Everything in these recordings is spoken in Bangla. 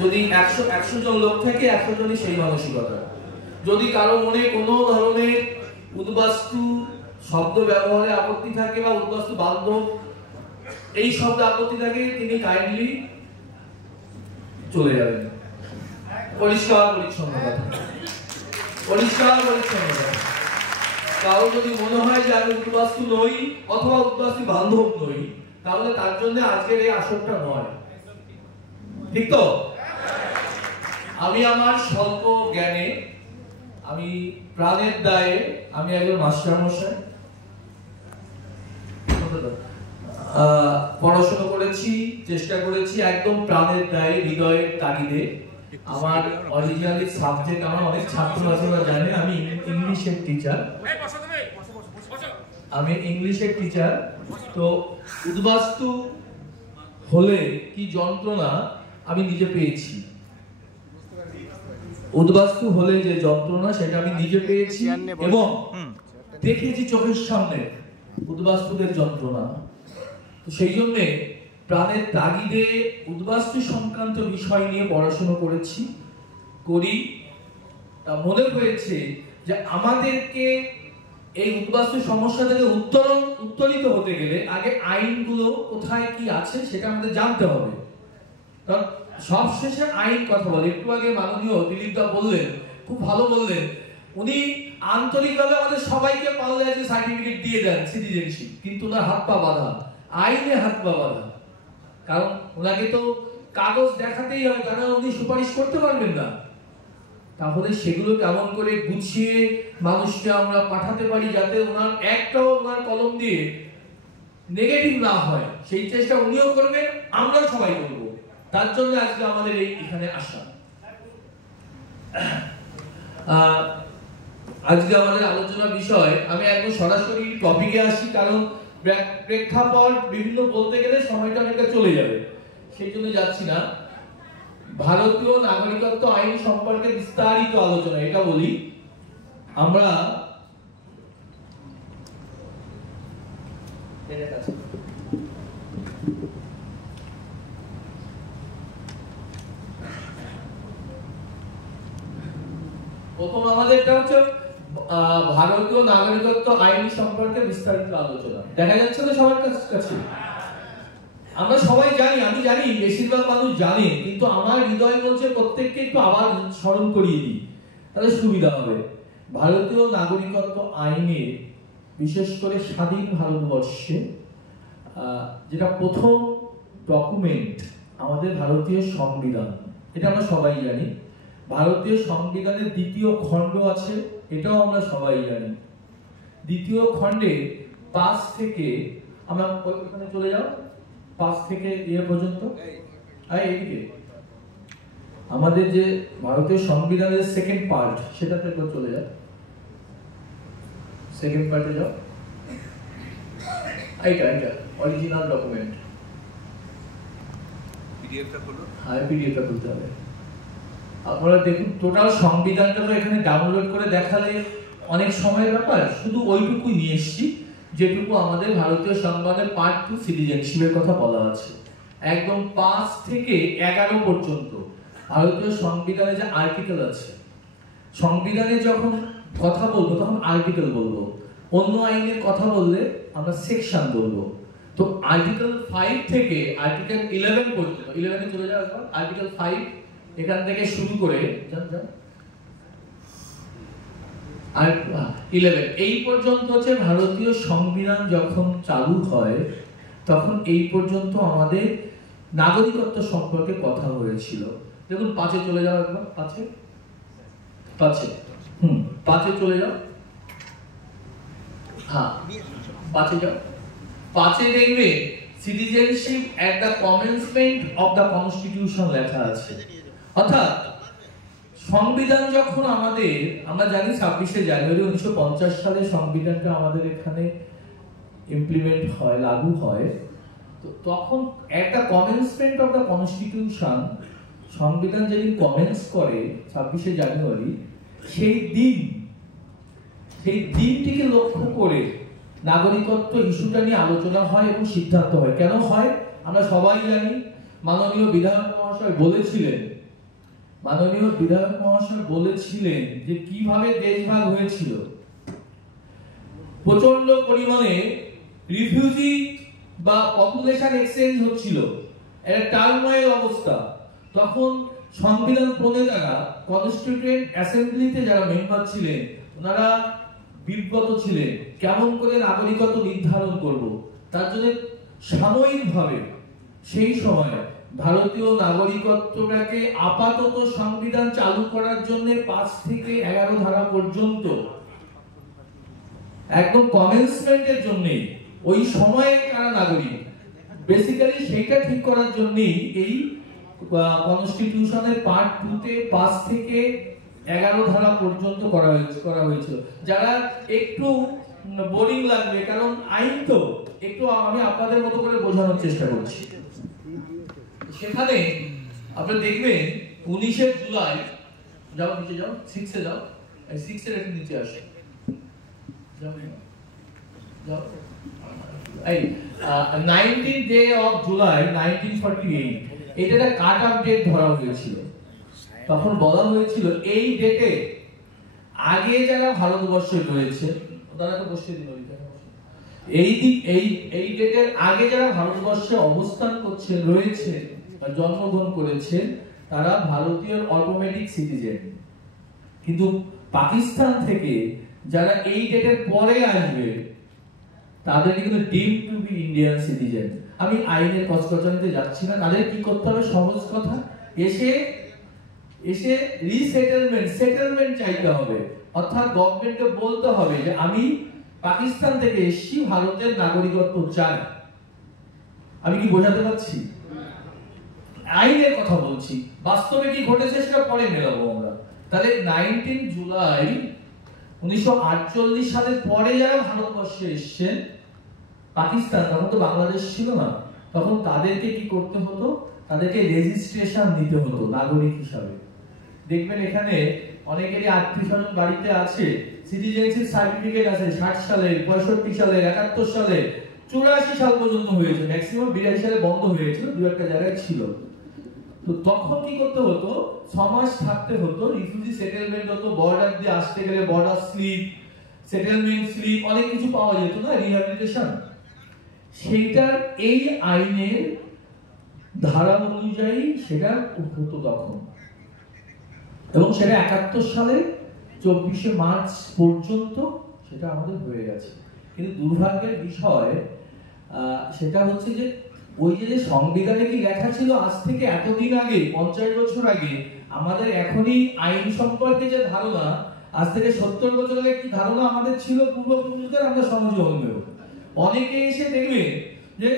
যদি 100 জন লোক থাকে 100 জনই সেই মানসিকতা। যদি কারো মনে কোনো ধরনের উদ্বাস্তু শব্দ ব্যবহারে আপত্তি থাকে বা উদ্বাস্তু বান্ধব এই শব্দ আপত্তি থাকে, তিনি কাইন্ডলি চলে যাবেন। পরিষ্কার পরিচ্ছন্নতা, পরিষ্কার পরিচ্ছন্নতা। কারো যদি মনে হয় যে আমি উদ্বাস্তু নই অথবা উদ্বাস্তু বান্ধব নই, তাহলে তার জন্য আজকের এই আসরটা নয়, ঠিক তো? আমি আমার স্বল্প জ্ঞানে, আমি প্রাণের দায়ে, আমি একজন মাস্টারমশাই, পড়াশোনা করেছি, চেষ্টা করেছি একদম প্রাণের দায়ে, হৃদয়ের তাগিদে। আমার অরিজিনালি সাবজেক্ট, আমার অনেক ছাত্র আছে জানেন আমি ইংলিশের টিচার, আমি ইংলিশের টিচার। তো উদ্বাস্তু হলে কি যন্ত্রণা আমি নিজে পেয়েছি, উদ্বাস্তু হলে যে যন্ত্রণা সেটা আমি নিজে পেয়েছি এবং দেখেছি চোখের সামনে উদ্বাস্তুদের যন্ত্রণা। তো সেই জন্যে প্রাণের তাগিদে উদ্বাস্তু সংক্রান্ত বিষয় নিয়ে পড়াশোনা করেছি, করি। তা মনে হয়েছে যে আমাদেরকে এই উদ্বাস্তু সমস্যা থেকে উত্তরিত হতে গেলে আগে আইনগুলো কোথায় কি আছে সেটা আমাদের জানতে হবে। কারণ সবশেষে আইন কথা বলে। একটু আগে মাননীয় দিলীপ দা বললেন, খুব ভালো বললেন, উনি আন্তরিকভাবে আমাদের সবাইকে পারলে যে সার্টিফিকেট দিয়ে দেন সিটিজেনশিপ, কিন্তু ওনার হাত পা বাঁধা, আইনে হাত পা বাঁধা। কারণ ওনাকে তো কাগজ দেখাতেই হবে, কারণ উনি সুপারিশ করতে পারবেন না। তাহলে সেগুলো কেমন করে গুছিয়ে মানুষকে আমরা পাঠাতে পারি যাতে ওনার একটাও ওনার কলম দিয়ে নেগেটিভ না হয়, সেই চেষ্টা উনিও করবেন, আমরা সবাই করব। তার জন্য আজকে আমাদের এখানে আসা। আজকে আমাদের আলোচনার বিষয়, আমি একদম সরাসরি টপিকে আসি, কারণ প্রেক্ষাপট বিভিন্ন বলতে গেলে সময়টা অনেকটা চলে যাবে, সেই জন্য যাচ্ছি না। ভারতীয় নাগরিকত্ব আইন সম্পর্কে বিস্তারিত আলোচনা, এটা বলি আমরা প্রথম আমাদেরটা হচ্ছে ভারতীয় নাগরিকত্ব আইন সম্পর্কে বিস্তারিত আলোচনা। দেখা যাচ্ছে না সবার কাছে? আমরা সবাই জানি, আমি জানি, বেশিরভাগ মানুষ জানে, কিন্তু আমার হৃদয় বলছে প্রত্যেককে একটু আবার স্মরণ করিয়ে দিই, তাহলে সুবিধা হবে। ভারতীয় নাগরিকত্ব আইনে, বিশেষ করে স্বাধীন ভারতবর্ষে যেটা প্রথম ডকুমেন্ট আমাদের ভারতীয় সংবিধান, এটা আমরা সবাই জানি। ভারতীয় সংবিধানের দ্বিতীয় খণ্ড আছে, এটাও আমরা সবাই জানি। দ্বিতীয় খণ্ডে 5 থেকে, আমরা ওখানে চলে যাও, 5 থেকে ইয়ে পর্যন্ত, এইদিকে আমাদের যে ভারতীয় সংবিধানের সেকেন্ড পার্ট, সেটাতে চলে যাও, সেকেন্ড পার্টে যাও, এইটা অরিজিনাল ডকুমেন্ট, পিডিএফটা খুলো। হ্যাঁ, পিডিএফটা খুলতে হবে। আপনারা দেখুন, টোটাল সংবিধানটা তো এখানে ডাউনলোড করে দেখালে অনেক সময়ের ব্যাপার, শুধু ওইটুকুই নিয়ে এসেছি যেটুকু আমাদের ভারতীয় সংবিধানের পার্ট 2 সিটিজেনশিপের কথা বলা আছে। একদম 5 থেকে 11 পর্যন্ত ভারতীয় সংবিধানে যে আর্টিকেল আছে, সংবিধানে যখন কথা বলবো তখন আর্টিকেল বলবো, অন্য আইনের কথা বললে আমরা সেকশন বলবো। তো আর্টিকেল 5 থেকে আর্টিকেল 11 পর্যন্ত, 11 এ চলে যাওয়ার পর আর্টিকেল 5 এখান থেকে শুরু করে আর 11 এই পর্যন্ত হচ্ছে ভারতীয় সংবিধান যখন চালু হয় তখন এই পর্যন্ত আমাদের নাগরিকত্ব সম্পর্কে কথা হয়েছিল। দেখুন 5 এ চলে যাও, একবার 5 এ চলে যাও, হ্যাঁ 5 এ যাও। 5 এ দেখবে citizenship at the commencement of the constitution লেখা আছে। অর্থাৎ সংবিধান যখন আমাদের, আমরা জানি 26শে জানুয়ারি 1950 সালে সংবিধানটা আমাদের এখানে ইমপ্লিমেন্ট হয়, লাগু হয়, তো তখন একটা কমেন্সমেন্ট অফ দ্য কনস্টিটিউশন, সংবিধান যেদিন কমেন্স করে 26শে জানুয়ারি, সেই দিনটিকে লক্ষ্য করে নাগরিকত্ব ইস্যুটা নিয়ে আলোচনা হয় এবং সিদ্ধান্ত হয়। কেন হয় আমরা সবাই জানি, মাননীয় বিধায়ক মহাশয় বলেছিলেন মাননীয় বিধায়ক মহাশয় বলেছিলেন যে কিভাবে দেশভাগ হয়েছিল। প্রচন্ড পরিমাণে রিফিউজি বা পপুলেশন এক্সচেঞ্জ হচ্ছিল, একটা টার্মোইল অবস্থা। তখন সংবিধান প্রণেতারা কনস্টিটিউয়েন্ট অ্যাসেম্বলিতে যারা মেম্বার ছিলেন ওনারা বিব্রত ছিলেন কেমন করে নাগরিকত্ব নির্ধারণ করব। তার জন্য সাময়িকভাবে সেই সময় ভারতীয় নাগরিকত্বটাকে আপাতত সংবিধান চালু করার জন্য 5 থেকে 11 ধারা পর্যন্ত একদম কমেন্সমেন্টের জন্য ওই সময়ে কারা নাগরিক বেসিক্যালি সেইটা ঠিক করার জন্যই এই কনস্টিটিউশনের পার্ট 2 তে 5 থেকে 11 ধারা পর্যন্ত করা হয়েছিল। যারা একটু বোরিং লাগবে কারণ আইন তো একটু আমি আপনাদের মতো করে বোঝানোর চেষ্টা করছি। সেখানে আপনারা দেখবেন 19শে জুলাই, যাও নিচে যাও, 6 এ যাও, 6 এর একটু নিচে আসো, যাও যাও, 19th day of July 1948 এটা একটা কাট অফ ডেট ধরা হয়েছিল। তখন বলা হয়েছিল এই ডেটে আগে যারা ভারতবর্ষে রয়েছে তারা তো বসে দিন এই ডেটের আগে যারা ভারতবর্ষে অবস্থান করছে রয়েছে বা জন্মগ্রহণ করেছেন তারা ভারতীয় অটোমেটিক সিটিজেন, কিন্তু পাকিস্তান থেকে যারা এই ডেটের পরে আসবে তাদের কিন্তু ডিম টু বি ইন্ডিয়ান সিটিজেন। আমি আইনের কচকচানিতে যাচ্ছি না, তাদের কি করতে হবে সহজ কথা, এসে সেটেলমেন্ট চাইতে হবে, অর্থাৎ গভর্নমেন্টকে বলতে হবে যে আমি পাকিস্তান থেকে এসেছি, ভারতের নাগরিকত্ব চাই। আমি কি বোঝাতে পারছি? আইনের কথা বলছি, বাস্তবে কি ঘটেছে সেটা পরে মেলাবো আমরা। তাহলে 19 জুলাই 1948 সালের পরে যারা ভারতবর্ষে এসেছেন পাকিস্তান, তখন তো বাংলাদেশ ছিল না, তখন তাদেরকে কি করতে হতো, তাদেরকে রেজিস্ট্রেশন নিতে হতো নাগরিক হিসাবে। দেখবেন এখানে অনেকেরই আত্মীয় স্বজন বাড়িতে আছে, সিটিজেনশিপ সার্টিফিকেট আছে 60 সালের, 65 সালের, 71 সালের, 84 সাল পর্যন্ত হয়েছে, ম্যাক্সিমাম 82 সালে বন্ধ হয়েছিল, দু একটা জায়গায় ছিল। তো তখন কি করতে হতো, 6 মাস থাকতে হতো, রিফিউজি সেটেলমেন্ট হতো, বর্ডার দিয়ে আসতে গেলে বর্ডার স্লিপ, সেটেলমেন্ট স্লিপ, অনেক কিছু পাওয়া যেত না, রিহ্যাবিলিটেশন। সেইটার এই আইনের ধারা অনুযায়ী সেটা হতো তখন, এবং সেটা 71 সালে 24শে মার্চ পর্যন্ত সেটা আমাদের হয়ে গেছে। কিন্তু দুর্ভাগ্যের বিষয় সেটা হচ্ছে যে ওই যে সংবিধানে কি লেখা ছিল আজ থেকে এতদিন আগে, 50 বছর আগে, আমাদের এখনই আইন সম্পর্কে যে ধারণা আজ থেকে 70 বছর আগে কি ধারণা আমাদের ছিল পূর্বপুরুষদের, আমরা সমাজে হলেও অনেকে এসে দেখবে যে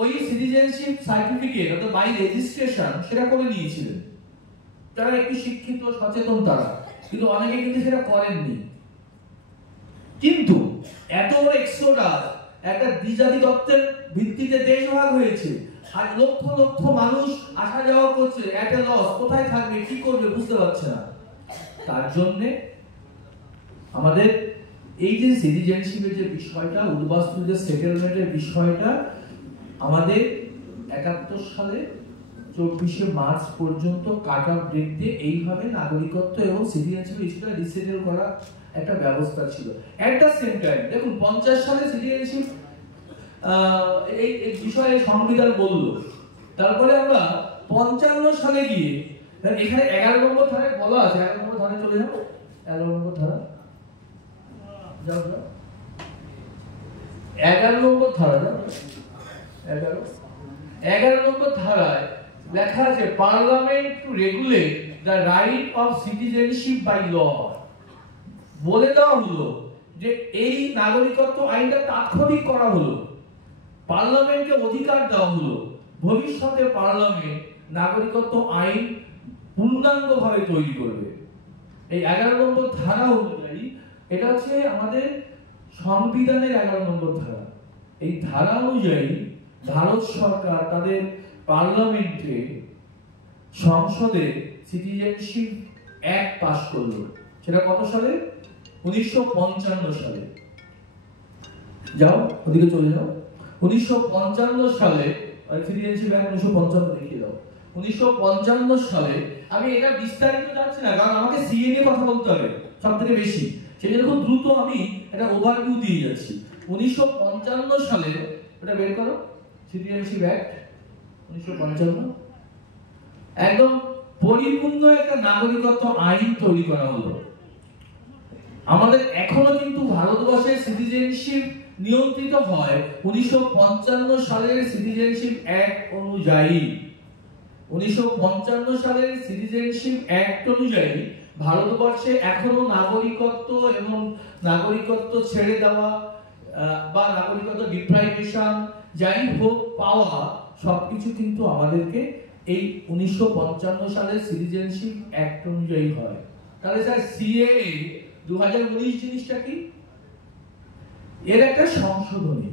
ওই সিটিজেনশিপ সার্টিফিকেট অর্থাৎ বাই রেজিস্ট্রেশন সেটা করে নিয়েছিলেন, তারা একটু শিক্ষিত সচেতন তারা, কিন্তু অনেকে কিন্তু সেটা করেননি। কিন্তু এত বড় এক্সোডাস, একটা দ্বিজাতি তত্ত্বের ভিত্তিতে দেশ ভাগ হয়েছে, আর লক্ষ লক্ষ মানুষ আসা যাওয়া করছে, একটা লস, কোথায় থাকবে, কি করবে বুঝতে পারছে না। তার জন্য আমাদের এই যে সিটিজেনশিপের যে বিষয়টা, উদ্বাস্তু যে সেটেলমেন্টের বিষয়টা, আমাদের 71 সালে 24শে মার্চ পর্যন্ত কাট অফ ডেট দিয়ে এইভাবে নাগরিকত্ব এবং সিটিজেনশিপের ইস্যুটা রিসেটেল করা একটা ব্যবস্থা ছিল। এট দ্য সেম টাইম দেখুন 50 সালে সিটিজেনশিপ এই বিষয়ে সংবিধান বলল, তারপরে আমরা 55 সালে গিয়ে এখানে 11 নম্বর ধারায় বলা আছে, 11 নম্বর ধারায় চলে যাও, 11 নম্বর ধারা যাও যাও, 11 নম্বর ধারা যাও, 11 নম্বর ধারায় লেখা আছে parliament to regulate the right of citizenship by law. বলে দেওয়া হলো যে এই নাগরিকত্ব আইনটা তাৎক্ষণিক করা হলো, পার্লামেন্টকে অধিকার দেওয়া হলো ভবিষ্যতে পার্লামেন্ট নাগরিকত্ব আইন পূর্ণাঙ্গভাবে তৈরি করবে। এই 11 নম্বর ধারা অনুযায়ী, এটা হচ্ছে আমাদের সংবিধানের 11 নম্বর ধারা। এই ধারা অনুযায়ী ভারত সরকার তাদের পার্লামেন্টে সংসদে সিটিজেনশিপ অ্যাক্ট পাস করলো। সেটা কত সালে? 1955 সালে। যাও ওদিকে চলে যাও, 1955 সালে সিটিজেনশিপ অ্যাক্ট 1955 দেখিয়ে দাও। 1955 সালে, আমি এটা বিস্তারিত যাচ্ছি না কারণ আমাকে সিএ নিয়ে কথা বলতে হবে সবথেকে বেশি, সেই জন্য খুব দ্রুত আমি একটা ওভারভিউ দিয়ে যাচ্ছি। 1955 সালে, এটা বের করো, সিটিজেনশিপ অ্যাক্ট 1955, একদম পরিপূর্ণ একটা নাগরিকত্ব আইন তৈরি করা হলো। আমাদের এখনো কিন্তু ভারতবর্ষের সিটিজেনশিপ নিয়ন্ত্রিত হয় 1955 সালের সিটিজেনশিপ অ্যাক্ট অনুযায়ী। 1955 সালের সিটিজেনশিপ অ্যাক্ট অনুযায়ী ভারতবর্ষে এখনো নাগরিকত্ব এবং নাগরিকত্ব ছেড়ে দেওয়া বা নাগরিকত্ব ডিপ্রাইভেশন যাই হোক পাওয়া সবকিছু কিন্তু আমাদেরকে এই 1955 সালের সিটিজেনশিপ অ্যাক্ট অনুযায়ী হয়। তাহলে স্যার সিএএ 2019 জিনিসটা কি? এর একটা সংশোধনী,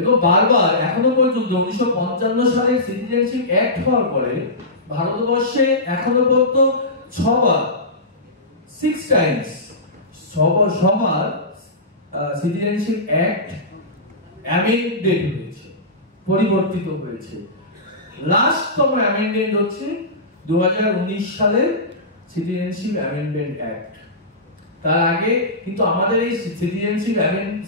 এবং বারবার এখনো পর্যন্ত 1955 সালের সিটিজেনশিপ অ্যাক্ট হওয়ার পরে ভারতবর্ষে এখনো পর্যন্ত 6 টাইমস সবার সিটিজেনশিপ অ্যাক্ট অ্যামেন্ডেড হয়েছে, পরিবর্তিত হয়েছে। লাস্টতম অ্যামেন্ডমেন্ট হচ্ছে 2019 সালের সিটিজেনশিপ অ্যামেন্ডমেন্ট অ্যাক্ট। তার আগে কিন্তু আমাদের এই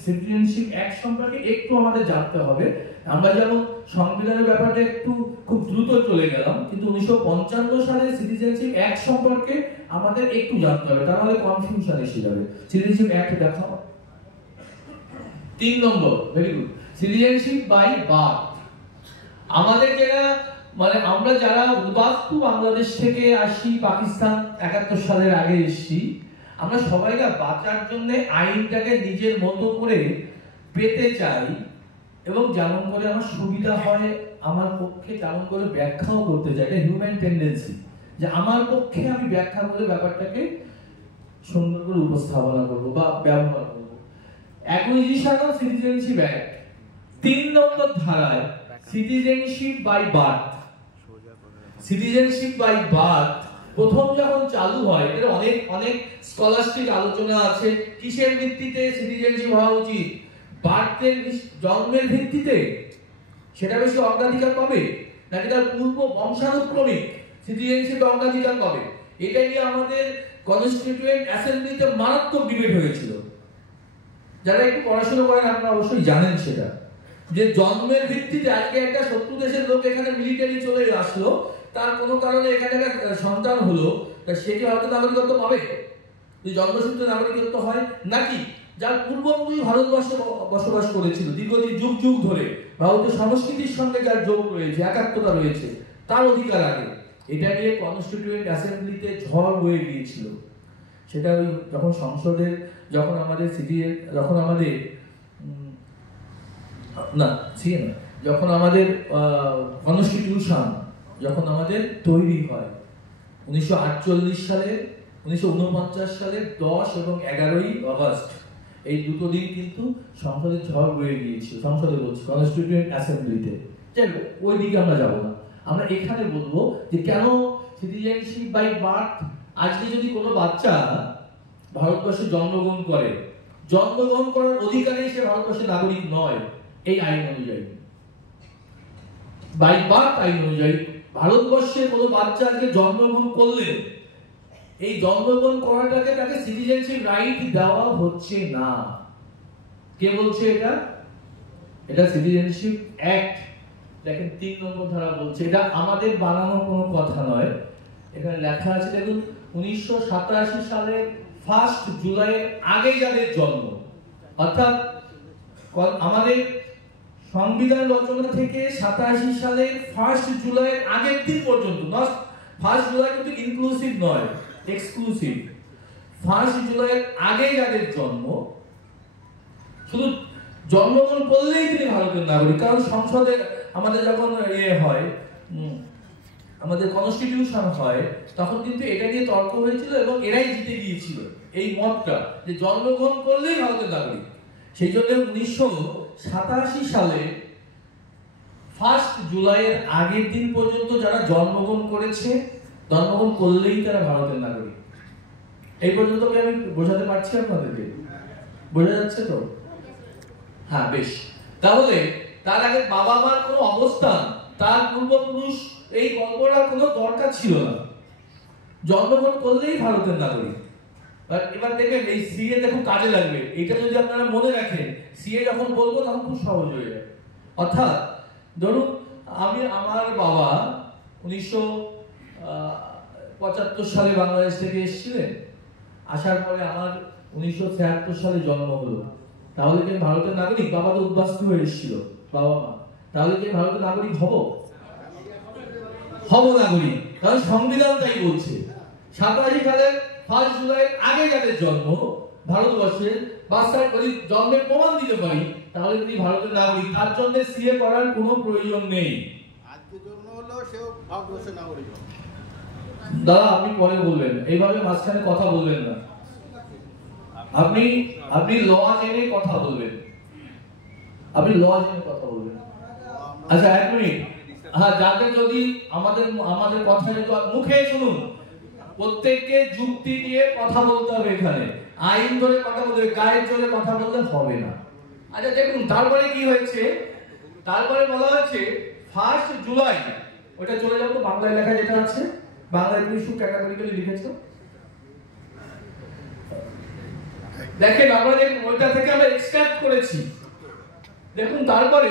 সিটিজেনশিপ অ্যাক্ট সম্পর্কে একটু আমাদের জানতে হবে। আমরা যেমন সংবিধানের ব্যাপারটা একটু খুব দ্রুত চলে গেলাম, কিন্তু 1955 সালের সিটিজেনশিপ অ্যাক্ট সম্পর্কে আমাদের একটু জানতে হবে, তাহলে কনফিউশন এসে যাবে। সিটিজেনশিপ অ্যাক্ট দেখাও 3 নম্বর, very good. Citizenship by birth. আমাদের যারা মানে আমরা যারা উদ্বাস্তু বাংলাদেশ থেকে আসি, পাকিস্তান 71 সালের আগে এসেছি, আমরা সবাই না বাঁচার জন্য আইনটাকে নিজের মতো করে পেতে চাই, এবং যেমন করে আমার সুবিধা হয় আমার পক্ষে তেমন করে ব্যাখ্যাও করতে চাই। এটা হিউম্যান টেন্ডেন্সি, যে আমার পক্ষে আমি ব্যাখ্যা করে ব্যাপারটাকে সুন্দর করে উপস্থাপনা করবো বা ব্যবহার করবো। অ্যাকুইজিশন অফ সিটিজেনশিপ অ্যাক্ট 3 নম্বর ধারায় citizenship by birth. Citizenship by birth প্রথম যখন চালু হয়, এর অনেক স্কলাস্টিক আলোচনা আছে। কিসের ভিত্তিতে সিটিজেনশিপ হওয়া উচিত? বার্থের, জন্মের ভিত্তিতে সেটা বেশি অগ্রাধিকার পাবে, নাকি তার পূর্ব বংশানুক্রমিক সিটিজেনশিপ অগ্রাধিকার পাবে? এটা নিয়ে আমাদের কনস্টিটিউয়েন্ট অ্যাসেম্বলিতে মারাত্মক ডিবেট হয়েছিল। যারা একটু পড়াশোনা করেন আপনারা অবশ্যই জানেন সেটা, যে জন্মের ভিত্তিতে আজকে একটা শত্রু দেশের লোক এখানে মিলিটারি চলে আসলো, তার কোনো কারণে এখানে একটা সন্তান হলো, সে কি হয়তো নাগরিকত্ব পাবে? যদি জন্মসূত্রে নাগরিকত্ব হয়, নাকি যার পূর্বপুরুষ ভারতবর্ষে বসবাস করেছিল দীর্ঘদিন যুগ যুগ ধরে, ভারতের সংস্কৃতির সঙ্গে যার যোগ রয়েছে, একাত্মতা রয়েছে, তার অধিকার আগে? এটা নিয়ে কনস্টিটিউয়েন্ট অ্যাসেম্বলিতে ঝড় বয়ে গিয়েছিল। সেটা ওই যখন সংসদের যখন আমাদের কনস্টিটিউশন যখন আমাদের তৈরি হয় 1948 সালে, 1949 সালের 10 এবং 11ই আগস্ট, এই দুটো দিন কিন্তু সংসদে ঝড় বয়ে গিয়েছিল। সংসদে বলছি, কনস্টিটিউয়েন্ট অ্যাসেম্বলিতে। যাই হোক, ওই দিকে আমরা যাব না। আমরা এখানে বলবো যে কেন সিটিজেনশিপ বাই বার্থ। আজকে যদি কোনো বাচ্চা ভারতবর্ষে জন্মগ্রহণ করার অধিকারে সে ভারতবর্ষের নাগরিক নয়। এই আইন অনুযায়ী, বাই বার্থ আইন অনুযায়ী ভারতবর্ষে কোনো বাচ্চা আজকে জন্মগ্রহণ করলে এই জন্মগ্রহণ করাটাকে তাকে সিটিজেনশিপ রাইট দেওয়া হচ্ছে না। কে বলছে এটা? এটা সিটিজেনশিপ অ্যাক্ট দেখেন 3 নম্বর ধারা বলছে। এটা আমাদের বানানো কোনো কথা নয়, এখানে লেখা আছে দেখুন, 1987 সালের 1 জুলাইয়ের আগে যাদের জন্ম, অর্থাৎ আমাদের সংবিধান রচনা থেকে 87 সালের 1 জুলাইয়ের আগের দিন পর্যন্ত, 1 জুলাই কিন্তু ইনক্লুসিভ নয়, এক্সক্লুসিভ। 1 জুলাইয়ের আগে যাদের জন্ম, শুধু জন্মগ্রহণ করলেই তিনি ভারতের নাগরিক। কারণ সংসদে আমাদের যখন হয়, আমাদের কনস্টিটিউশন হয়, তখন কিন্তু এটা নিয়ে তর্ক হয়েছিল এবং এরাই জিতে গিয়েছিল এই মতটা, যে জন্মগ্রহণ করলেই ভারতের নাগরিক। সেই জন্য 1987 সালে 1 জুলাইয়ের আগের দিন পর্যন্ত যারা জন্মগ্রহণ করেছে, জন্মগ্রহণ করলেই তারা ভারতের নাগরিক। এই পর্যন্ত কি আমি বোঝাতে পারছি আপনাদেরকে? বোঝা যাচ্ছে তো? হ্যাঁ, বেশ। তাহলে তার আগে বাবা মার কোনো অবস্থান, তার পূর্বপুরুষ এই গল্পটার কোনো দরকার ছিল না, জন্মগ্রহণ করলেই ভারতের নাগরিক। এবার দেখেন এই সিএ দেখুন কাজে লাগবে, এটা যদি আপনারা মনে রাখেন, সিএ যখন বলবো তখন খুব সহজ হয়ে যাবে। অর্থাৎ ধরুন আমার বাবা 1975 সালে বাংলাদেশ থেকে এসেছিলেন, আসার পরে আমার 1973 সালে জন্ম হলো, তাহলে কি ভারতের নাগরিক? বাবা তো উদ্বাস্তু হয়ে এসেছিল, বাবা মা, তাহলে কি ভারতের নাগরিক হব নাগরিক? কারণ সংবিধান তাই বলছে। 87 সালের 1 জুলাই আগে যাদের জন্ম ভারতবর্ষের বাচ্চার যদি জন্মের প্রমাণ দিতে পারি তাহলে তিনি ভারতের নাগরিক, তার জন্য সিএ করার কোনো প্রয়োজন নেই। আজকে জন্ম হলো সেও ভারতবর্ষের নাগরিক। দাদা আপনি পরে বলবেন, এইভাবে মাঝখানে কথা বলবেন না, আপনি ল জেনে কথা বলবেন, আপনি ল জেনে কথা বলবেন। আচ্ছা 1 মিনিট, হ্যাঁ, যাদের যদি আমাদের কথা যদি মুখে শুনুন, প্রত্যেককে যুক্তি দিয়ে কথা বলতে হবে, এখানে আইন ধরে কথা বলতে হবে, গায়ের জোরে কথা বললে হবে না। আচ্ছা দেখুন তারপরে কি হয়েছে, তারপরে বলা হয়েছে 1 জুলাই, ওটা চলে যাবো বাংলা লেখা যেটা আছে, বাংলায় তুমি খুব ক্যাটাগরিক্যালি লিখেছো, দেখেন আমরা ওইটা থেকে আমরা এক্সট্রাক্ট করেছি। দেখুন তারপরে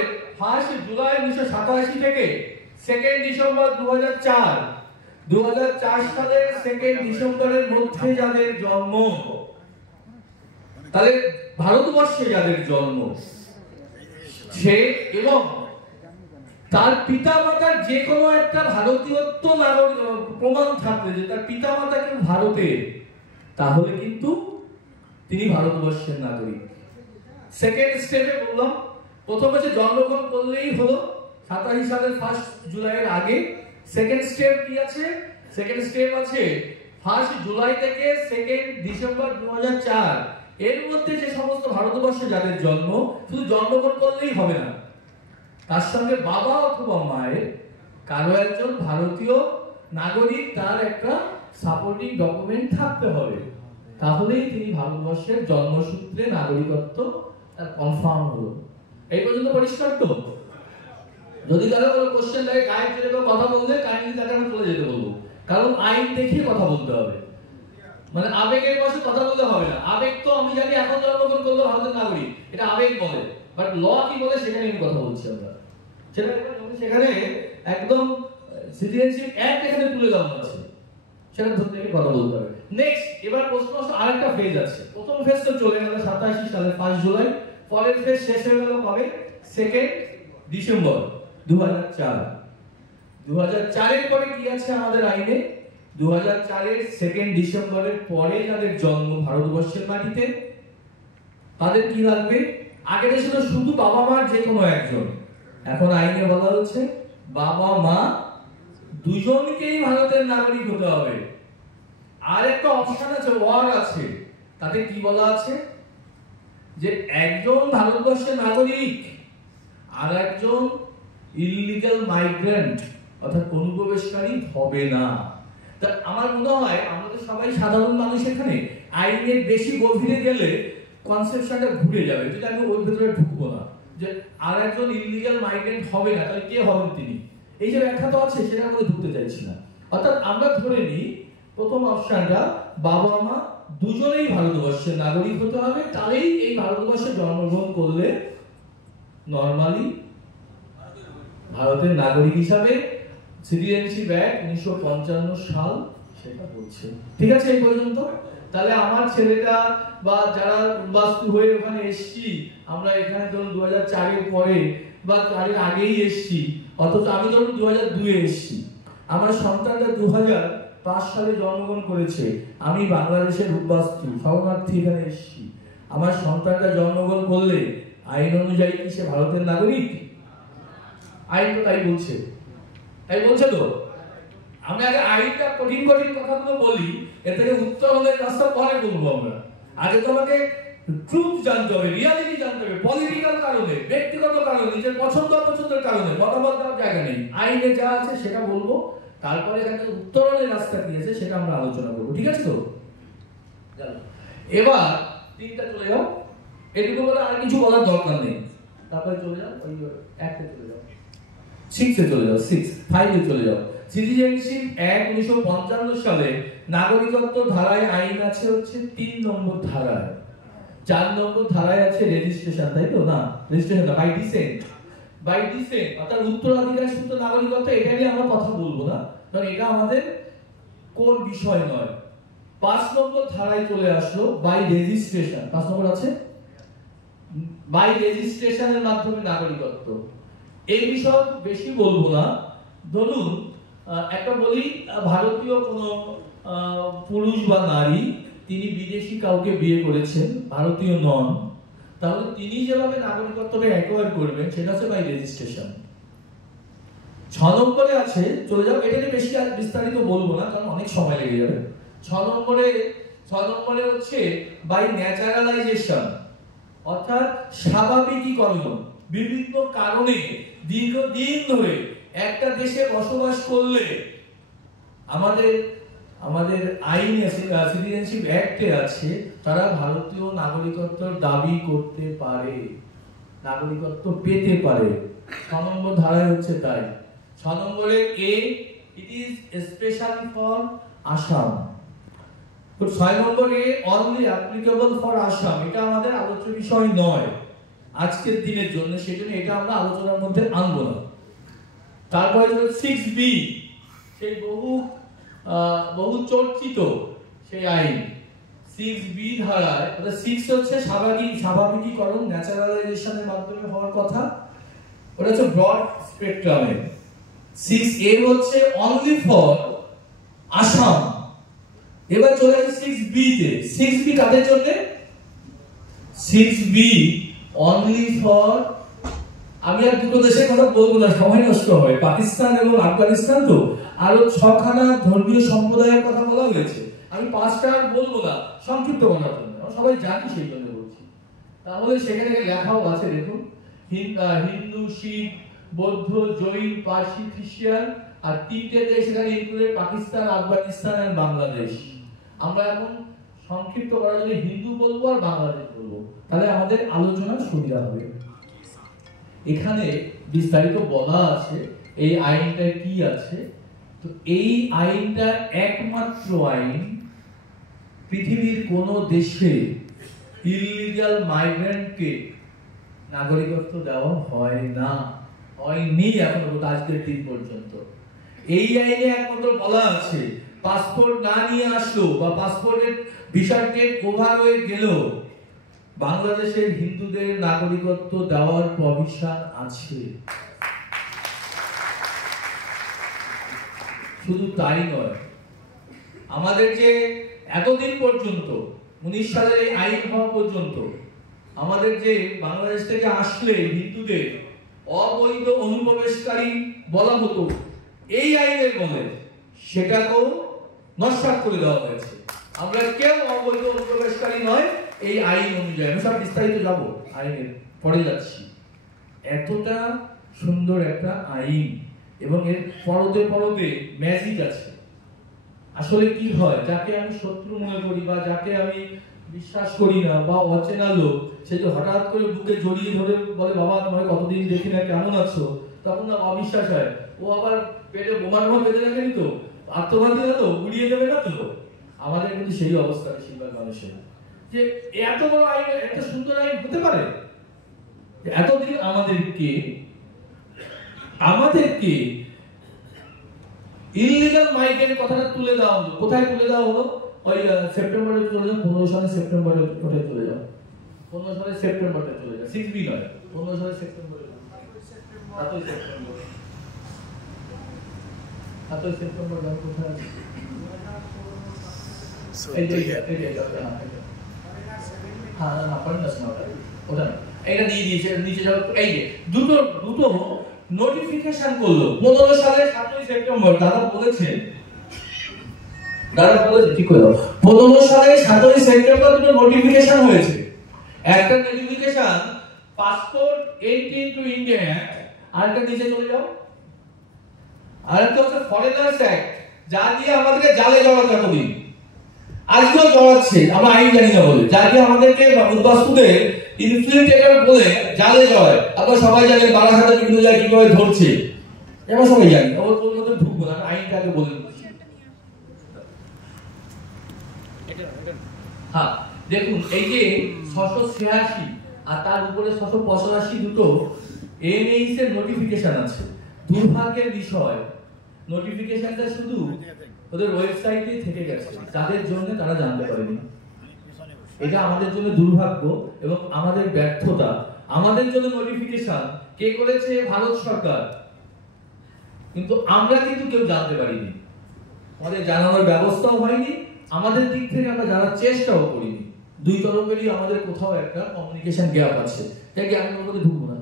1 জুলাই 1987 থেকে 2 ডিসেম্বর 2004 সালের 2 ডিসেম্বরের মধ্যে যাদের জন্ম, তাহলে ভারতবর্ষে যাদের জন্ম, সে এবং তার পিতামাতার যে কোনো একটা ভারতীয়ত্ব নাগরিক প্রমাণ থাকলে যে তার পিতামাতা কিন্তু ভারতের, তাহলে কিন্তু তিনি ভারতবর্ষের নাগরিক। সেকেন্ড স্টেপে বললাম, প্রথম হচ্ছে জন্মগ্রহণ করলেই হলো 87 সালের 1 জুলাইয়ের আগে। সেকেন্ড স্টেপ কি আছে? সেকেন্ড স্টেপ আছে 1 জুলাই থেকে 2 ডিসেম্বর 2004 এর মধ্যে যে সমস্ত ভারতবর্ষে যাদের জন্ম, শুধু জন্মগ্রহণ করলেই হবে না, তার সঙ্গে বাবা অথবা মায়ের কারো একজন ভারতীয় নাগরিক তার একটা সাপোর্টিং ডকুমেন্ট থাকতে হবে, তাহলেই তিনি ভারতবর্ষের জন্মসূত্রে নাগরিকত্ব তার কনফার্ম হলো। এই পর্যন্ত পরিষ্কার তো? যদি কারো কোনো কোশ্চেন থাকে, গায়ের জোরে কথা বললে কাইন্ডলি তাকে আমি চলে যেতে বলবো, কারণ আইন দেখিয়ে কথা বলতে হবে, মানে আবেগের বশে কথা বলতে হবে না। আবেগ তো আমি জানি এখন জন্মগ্রহণ করলো ভারতের নাগরিক, এটা আবেগ বলে, বাট ল কি বলে সেটা নিয়ে কথা বলছি আমরা। সেখানে একদম সিটিজেনশিপ অ্যাক্ট এখানে তুলে দেওয়া আছে, সেটা ধরতে গিয়ে কথা বলতে হবে। নেক্সট এবার প্রশ্ন আরেকটা ফেজ আছে। প্রথম ফেজ তো চলে গেল 87 সালের 1 জুলাই, পরের ফেজ শেষ হয়ে গেল কবে? 2 ডিসেম্বর 2004। 2004 এর পরে কি আছে আমাদের আইনে? 2004 এর 2 ডিসেম্বরের পরে যাদের জন্ম ভারতবর্ষের মাটিতে, তাদের কি লাগবে? আগে ছিল শুধু বাবা মার যে কোনো একজন, এখন আইনে বলা হচ্ছে বাবা মা দুজনকেই ভারতের নাগরিক হতে হবে। আর একটা অপশন আছে, ওয়ার আছে, তাতে কি বলা আছে যে একজন ভারতবর্ষের নাগরিক আর একজন ইললিগাল মাইগ্রেন্ট অর্থাৎ অনুপ্রবেশকারী হবে না। তা আমার মনে হয় আমাদের সবাই সাধারণ মানুষ, এখানে আইনের বেশি গভীরে গেলে কনসেপশনটা ঘুরে যাবে, যেটা আমি ওর ভেতরে ঢুকবো না, যে আর একজন ইললিগাল মাইগ্রেন্ট হবে না, তাহলে কে হবেন তিনি? এই যে ব্যাখ্যা তো আছে সেটা আমরা ঢুকতে চাইছি না। অর্থাৎ আমরা ধরে নিই প্রথম অপশনটা, বাবা মা দুজনেই ভারতবর্ষের নাগরিক হতে হবে, তাহলেই এই ভারতবর্ষে জন্মগ্রহণ করলে নরমালি ভারতের নাগরিক হিসাবে সিটিজেনশিপ অ্যাক্ট 1955 সাল সেটা বলছে। ঠিক আছে এই পর্যন্ত? তাহলে আমার ছেলেটা বা যারা বাস্তু হয়ে ওখানে এসছি, আমরা এখানে ধরুন 2004 এর পরে বা তার আগেই এসছি, অথচ আমি ধরুন 2002 এ এসছি, আমার সন্তানটা 2005 সালে জন্মগ্রহণ করেছে, আমি বাংলাদেশের উদ্বাস্তু শরণার্থী এখানে এসছি, আমার সন্তানটা জন্মগ্রহণ করলে আইন অনুযায়ী কি সে ভারতের নাগরিক? আইন তো তাই বলছে, তাই বলছে তো। আমি আগে আইনটা কঠিন কঠিন কথাগুলো বলি, এর থেকে উত্তর হলে রাস্তা পরে বলবো আমরা। আগে তো আমাকে ট্রুথ জানতে হবে, রিয়ালিটি জানতে হবে, পলিটিক্যাল কারণে, ব্যক্তিগত কারণে, নিজের পছন্দ অপছন্দের কারণে মতামত দেওয়ার জায়গা নেই। আইনে যা আছে সেটা বলবো, তারপরে এখানে উত্তরণের রাস্তা কি আছে সেটা আমরা আলোচনা করবো। ঠিক আছে তো? এবার 3টা চলে যাও, এটুকু বলে আর কিছু বলার দরকার নেই, তারপরে চলে যাও ওই 1তে চলে যাও। 6 এ চলে যাও, 5 এ চলে যাও। সিটিজেনশিপ অ্যাক্ট 1955 সালে নাগরিকত্ব ধারায় আইন আছে হচ্ছে 3 নম্বর ধারায়। 4 নম্বর ধারায় আছে রেজিস্ট্রেশন, তাই তো? না, রেজিস্ট্রেশন বাই ডিসেন্ট, অর্থাৎ উত্তরাধিকার সূত্রে নাগরিকত্ব, এটা নিয়ে আমরা কথা বলবো না, কারণ এটা আমাদের কোর বিষয় নয়। 5 নম্বর ধারায় চলে আসলো বাই রেজিস্ট্রেশন। 5 নম্বর আছে বাই রেজিস্ট্রেশনের মাধ্যমে নাগরিকত্ব। এই বিষয় বেশি বলবো না। ধরুন একটা বলি, ভারতীয় কোনো পুরুষ বা নারী তিনি বিদেশি কাউকে বিয়ে করেছেন, ভারতীয় নন, তাহলে তিনি যেভাবে নাগরিকত্বটা অ্যাকোয়ার করবেন সেটা হচ্ছে বাই রেজিস্ট্রেশন। 6 নম্বরে আছে, চলে যাও, এটা নিয়ে বেশি আর বিস্তারিত বলবো না কারণ অনেক সময় লেগে যাবে। 6 নম্বরে হচ্ছে বাই ন্যাচারালাইজেশন, অর্থাৎ স্বাভাবিকীকরণ। বিভিন্ন কারণে দীর্ঘদিন ধরে একটা দেশে বসবাস করলে আমাদের আইনে, সিটিজেনশিপ অ্যাক্টে আছে, তারা ভারতীয় নাগরিকত্ব দাবি করতে পারে, নাগরিকত্ব পেতে পারে। 6 নম্বর ধারায় হচ্ছে তাই। 6 নম্বরে A, it is specially for Assam. তো 6 নম্বরে অনলি অ্যাপ্লিকেবল ফর আসাম, এটা আমাদের আলোচ্য বিষয় নয় আজকের দিনের জন্য, সেজন্য এটা আমরা আলোচনার মধ্যে আনবো না। তারপরে 6B, সেই বহু চর্চিত সেই আইন, 6B ধারায়, 6 হচ্ছে স্বাভাবিকীকরণ, ন্যাচারালাইজেশনের মাধ্যমে হওয়ার কথা, ওটা হচ্ছে ব্রড স্পেকট্রামে। 6A হচ্ছে অনলি ফর আসাম। এবার চলে আসে 6B তে। 6B কাদের জন্য? 6B অনলি ফর, আমি আর দুটো দেশের কথা বলবো না, সময় নষ্ট হয়, পাকিস্তান এবং আফগানিস্তান, তো আরো 6খানা ধর্মীয় সম্প্রদায়ের কথা বলা হয়েছে। আমি 5টা আর বলবো না সংক্ষিপ্ত করার জন্য, সবাই জানি সেই জন্য বলছি। তাহলে সেখানে লেখাও আছে, দেখুন, হিন্দু, শিখ, বৌদ্ধ, জৈন, পার্সি, খ্রিস্টান, আর 3টে দেশ এখানে ইনক্লুডেড, পাকিস্তান, আফগানিস্তান আর বাংলাদেশ। আমরা এখন সংক্ষিপ্ত করার জন্য হিন্দু বলবো আর বাংলাদেশ বলবো, তাহলে আমাদের আলোচনা সুবিধা হবে। এখানে বিস্তারিত বলা আছে এই আইনটা কি আছে। তো এই আইনটা একমাত্র আইন, পৃথিবীর কোন দেশে ইললিগাল মাইগ্রেন্টকে নাগরিকত্ব দেওয়া হয় না, হয়নি এখনো আজকের দিন পর্যন্ত। এই আইনে একমাত্র বলা আছে, পাসপোর্ট না নিয়ে আসলো বা পাসপোর্টের ভিসা ডেট ওভার হয়ে গেল, বাংলাদেশের হিন্দুদের নাগরিকত্ব দেওয়ার প্রভিশন আছে। শুধু তাই নয়, আমাদের যে এতদিন পর্যন্ত 19 সালের এই আইন হওয়া পর্যন্ত আমাদের যে বাংলাদেশ থেকে আসলে হিন্দুদের অবৈধ অনুপ্রবেশকারী বলা হতো এই আইনের বলে, সেটাকেও নস্যাৎ করে দেওয়া হয়েছে। আমরা কেউ অবৈধ অনুপ্রবেশকারী নয় এই আইন অনুযায়ী। আমি সব বিস্তারিত যাবো, আইনের পরে যাচ্ছি। এতটা সুন্দর একটা আইন এবং এর পরতে পরতে ম্যাজিক আছে। আসলে কি হয়, যাকে আমি শত্রু মনে করি বা যাকে আমি বিশ্বাস করি না বা অচেনা লোক, সে যে হঠাৎ করে বুকে জড়িয়ে ধরে বলে বাবা তোমায় কতদিন দেখি না, কেমন আছো, তখন না অবিশ্বাস হয়। ও আবার পেটে বোমার মতো বেঁধে রাখেনি তো, আত্মঘাতী না তো, উড়িয়ে দেবে না তো। আমাদের কিন্তু সেই অবস্থা বেশিরভাগ মানুষের, যে এত বড় আইন, এত সুন্দর আইন হতে পারে। এতদিন আমাদেরকে ইললিগাল মাইগ্রেন্ট কথাটা তুলে দেওয়া হলো। কোথায় তুলে দেওয়া হলো? ওই সেপ্টেম্বরে চলে যাও, 15 সালে সেপ্টেম্বরে কোথায় চলে যাও, 15 সালে সেপ্টেম্বরে চলে যাও, 6B নয়, 15 সালে সেপ্টেম্বরে, 7 সেপ্টেম্বর, 7 সেপ্টেম্বর যাও, কোথায় আছে? এই যে হ্যাঁ না পড়েন না ওটা না, এটা দিয়ে দিয়েছে নিচে যাও। এই যে দুটো নোটিফিকেশন করলো 15 সালের 7 সেপ্টেম্বর। দাদা বলেছে ঠিক করে দাও, 15 সালের 7 সেপ্টেম্বর দুটো নোটিফিকেশন হয়েছে। একটা notification passport entry into India act, আরেকটা নিচে চলে যাও, আরেকটা হচ্ছে ফরেনার্স অ্যাক্ট, যা দিয়ে আমাদেরকে জালে জড়াতে এতদিন, আজকেও জড়াচ্ছে, আমরা আইন জানি না বলে, যা দিয়ে আমাদেরকে উদ্বাস্তুদের ইনফিল্ট্রেটর বলে জালে জড়ায়। আপনারা সবাই জানেন বারাসাতে বিভিন্ন জায়গায় কিভাবে ধরছে, আমরা সবাই জানি, ওর মধ্যে ঢুকবো না, আইনটাকে বলে দিচ্ছি। হ্যাঁ দেখুন, এই যে 686 আর তার উপরে 685 দুটো এনএইচ এর নোটিফিকেশন আছে। দুর্ভাগ্যের বিষয়, নোটিফিকেশনটা শুধু ওদের ওয়েবসাইটে থেকে গেছে, তাদের জন্য তারা জানতে পারেনি। এটা আমাদের জন্য দুর্ভাগ্য এবং আমাদের ব্যর্থতা। আমাদের জন্য নোটিফিকেশন কে করেছে? ভারত সরকার, কিন্তু আমরা কিন্তু কেউ জানতে পারিনি, আমাদের জানানোর ব্যবস্থাও হয়নি, আমাদের দিক থেকে আমরা জানার চেষ্টাও করিনি। দুই তরফেরই আমাদের কোথাও একটা কমিউনিকেশন গ্যাপ আছে, যাকে আমি ওর মধ্যে ঢুকবো না,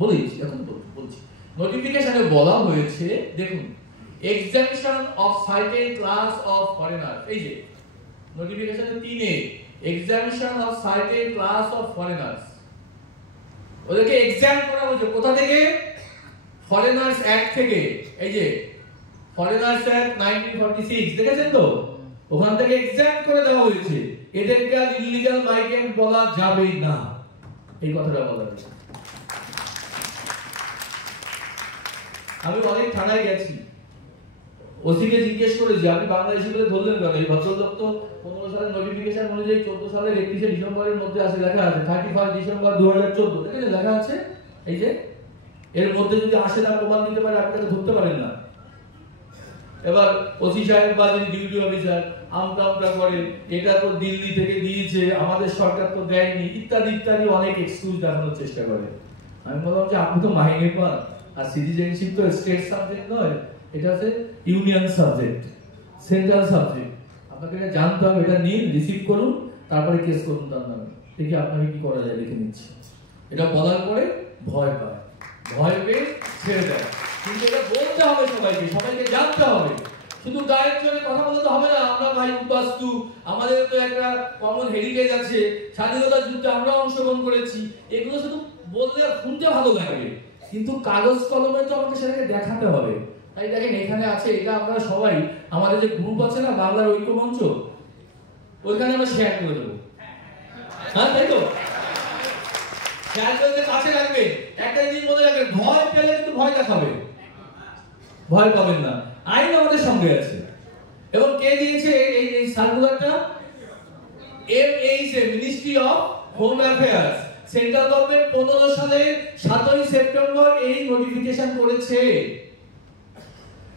বলেছি এখন বলছি। নোটিফিকেশনে বলা হয়েছে, দেখুন, examination of certain class of foreigner, এই যে নোটিফিকেশনে 3 examination of certain class of foreigners, ওদেরকে এক্সাম করা হয়েছে কোথা থেকে? ফরেনার্স অ্যাক্ট থেকে। এই যে ফরেনার্স অ্যাক্ট 1946 দেখেছেন তো, ওখান থেকে এক্সাম করে দেওয়া হয়েছে, এদেরকে আর ইলিগাল মাইগ্রেন্ট বলা যাবে না, এই কথাটা বলা হয়েছে। আমি অনেক থানায় গেছি, ওসিকে জিজ্ঞেস করেছি আপনি বাংলাদেশি বলে ধরলেন কেন? এই ভদ্রলোক তো 15 সালের নোটিফিকেশন অনুযায়ী 14 সালের 31 ডিসেম্বরের মধ্যে আছে, লেখা আছে 31 ডিসেম্বর 2014, দেখেন লেখা আছে। এই যে এর মধ্যে যদি আসে না প্রমাণ দিতে পারে, আপনি তাকে ধরতে পারেন না। এবার ওসি সাহেব বা যিনি ডিউটি অফিসার আমটা করে, এটা তো দিল্লি থেকে দিয়েছে, আমাদের সরকার তো দেয়নি, ইত্যাদি ইত্যাদি অনেক এক্সকিউজ দেখানোর চেষ্টা করে। আমি বললাম যে আপনি তো মাইনে পান, আর সিটিজেনশিপ তো স্টেট সাবজেক্ট নয়, এটা হচ্ছে ইউনিয়ন সাবজেক্ট, সেন্ট্রাল সাবজেক্ট। আপনাকে এটা জানতে হবে, এটা নিন, রিসিভ করুন, তারপরে কেস করুন তার নামে, দেখি আপনাকে কি করা যায় দেখে নিচ্ছি। এটা বলার পরে ভয় পায়, ভয় পেয়ে ছেড়ে দেয়। কিন্তু এটা বলতে হবে সবাইকে, সবাইকে জানতে হবে, শুধু গায়ের জোরে কথা বলতে হবে না। আমরা ভাই উপাস্তু, আমাদের তো একটা কমন হেরিটেজ আছে, স্বাধীনতা যুদ্ধে আমরা অংশগ্রহণ করেছি, এগুলো শুধু বললে শুনতে ভালো লাগে, কিন্তু কাগজ কলমে তো আমাকে সেটাকে দেখাতে হবে। তাই দেখেন এখানে আছে, এটা আমরা সবাই, আমাদের যে গ্রুপ আছে না বাংলার ঐক্য মঞ্চ, ওইখানে আমরা শেয়ার করে দেবো। হ্যাঁ তাই তো, শেয়ার করে কাছে রাখবে। একটা জিনিস মনে রাখবেন, ভয় পেলে কিন্তু ভয় দেখাবে, ভয় পাবেন না। আইন আমাদের সঙ্গে আছে। এবং কে দিয়েছে এই সার্কুলারটা? MHA, ministry of home affairs, central government 15 সালের 7 সেপ্টেম্বর এই নোটিফিকেশন করেছে।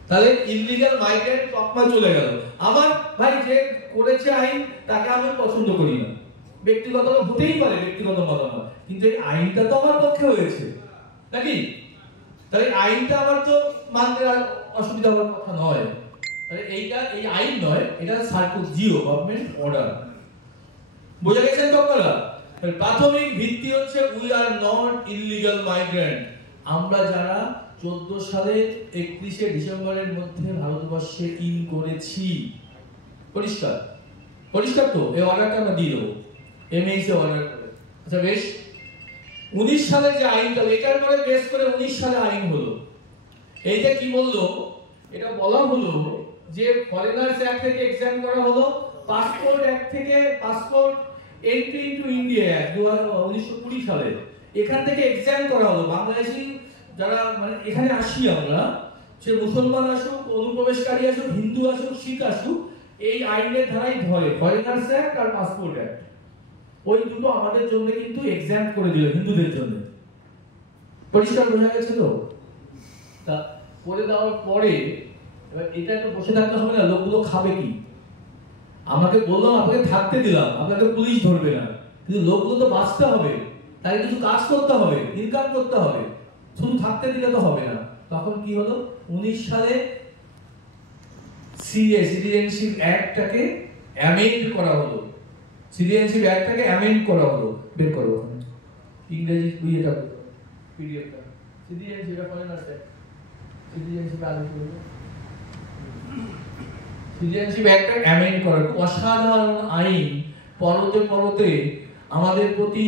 তাহলে ইলিগাল মাইগ্রেন্ট তকমা চলে গেল। আমার ভাই যে করেছে আইন, তাকে আমি পছন্দ করি না, ব্যক্তিগত হতেই পারে, ব্যক্তিগত মতামত, কিন্তু এই আইনটা তো আমার পক্ষে হয়েছে নাকি? তাহলে আইনটা আমার তো মানতে অসুবিধা হওয়ার কথা নয়। তাহলে এইটা এই আইন নয়, এটা সার্কুলার জিও, গভর্নমেন্ট অর্ডার। বুঝে গেছেন তো আপনারা? প্রাথমিক ভিত্তি হচ্ছে we are not illegal migrant. আমরা যারা 14 সালের 31 ডিসেম্বরের মধ্যে ভারতবর্ষে ইন করেছি, পরিষ্কার পরিষ্কার তো, এই অর্ডারটা আমরা দিয়ে দেবো, এমএইচ এ অর্ডার করে। আচ্ছা বেশ, 19 সালে যে আইনটা, এটার পরে বেস করে 19 সালে আইন হলো। এইটা কি বললো? এটা বলা হলো যে ফরেনার্স অ্যাক্ট থেকে এক্সাম করা হলো, পাসপোর্ট অ্যাক্ট থেকে, passport entry into India act 1920 সালে, এখান থেকে এক্সাম করা হলো। বাংলাদেশি যারা মানে এখানে আসি আমরা, সে মুসলমান আসুক, অনুপ্রবেশকারী আসুক, হিন্দু আসুক, শিখ আসুক, এই আইনের ধারাই ধরে, ফরেনার্স অ্যাক্ট আর পাসপোর্ট অ্যাক্ট। ওই দুটো আমাদের জন্য কিন্তু এক্সাম করে দিল, হিন্দুদের জন্য। পরিষ্কার বোঝা গেছে তো? তা করে দেওয়ার পরে এবার এটা একটু বসে থাকতে হবে না, লোকগুলো খাবে কি? আমাকে বললাম, আপনাকে থাকতে দিলাম, আপনাকে পুলিশ ধরবে না, কিন্তু লোকগুলো তো বাঁচতে হবে, তাই কিছু কাজ করতে হবে, ইনকাম করতে হবে, শুধু থাকতে দিলে তো হবে না। তখন কি হলো? 19 সালে সিটিজেনশিপ অ্যাক্টটাকে অ্যামেন্ড করা হলো, সিটিজেনশিপ অ্যাক্টটাকে অ্যামেন্ড করা হলো। বের করো ইংরেজি এটা পিডিএফটা, সিটিজেনশিপ ফরেনার্স অ্যাক্ট, সিটিজেনশিপ আগে করব, সিটিজেনশিপ অ্যাক্টটা অ্যামেন্ড করা। অসাধারণ আইন, পরতে পরতে আমাদের প্রতি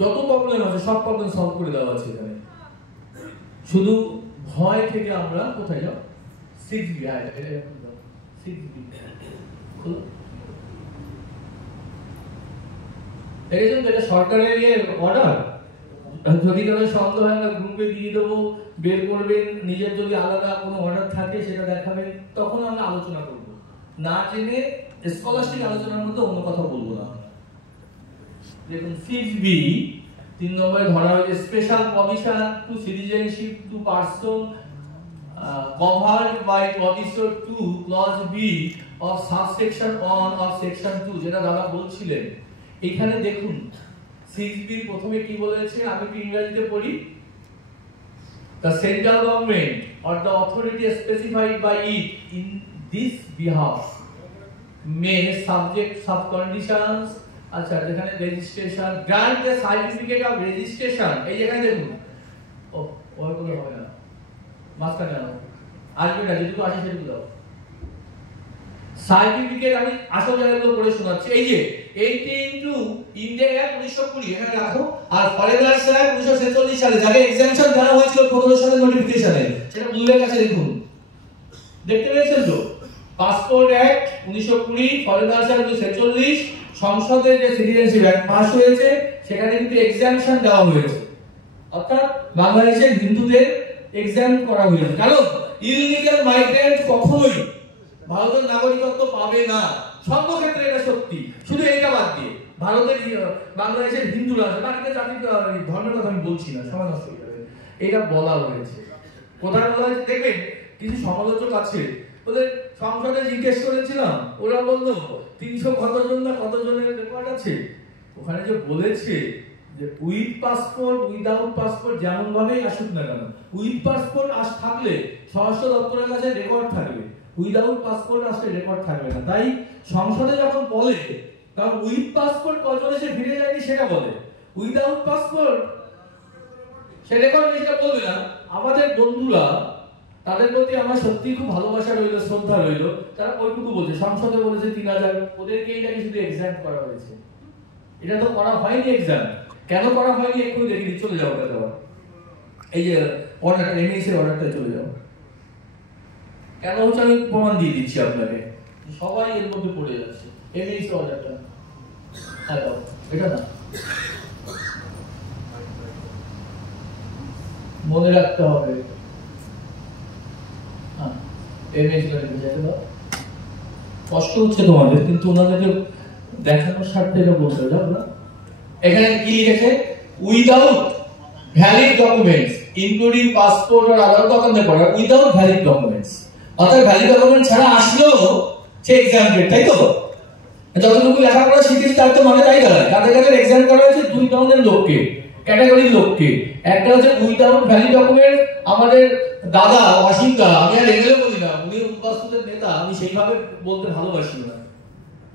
যত প্রবলেম আছে সব প্রবলেম সলভ করে দেওয়া আছে এখানে। শুধু ভয় থেকে আমরা কোথায় যাও? 6B, 6B খুলো। দেখেছেন তো, এটা সরকারের অর্ডার, যদি কারো সন্দেহ হয় না গ্রুপে দিয়ে দেবো, বের করবেন, নিজের যদি আলাদা কোনো অর্ডার থাকে সেটা দেখাবেন, তখন আমরা আলোচনা করব। না জেনে স্কলাস্টিক আলোচনার মধ্যে অন্য কথা বলবো না। দেখুন 6B 3 নম্বরে ধরা হয়েছে special permission to citizenship two person covered by provision 2 clause B of subsection 1 of section 2, যেটা দাদা বলছিলেন। এখানে দেখুন 6B প্রথমে কি বলেছে, আমি একটু ইংরেজিতে পড়ি। The central government or the authority specified by it in this behalf may subject sub conditions, আচ্ছা যেখানে registration, grant A certificate of registration, এই যেখানে দেখুন ওইগুলো হবে না, মাঝখানে আনো, আসবে না, যেটুকু আসে সেটুকু দাও। সার্টিফিকেট আমি আসল জায়গাগুলো পড়ে শোনাচ্ছি। এই যে 18 ইন্ডিয়া অ্যাক্ট 1920 এখানে রাখো, আর ফরেনার্স অ্যাক্ট 1946 সালে যাকে এক্সাম্পশন দেওয়া হয়েছিল 15 সালের নোটিফিকেশনে, সেটা উল্লেখ আছে দেখুন, দেখতে পেয়েছেন তো? পাসপোর্ট অ্যাক্ট 1920, ফরেনার্স অ্যাক্ট 1946, সংসদে যে সিটিজেনশিপ অ্যাক্ট পাস হয়েছে সেখানে কিন্তু এক্সাম্পশন দেওয়া হয়েছে, অর্থাৎ বাংলাদেশের হিন্দুদের এক্সাম্পট করা হয়েছে। কারণ ইললিগাল মাইগ্রেন্ট কখনোই ভারতের নাগরিকত্ব পাবে না, সর্বক্ষেত্রে এটা সত্যি, শুধু এটা বাদ দিয়ে ভারতের বাংলাদেশের হিন্দুরা আছে, বাকিটা জাতির ধর্মের কথা আমি বলছি না, সমাজ নষ্ট হয়ে যাবে, এটা বলা হয়েছে। কোথায় বলা হয়েছে দেখবেন, কিছু সমালোচক আছে, ওদের সংসদে জিজ্ঞেস করেছিলাম, ওরা বললো 300 কতজন না কতজনের রেকর্ড আছে, ওখানে যে বলেছে যে উইথ পাসপোর্ট উইদাউট পাসপোর্ট যেমন ভাবেই আসুক না কেন, উইথ পাসপোর্ট থাকলে স্বরাষ্ট্র দপ্তরের কাছে রেকর্ড থাকবে, উইদাউট পাসপোর্ট আসলে রেকর্ড থাকবে না। তাই সংসদে যখন বলে, কারণ উইথ পাসপোর্ট কজন এসে ফিরে যায়নি সেটা বলে, উইদাউট পাসপোর্ট সে রেকর্ড নেই সেটা বলবে না। আমাদের বন্ধুরা, তাদের প্রতি আমার সত্যি খুব ভালোবাসা রইল, শ্রদ্ধা রইল, তারা ওইটুকু বলছে, সংসদে বলেছে 3000, ওদেরকে এইটাকে শুধু এক্সাম করা হয়েছে, এটা তো করা হয়নি এক্সাম। কেন করা হয়নি একটু দেখি, চলে যাও ওটা দেওয়া, এই যে অর্ডারটা এমএস এর অর্ডারটা চলে যাও, কেন হচ্ছে আমি প্রমাণ দিয়ে দিচ্ছি আপনাকে, সবাই এর মধ্যে পড়ে যাচ্ছে। এমএস অর্ডারটা এটা না, মনে রাখতে হবে, কষ্ট হচ্ছে তোমাদের, কিন্তু ওনাদেরকে দেখানোর স্বার্থে এটা বলতে হবে না। এখানে কি লিখেছে, without valid documents including passport আর আদার ডকুমেন্ট পড়া, উইদাউট ভ্যালিড ডকুমেন্টস, অর্থাৎ ভ্যালিড ডকুমেন্ট ছাড়া আসলেও সে এক্সাম্পটেড, তাই তো? যতটুকু লেখাপড়া শিখেছি তার তো মানে তাই দাঁড়ায়। কাদের কাদের এক্সাম করা হয়েছে, দুই ধরনের লোককে, ক্যাটাগরির লোককে। একটা হচ্ছে উইদাউট ভ্যালিড ডকুমেন্ট, আমাদের দাদা অসীমদা, আমি আর এগুলো বলি না, উনি উপস্থিতের নেতা, আমি সেইভাবে বলতে ভালোবাসি না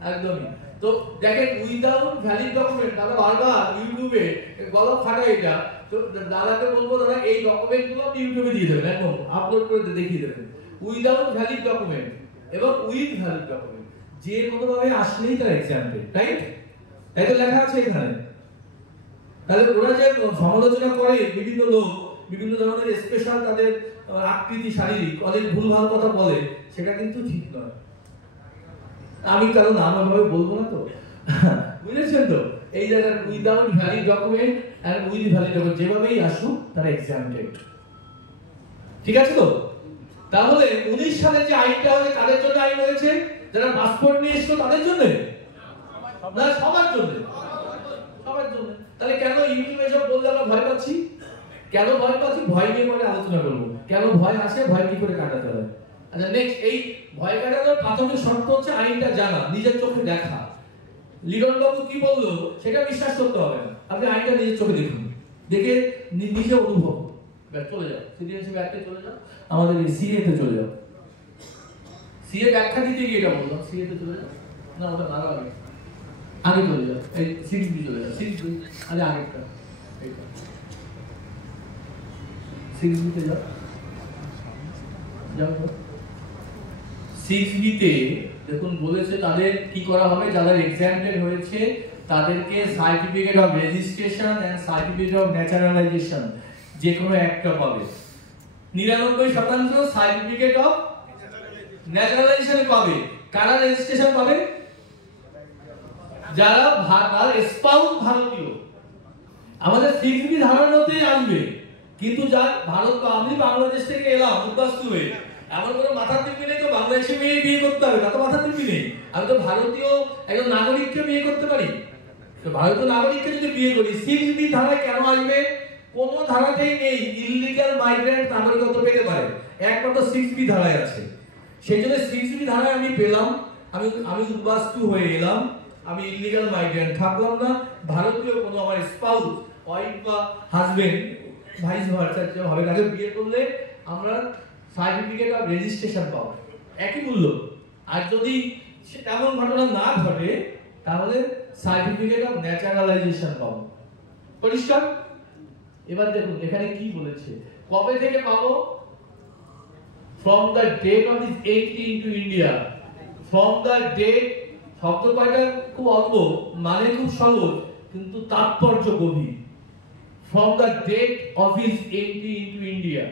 একদমই। তো দেখেন উইদাউট ভ্যালিড ডকুমেন্ট, দাদা বারবার ইউটিউবে গল্প খাটা, এটা তো দাদাকে বলবো, দাদা এই ডকুমেন্ট গুলো আপনি ইউটিউবে দিয়ে দেবেন, একদম আপলোড করে দেখিয়ে দেবেন। উইদাউট ভ্যালিড ডকুমেন্ট এবং উইথ ভ্যালিড ডকুমেন্ট, যে কোনো ভাবে আসলেই তার এক্সাম্পল, রাইট? তাই তো লেখা আছে এখানে। তাহলে ওরা যে সমালোচনা করে বিভিন্ন লোক, বিভিন্ন ধরনের স্পেশাল তাদের আকৃতি শারীরিক অনেক ভুলভাল কথা বলে, সেটা কিন্তু ঠিক নয়। আমি কারণ নাম ভাবে বলবো না তো, বুঝেছেন তো? এই জায়গায় উইদাউট ভ্যালিড ডকুমেন্ট আর উইথ ভ্যালিড ডকুমেন্ট যেভাবেই আসুক তারা এক্সাম্পটেড, ঠিক আছে তো? তাহলে 19 সালে যে আইনটা হয়েছে কাদের জন্য আইন হয়েছে? যারা পাসপোর্ট নিয়ে এসেছিল তাদের জন্য না, সবার জন্য, সবার জন্য। তাহলে কেন ইউটিউবে সব বললে আমরা ভয় পাচ্ছি? কেন ভয় পাচ্ছি? ভয় নিয়ে পরে আলোচনা করবো, কেন ভয় আসে, ভয় কি করে কাটাতে হয়। আচ্ছা নেক্সট, এই ভয় কাটানোর প্রাথমিক শর্ত হচ্ছে আইনটা জানা, নিজের চোখে দেখা। লিডন বাবু কি বললো সেটা বিশ্বাস করতে হবে না, আপনি আইনটা নিজের চোখে দেখুন, দেখে নিজে অনুভব। চলে যাও সিটিজেনশিপ অ্যাক্টে চলে যাও, আমাদের এই সিএ তে চলে যাও। সিএ ব্যাখ্যা দিতে গিয়ে এটা বললাম, সিএ তে চলে যাও না, ওটা না আগে চলে যাও, এই সিরিজ চলে যাও, সিরিজ আরে আগেরটা এইটা সিরিজ তে যাও, যাও 6B তে দেখুন বলেছে তাদের কি করা হবে, যাদের এক্সাম্পটেড হয়েছে তাদেরকে certificate of registration and certificate of naturalisation যে কোনো একটা পাবে। 99% সার্টিফিকেট অফ ন্যাচারালাইজেশন পাবে। কারা রেজিস্ট্রেশন পাবে? যারা স্পাউস ভারতীয়। আমাদের 6B ধারার মধ্যেই আসবে, কিন্তু যা ভারত বা আমি বাংলাদেশ থেকে এলাম উদ্বাস্তু হয়ে, আমার কোনো মাথার টিপি নেই তো বাংলাদেশে মেয়ে বিয়ে করতে হবে, তা তো মাথার টিপি নেই। আমি তো ভারতীয় একজন নাগরিককে বিয়ে করতে পারি। তো ভারতীয় নাগরিককে যদি বিয়ে করি 6B ধারায় কেন আসবে? কোন ধারাতেই নেই ইললিগাল মাইগ্রেন্ট নাগরিকত্ব পেতে পারে, একমাত্র 6B ধারায় আছে। সেই জন্য 6B ধারায় আমি পেলাম, আমি উদ্বাস্তু হয়ে এলাম, আমি ইললিগাল মাইগ্রেন্ট থাকলাম না। ভারতীয় কোনো আমার স্পাউস, ওয়াইফ বা হাজবেন্ড, ভাইস ভার্সা যে হবে, তাকে বিয়ে করলে আমরা সার্টিফিকেট অফ রেজিস্ট্রেশন পাবো, একই মূল্য। আর যদি এমন ঘটনা না ঘটে তাহলে সার্টিফিকেট অফ ন্যাচারালাইজেশন পাবো। পরিষ্কার? এবার দেখুন এখানে কি বলেছে, কবে থেকে পাবো? From the date of his entry into India. From the date শব্দ কয়টা খুব অল্প, মানে খুব সহজ, কিন্তু তাৎপর্য গভীর। From the date of his entry into India.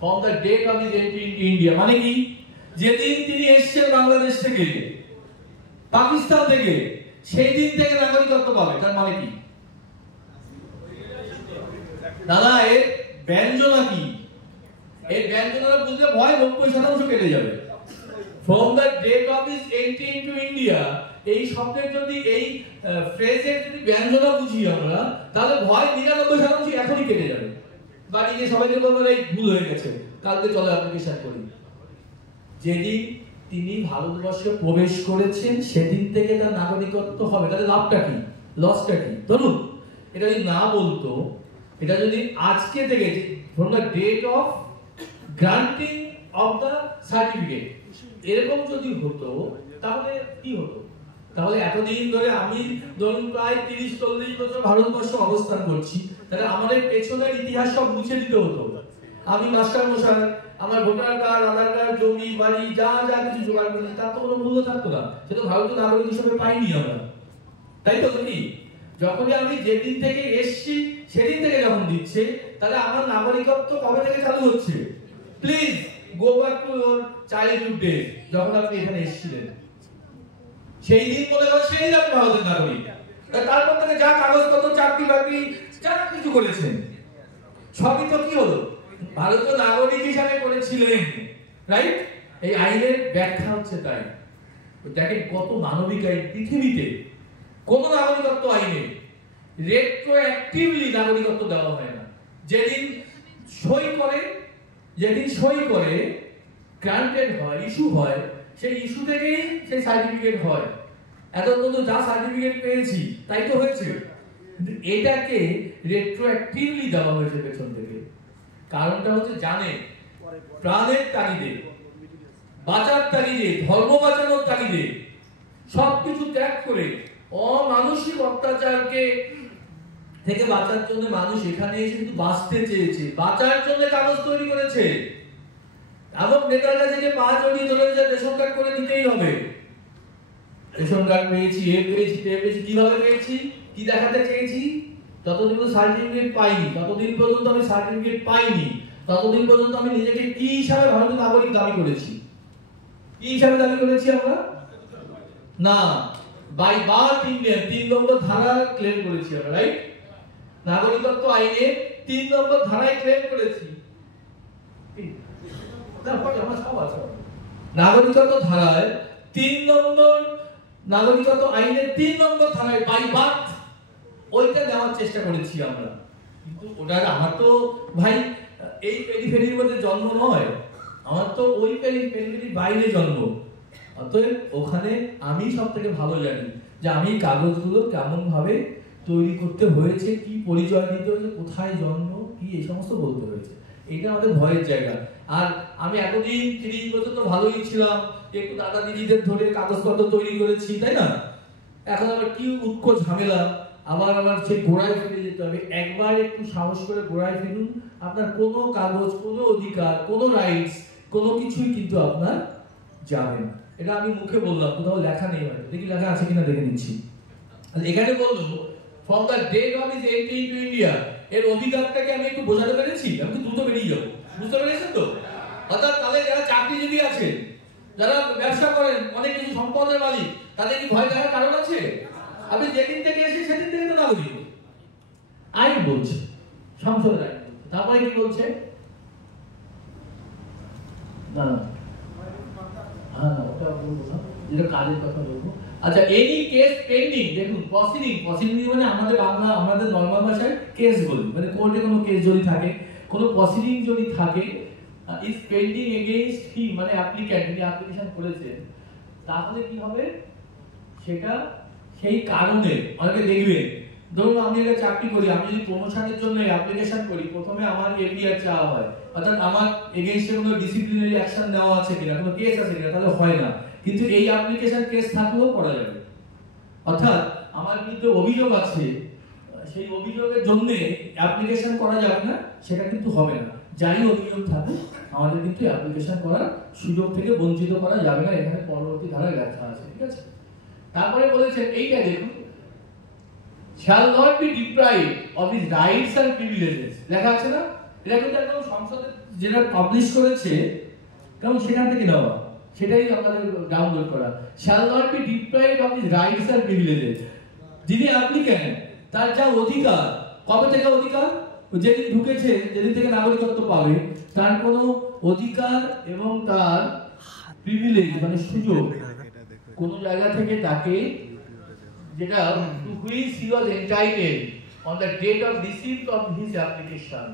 From the date of his entry into India মানে কি? যেদিন তিনি এসেছেন বাংলাদেশ থেকে, পাকিস্তান থেকে, সেই দিন থেকে নাগরিকত্ব পাবে। তার মানে কি দাদা? এর ব্যঞ্জনা কি? এই ব্যঞ্জনাটা বুঝলে ভয় 90% কেটে যাবে। From the date of his entry into India, এই শব্দের যদি, এই ফ্রেজের যদি ব্যঞ্জনা বুঝি আমরা, তাহলে ভয় 99% এখনই কেটে যাবে। বাড়ি গিয়ে সবাইকে বলবো এই ভুল হয়ে গেছে, কালকে চলে অ্যাপ্লিকেশন করি। যেদিন তিনি ভারতবর্ষে প্রবেশ করেছেন সেদিন থেকে তার নাগরিকত্ব হবে। তাহলে লাভটা কি, লসটা কি? ধরুন এটা যদি না বলতো, এটা যদি আজকে থেকে from the date of granting of the certificate এরকম যদি হতো, তাহলে কি হতো? তাহলে এতদিন ধরে আমি ধরুন প্রায় 30-40 বছর ভারতবর্ষে অবস্থান করছি, তাহলে আমাদের পেছনের ইতিহাস সব মুছে দিতে হতো। আমি মাস্টার মশাই, আমার ভোটার কার্ড, আধার কার্ড, জমি বাড়ি যা যা কিছু জোগাড় করেছি তার তো কোনো মূল্য থাকতো না, সেটা ভারতীয় নাগরিক হিসেবে পাইনি আমরা, তাই তো? কি যখনই আমি যেদিন থেকে এসছি সেদিন থেকে যখন দিচ্ছে, তাহলে আমার নাগরিকত্ব কবে থেকে চালু হচ্ছে? Please go back to your childhood days, যখন আপনি এখানে এসেছিলেন সেই দিন মনে হয় সেই দিন আপনি ভারতের নাগরিক। তারপর থেকে যা কাগজপত্র, চাকরি বাকরি যা কিছু করেছেন সবই তো কি হলো? ভারতীয় নাগরিক হিসাবে করেছিলেন, রাইট? এই আইনের ব্যাখ্যা হচ্ছে তাই। দেখেন কত মানবিক আইন পৃথিবীতে, কোন নাগরিকত্ব আইনে রেট্রোঅ্যাক্টিভলি নাগরিকত্ব দেওয়া হয় না। যেদিন সই করে গ্রান্টেড হয়, ইস্যু হয়, সেই ইস্যু থেকেই সেই সার্টিফিকেট হয়। এতদিন যা সার্টিফিকেট পেয়েছি তাই তো হয়েছে, কিন্তু এটাকে রেট্রোঅ্যাক্টিভলি দেওয়া হয়েছে পেছন থেকে। কারণটা হচ্ছে জানে প্রাণের তাগিদে, বাঁচার তাগিদে, ধর্ম বাঁচানোর তাগিদে সবকিছু ত্যাগ করে অমানসিক অত্যাচারকে থেকে বাঁচার জন্য মানুষ এখানে এসে কিন্তু বাঁচতে চেয়েছে, বাঁচার জন্য কাগজ তৈরি করেছে। এবং নেতার কাছে যে পা জড়িয়ে ধরে রেশন কার্ড করে নিতেই হবে, রেশন কার্ড পেয়েছি, এ পেয়েছি, তে পেয়েছি, কিভাবে পেয়েছি, কি দেখাতে চেয়েছি, যতদিন পর্যন্ত সার্টিফিকেট পাইনি ততদিন পর্যন্ত আমি সার্টিফিকেট পাইনি, ততদিন পর্যন্ত আমি নিজেকে কি হিসাবে ভারতীয় নাগরিক দাবি করেছি? কি হিসাবে দাবি করেছি আমরা? না, বাই বার্থ ইন্ডিয়ান 3 নম্বর ধারা ক্লেম করেছি আমরা, রাইট? নাগরিকত্ব আইনে 3 নম্বর ধারায় ক্লেম করেছি। নাগরিকত্ব ধারায় 3 নম্বর, নাগরিকত্ব আইনের 3 নম্বর ধারায় বাই বার্থ ওইটা দেওয়ার চেষ্টা করেছি আমরা। কিন্তু ওটা আমার তো ভাই এই পেরিফেরির মধ্যে জন্ম নয়, আমার তো ওই পেরিফেরির বাইরে জন্ম। অতএব ওখানে আমি সব থেকে ভালো জানি যে আমি কাগজগুলো কেমন ভাবে তৈরি করতে হয়েছে, কি পরিচয় দিতে হয়েছে, কোথায় জন্ম, কি এই সমস্ত বলতে হয়েছে। এটা আমাদের ভয়ের জায়গা। আর আমি এতদিন 30 বছর তো ভালোই ছিলাম, একটু দাদা দিদিদের ধরে কাগজপত্র তৈরি করেছি, তাই না? এখন আবার কি উৎকট ঝামেলা, আবার সেই গোড়ায় ফিরে যেতে হবে। একবার একটু সাহস করে গোড়ায় ফিরুন, আপনার কোনো কাগজ, কোনো অধিকার, কোনো রাইটস, কোনো কিছুই কিন্তু আপনার যাবে না। এটা আমি মুখে বললাম, কোথাও লেখা নেই, হয়তো দেখি লেখা আছে কিনা দেখে নিচ্ছি। এখানে বললো from the date of his entry into India, এর অধিকারটাকে আমি একটু বোঝাতে পেরেছি? আমি তো দ্রুত বেরিয়ে যাবো, বুঝতে পেরেছেন তো? অর্থাৎ তাহলে যারা চাকরিজীবী আছেন, যারা ব্যবসা করেন, অনেক কিছু সম্পদের মালিক, তাদের কি ভয় দেখার কারণ আছে? আপনি যেদিন থেকে এসে সেদিন থেকে তো নাগরিক, আইন বলছে, সংসদের আইন বলছে। তারপরে কি বলছে? না হ্যাঁ ওটা বলবো না, যেটা কাজের কথা বলবো। আচ্ছা, এনি কেস পেন্ডিং, দেখুন প্রসিডিং মানে আমাদের বাংলা, আমাদের নরমাল ভাষায় কেস বলি, মানে কোর্টে কোনো কেস যদি থাকে, কোনো প্রসিডিং যদি থাকে, ইজ পেন্ডিং এগেইনস্ট হিম, মানে অ্যাপ্লিক্যান্ট, যিনি অ্যাপ্লিকেশন করেছেন, তাহলে কি হবে? সেটা সেই কারণে, অনেকে দেখবেন, ধরুন আমি একটা চাকরি করি, আমি যদি প্রমোশনের জন্য অ্যাপ্লিকেশন করি, প্রথমে আমার এপিআর চাওয়া হয়, অর্থাৎ আমার এগেইনস্টে কোনো ডিসিপ্লিনারি অ্যাকশন নেওয়া আছে কিনা, কোনো কেস আছে কিনা, তাহলে হয় না। কিন্তু এই অ্যাপ্লিকেশন কেস থাকলেও করা যাবে। অর্থাৎ আমার বিরুদ্ধে অভিযোগ আছে, সেই অভিযোগের জন্য অ্যাপ্লিকেশন করা যাবে না, সেটা কিন্তু হবে না। যাই অভিযোগ থাকে আমাদের কিন্তু অ্যাপ্লিকেশন করার সুযোগ থেকে বঞ্চিত করা যাবে না, এখানে পরবর্তী ধারায় লেখা আছে, ঠিক আছে? তারপরে বলেছেন এইটা দেখুন, shall not be deprived of his rights and privileges, লেখা আছে না? এটা কিন্তু একদম সংসদে যেটা পাবলিশ করেছে, কারণ সেখান থেকে নেওয়া, সেটাই আমাদের ডাউনলোড করা। shall not be deprived of his rights and privileges, যিনি অ্যাপ্লিক্যান্ট তার যা অধিকার, কবে থেকে অধিকার? যেদিন ঢুকেছে, যেদিন থেকে নাগরিকত্ব পাবে, তার কোনো অধিকার এবং তার প্রিভিলেজ মানে সুযোগ কোন জায়গা থেকে তাকে, যেটা to which he was entitled on the date of receipt of his application,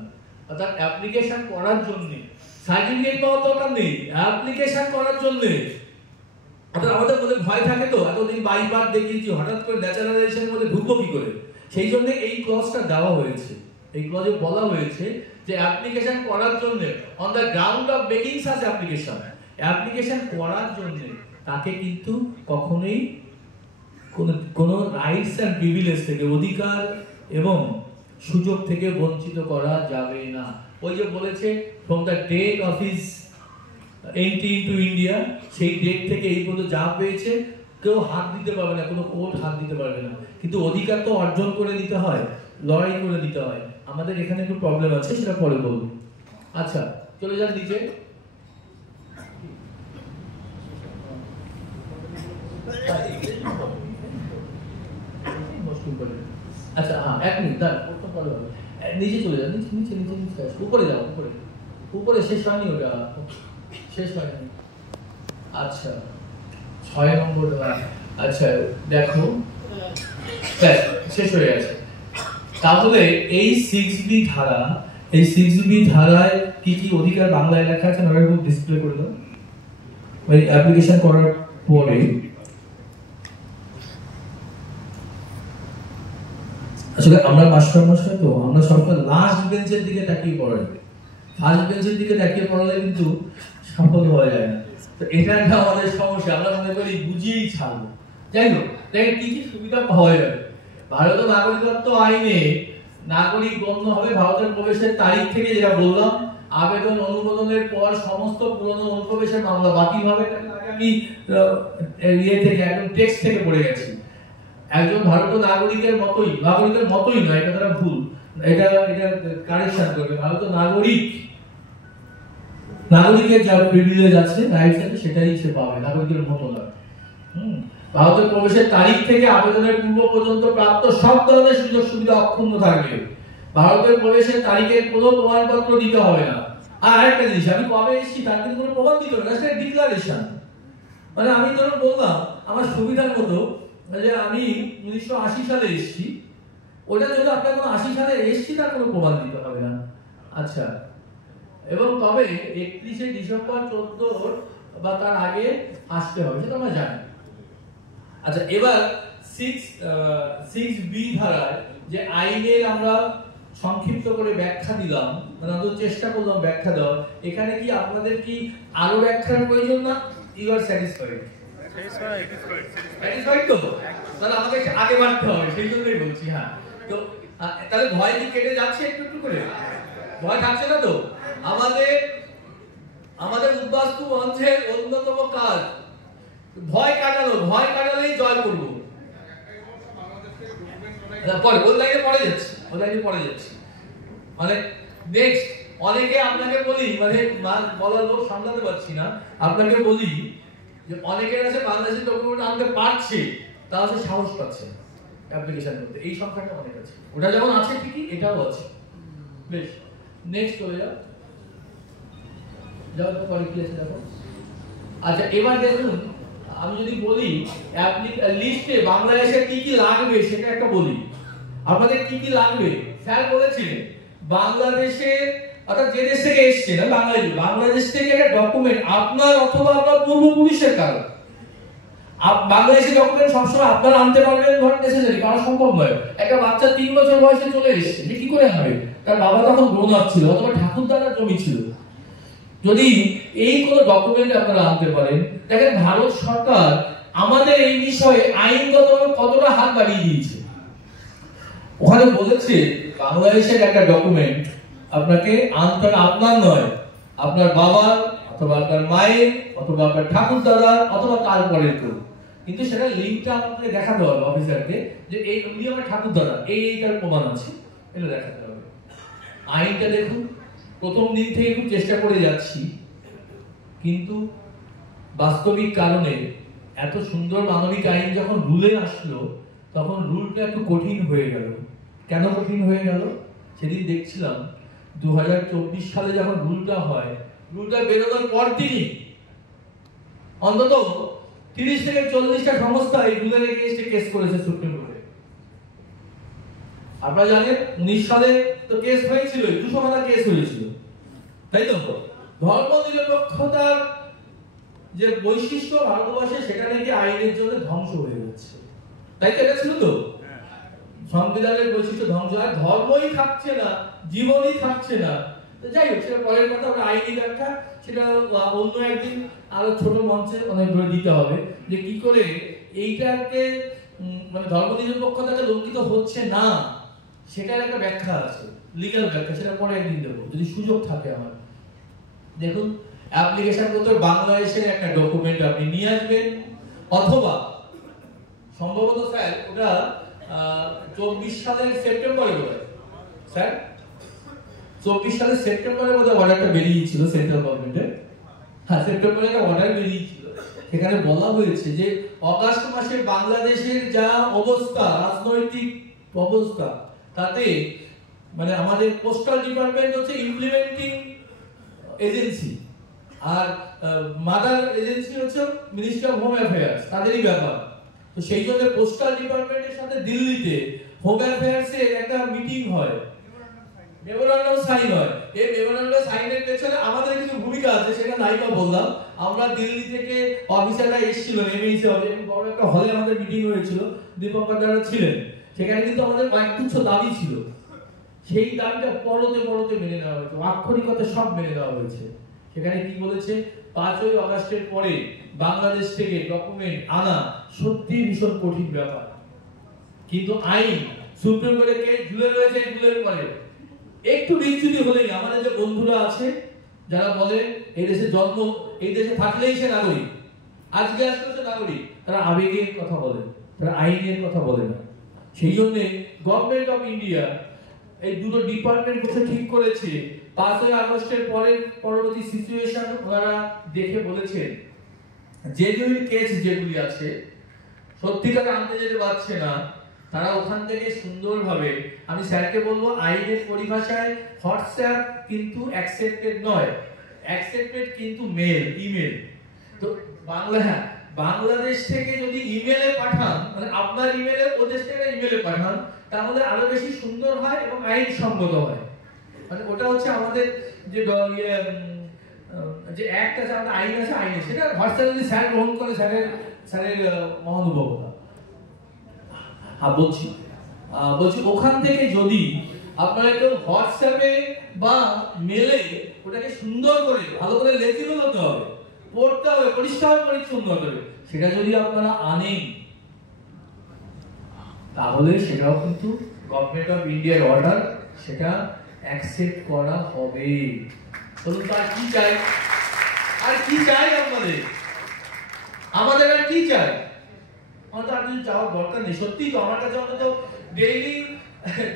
অর্থাৎ অ্যাপ্লিকেশন করার জন্য সার্টিফিকেট পাওয়ার দরকার নেই, অ্যাপ্লিকেশন করার জন্য। অর্থাৎ আমাদের মধ্যে ভয় থাকে তো, এতদিন বাইবার দেখিয়েছি, হঠাৎ করে ন্যাচারালাইজেশনের মধ্যে ঢুকবো কি করে, সেই জন্য এই ক্লজটা দেওয়া হয়েছে। এই ক্লজে বলা হয়েছে যে অ্যাপ্লিকেশন করার জন্য, on the ground of making such application, application করার জন্য তাকে কিন্তু কখনোই কোন রাইটস এন্ড প্রিভিলেজ থেকে, অধিকার এবং সুযোগ থেকে বঞ্চিত করা যাবে না। ওই যে বলেছে from the date of his entry into India, সেই ডেট থেকে এই পর্যন্ত যা পেয়েছে কেউ হাত দিতে পারবে না, কোনো কোর্ট হাত দিতে পারবে না। কিন্তু অধিকার তো অর্জন করে দিতে হয়, লড়াই করে দিতে হয়। আমাদের এখানে একটু প্রবলেম আছে, সেটা পরে বলবো। আচ্ছা, চলে যান নিচে। আচ্ছা হ্যাঁ, এক মিনিট দাঁড়, নিচে চলে যান, নিচে নিচে নিচে নিচে, উপরে যাও, উপরে উপরে, শেষ হয়নি ওটা, শেষ হয়নি। আচ্ছা 6 নম্বর, আচ্ছা দেখো শেষ হয়ে গেছে। তাহলে এই 6B ধারা, এই 6B ধারায় কি কি অধিকার বাংলায় লেখা আছে নয় বুক ডিসপ্লে করে দাও। ওই অ্যাপ্লিকেশন করার পরে আসলে আমরা মাস্টার তো আমরা সবসময় লাস্ট বেঞ্চের দিকে তাকিয়ে পড়াই, ফার্স্ট বেঞ্চের দিকে তাকিয়ে পড়ালে কিন্তু সফল হয়ে যায় না। তো এটা একটা আমাদের সমস্যা, আমরা মনে করি বুঝিয়েই ছাড়বো। যাই হোক, তাই কি কি সুবিধা পাওয়া যাবে? ভারতীয় নাগরিকত্ব আইনে নাগরিক গণ্য হবে ভারতের প্রবেশের তারিখ থেকে, যেটা বললাম, আবেদন অনুমোদনের পর সমস্ত পুরনো অনুপ্রবেশের মামলা বাতিল হবে। আমি ইয়ে থেকে একদম টেক্সট থেকে পড়ে গেছি। একজন ভারতীয় নাগরিকের মতোই নয়, এটা তারা ভুল, এটা কারেকশন করবে। ভারতীয় নাগরিকের যা প্রিভিলেজ আছে, রাইটস আছে, সেটাই সে পাবে, নাগরিকের মতো নয়। ভারতের প্রবেশের তারিখ থেকে আবেদনের পূর্ব পর্যন্ত প্রাপ্ত সব ধরনের সুযোগ সুবিধা অক্ষুণ্ণ থাকবে। ভারতের প্রবেশের তারিখের কোনো প্রমাণপত্র দিতে হবে না। আর আরেকটা জিনিস, আমি কবে এসেছি তার কিন্তু কোনো প্রমাণ দিতে হবে না, সেটা ডিক্লারেশন। মানে আমি ধরুন বললাম আমার সুবিধার মতো যে আমি 1980 সালে এসেছি, ওটা যদি আপনার কোনো 80 সালে এসেছি তার কোনো প্রমাণ দিতে হবে না। আচ্ছা, এবং তবে 31শে ডিসেম্বর 14 বা তার আগে আসতে হবে, সেটা আমরা জানি। আচ্ছা, এবার 6B ধারায় যে আইনের আমরা সংক্ষিপ্ত করে ব্যাখ্যা দিলাম, মানে আমরা চেষ্টা করলাম ব্যাখ্যা দেওয়ার। এখানে কি আপনাদের কি আরো ব্যাখ্যার প্রয়োজন না? You R satisfied? স্যাটিসফাইড তো? তাহলে আমাকে আগে বাড়তে হবে, সেই জন্যই বলছি। হ্যাঁ, তো তাহলে ভয় কি কেটে যাচ্ছে একটু একটু করে? ভয় থাকছে না তো? আমাদের উদ্বাস্তু মঞ্চের অন্যতম কাজ ভয় কাটানো, ভয় কাটালেই জয় করবো। পরে ওর লাইনে পড়ে যাচ্ছে, মানে নেক্সট অনেকে আপনাকে বলি, মানে বলার লোক সামলাতে পারছি না, আপনাকে বলি যে অনেকের কাছে বাংলাদেশের ডকুমেন্ট আনতে পারছে, তারা সে সাহস পাচ্ছে। অ্যাপ্লিকেশন করতে, এই সংখ্যাটা অনেক আছে। ওটা যেমন আছে ঠিকই এটাও আছে। বেশ, নেক্সট চলে যাও, যাও তো পরে কি আছে দেখো। আচ্ছা এবার দেখুন, আমি যদি বলি লিস্টে বাংলাদেশের কি কি লাগবে সেটা একটা বলি। আপনাদের কি কি লাগবে? স্যার বলেছিলেন বাংলাদেশে, অর্থাৎ যে দেশ থেকে এসছে না বাংলাদেশ থেকে একটা ডকুমেন্ট আপনার অথবা আপনার পূর্বপুরুষের কারো, বাংলাদেশের ডকুমেন্ট সবসময় আপনারা আনতে পারবেন, ধরেন নেসেসারি, কারণ সম্ভব নয়। একটা বাচ্চা 3 বছর বয়সে চলে এসেছে, সে কি করে আনবে? তার বাবা তখন গ্রোন আপ ছিল অথবা ঠাকুরদাদার জমি ছিল। যদি এই কোন ডকুমেন্ট আপনারা আনতে পারেন, দেখেন ভারত সরকার আমাদের এই বিষয়ে আইনগতভাবে কতটা হাত বাড়িয়ে দিয়েছে। ওখানে বলেছে বাংলাদেশের একটা ডকুমেন্ট আপনাকে আনতে হবে, আপনার নয়, আপনার বাবার অথবা আপনার মায়ের অথবা আপনার ঠাকুরদাদার অথবা তারপরের কেউ, কিন্তু সেটা লিঙ্কটা আপনাকে দেখাতে হবে অফিসারকে, যে এই উনি আমার ঠাকুরদাদা, এইটার প্রমাণ আছে, এটা দেখাতে হবে। আইনটা দেখুন, প্রথম দিন থেকে খুব চেষ্টা করে যাচ্ছি, কিন্তু বাস্তবিক কারণে এত সুন্দর মানবিক আইন যখন রুলে আসলো তখন রুলটা একটু কঠিন হয়ে গেল। কেন কঠিন হয়ে গেল? সেদিন দেখছিলাম 2024 সালে যখন রুলটা হয়, রুলটা বেরোনোর পর দিনই অন্তত 30 থেকে 40টা সংস্থা এই রুলের এগেইনস্টে কেস করেছে সুপ্রিম কোর্টে। আপনারা জানেন 19 সালে তো কেস হয়েছিল, 200 খানা কেস হয়েছিল, তাই তো? ধর্ম নিরপেক্ষতার যে বৈশিষ্ট্য ভারতবর্ষে, সেটা নাকি আইনের জন্য ধ্বংস হয়ে যাচ্ছে, তাই তো? এটা ছিল তো সংবিধানের বৈশিষ্ট্য ধ্বংস হয়, ধর্মই থাকছে না, জীবনই থাকছে না। তো যাই হোক, সেটা পরের কথা, ওটা আইনি ব্যাখ্যা, সেটা অন্য একদিন আরো ছোট মঞ্চে অনেক ধরে দিতে হবে, যে কি করে এইটাকে মানে ধর্ম নিরপেক্ষতাকে লঙ্ঘিত হচ্ছে না, সেটার একটা ব্যাখ্যা আছে, লিগ্যাল ব্যাখ্যা, সেটা পরে একদিন দেবো যদি সুযোগ থাকে আমার। দেখুন, অ্যাপ্লিকেশন করতে বাংলাদেশের একটা ডকুমেন্ট আপনি নিয়ে আসবেন, অথবা সম্ভবত স্যার ওটা 24 সালের সেপ্টেম্বরে বলে, স্যার 24 সালের সেপ্টেম্বরে বোধহয় অর্ডারটা বেরিয়েছিল সেন্ট্রাল গভর্নমেন্টের। হ্যাঁ, সেপ্টেম্বরে একটা অর্ডার বেরিয়েছিল, সেখানে বলা হয়েছে যে অগাস্ট মাসে বাংলাদেশের যা অবস্থা, রাজনৈতিক অবস্থা, তাতে মানে আমাদের পোস্টাল ডিপার্টমেন্ট হচ্ছে ইমপ্লিমেন্টিং এজেন্সি, আর মাদার এজেন্সি হচ্ছে মিনিস্ট্রি অফ হোম অ্যাফেয়ার্স, তাদেরই ব্যাপার। তো সেই জন্য পোস্টাল ডিপার্টমেন্টের সাথে দিল্লিতে হোম অ্যাফেয়ার্স এর একটা মিটিং হয়, মেমোরান্ডাম সাইন হয়। এই মেমোরান্ডাম সাইনের পেছনে আমাদের কিছু ভূমিকা আছে, সেটা নাইবা বললাম। আমরা দিল্লি থেকে অফিসাররা এসেছিলেন, এমএইসি হবে, বড় একটা হলে আমাদের মিটিং হয়েছিল, দীপঙ্কর দাদা ছিলেন সেখানে, কিন্তু আমাদের কয়েকগুচ্ছ দাবি ছিল, সেই দাবিটা পরতে পরতে মেনে নেওয়া হয়েছে, আক্ষরিকতা সব মেনে নেওয়া হয়েছে। সেখানে কি বলেছে, 5ই আগস্টের পরে বাংলাদেশ থেকে ডকুমেন্ট আনা সত্যি ভীষণ কঠিন ব্যাপার, কিন্তু আইন সুপ্রিম কোর্টে কে ঝুলে রয়েছে, ঝুলের পরে একটু বিচ্যুতি হলেই আমাদের যে বন্ধুরা আছে যারা বলে এই দেশে জন্ম, এই দেশে থাকলেই সে নাগরিক, আজকে আসলে সে নাগরিক, তারা আবেগের কথা বলে, তারা আইনের কথা বলে না। সেই জন্য গভর্নমেন্ট অফ ইন্ডিয়া এই দুটো ডিপার্টমেন্ট বসে ঠিক করেছে 5ই আগস্টের পরের পরবর্তী সিচুয়েশন ওনারা দেখে বলেছেন জেনুইন কেস যেগুলি আছে, সত্যিকার আনতে যেতে পারছে না, তারা ওখান থেকে সুন্দরভাবে, আমি স্যারকে বলবো আইনের পরিভাষায় হোয়াটসঅ্যাপ কিন্তু অ্যাকসেপ্টেড নয়, অ্যাকসেপ্টেড কিন্তু মেল, ইমেল। তো বাংলাদেশ থেকে যদি ইমেলে পাঠান, মানে আপনার ইমেলে ওদের থেকে ইমেলে পাঠান, তাহলে আরো বেশি সুন্দর হয় এবং আইনসঙ্গত হয়। মানে ওটা হচ্ছে আমাদের যে অ্যাক্ট আছে, আমাদের আইন আছে, আইনে সেটা হোয়াটসঅ্যাপে যদি স্যার গ্রহণ করে, স্যারের মহানুভবতা। বলছি ওখান থেকে যদি আপনারা একটু হোয়াটসঅ্যাপে বা মেলে ওটাকে সুন্দর করে ভালো করে লেখিত হতে হবে, পড়তে হবে পরিষ্কার পরিচ্ছন্ন করে, সেটা যদি আপনারা আনেন তাহলে সেটাও কিন্তু গভর্নমেন্ট অফ ইন্ডিয়ার অর্ডার, সেটা অ্যাকসেপ্ট করা হবে। বলুন তার কি চাই, আর কি চাই আমাদের আর কি চাই? আমাদের আর কিছু চাওয়ার দরকার নেই। সত্যি তো আমার কাছে অন্তত ডেইলি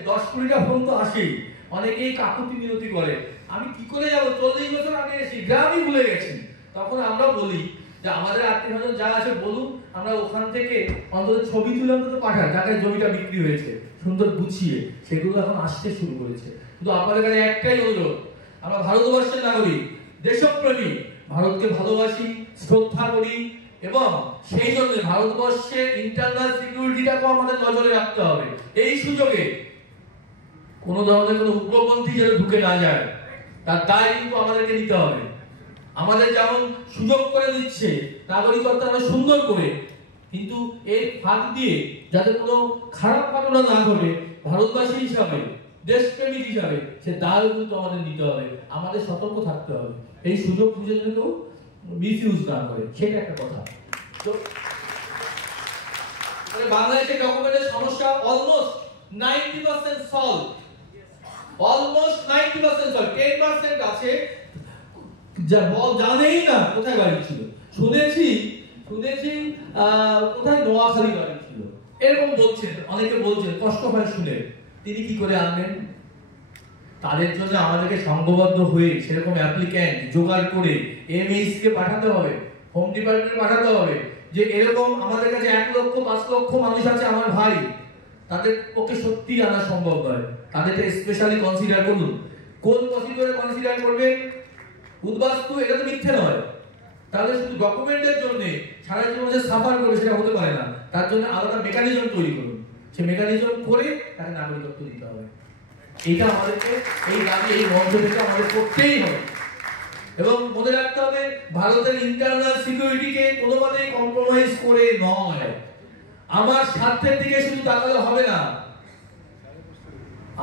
10-20টা ফোন তো আসেই, অনেকেই কাকুতি মিনতি করে, আমি কি করে যাবো, 40 বছর আগে এসেছি, গ্রামই ভুলে গেছি। তখন আমরা বলি যে আমাদের আত্মীয়স্বজন যা আছে বলুন, আমরা ওখান থেকে অন্তত ছবি তুলে অন্তত পাঠাই, যাদের জমিটা বিক্রি হয়েছে সুন্দর গুছিয়ে, সেগুলো এখন আসতে শুরু করেছে। কিন্তু আপনাদের কাছে একটাই অনুরোধ, আমরা ভারতবর্ষের নাগরিক, দেশপ্রেমী, ভারতকে ভালোবাসি, শ্রদ্ধা করি, এবং সেই জন্য ভারতবর্ষের ইন্টারনাল সিকিউরিটিটাকেও আমাদের নজরে রাখতে হবে। এই সুযোগে কোনো ধরনের কোনো উগ্রপন্থী যেন ঢুকে না যায়, তার দায় কিন্তু আমাদেরকে নিতে হবে। আমাদের যেমন সুযোগ করে দিচ্ছে নাগরিকত্ব আমরা সুন্দর করে, কিন্তু এর ফাঁক দিয়ে যাতে কোনো খারাপ ঘটনা না ঘটে, ভারতবাসী হিসাবে, দেশপ্রেমিক হিসাবে সে দায়ও কিন্তু আমাদের নিতে হবে। আমাদের সতর্ক থাকতে হবে, এই সুযোগ বুঝে যেন কেউ মিসইউজ না করে, সেটা একটা কথা। তো বাংলাদেশের ডকুমেন্টের সমস্যা অলমোস্ট 90% সলভ, অলমোস্ট 90% সলভ। 10% আছে যা জানেই না কোথায় বাড়ি ছিল, শুনেছি কোথায় নোয়াখালী বাড়ি ছিল, এরকম বলছেন, অনেকে বলছেন, কষ্ট হয় শুনে। তিনি কি করে আনবেন? তাদের জন্য আমাদেরকে সংঘবদ্ধ হয়ে সেরকম অ্যাপ্লিক্যান্ট জোগাড় করে এমএইচ কে পাঠাতে হবে, হোম ডিপার্টমেন্টে পাঠাতে হবে, যে এরকম আমাদের কাছে 1 লক্ষ 5 লক্ষ মানুষ আছে আমার ভাই, তাদের পক্ষে সত্যি আনা সম্ভব নয়, তাদেরকে স্পেশালি কনসিডার করুন। কোন প্রসিডিউরে কনসিডার করবেন? উদ্বাস্তু, এটা তো মিথ্যে নয়। তাহলে শুধু ডকুমেন্টের জন্য সারা জীবন যে সাফার করবে সেটা হতে পারে না, তার জন্য আলাদা মেকানিজম তৈরি করুন, সেই মেকানিজম করে তাকে নাগরিকত্ব দিতে হবে। এটা আমাদেরকে এই দাবি এই মঞ্চ থেকে আমাদের করতেই হবে। এবং মনে রাখতে হবে, ভারতের ইন্টারনাল সিকিউরিটিকে কোনোভাবেই কম্প্রোমাইজ করে নয়। আমার স্বার্থের দিকে শুধু তাকালে হবে না,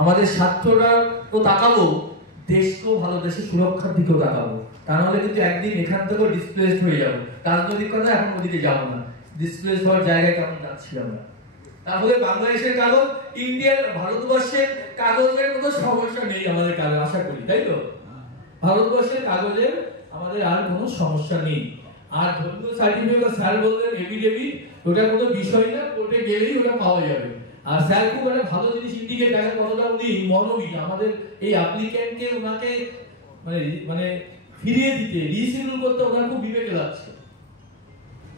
আমাদের স্বার্থটা তো তাকাবো, দেশকেও ভালো, দেশের সুরক্ষার দিকেও তাকাবো। তা নাহলে কিন্তু একদিন এখান থেকেও ডিসপ্লেসড হয়ে যাবো। রাজনৈতিক কথা এখন ওদিকে যাবো না, ডিসপ্লেস হওয়ার জায়গায় কেমন যাচ্ছি আমরা। তাহলে বাংলাদেশের কাগজ, ইন্ডিয়ার, ভারতবর্ষের কাগজের কোনো সমস্যা নেই আমাদের কাগজ, আশা করি, তাই তো? ভারতবর্ষের কাগজের আমাদের আর কোনো সমস্যা নেই। আর ধর্মীয় সার্টিফিকেট, স্যার বললেন এফিডেভিট, ওটা কোনো বিষয় না, কোর্টে গেলেই ওটা পাওয়া যাবে। আর স্যার খুব একটা ভালো জিনিস ইন্ডিকেট দেখেন, কতটা উনি মনোবী, আমাদের এই অ্যাপ্লিক্যান্টকে ওনাকে মানে ফিরিয়ে দিতে, রিসিডিউল করতে ওনার খুব বিবেকে লাগছে।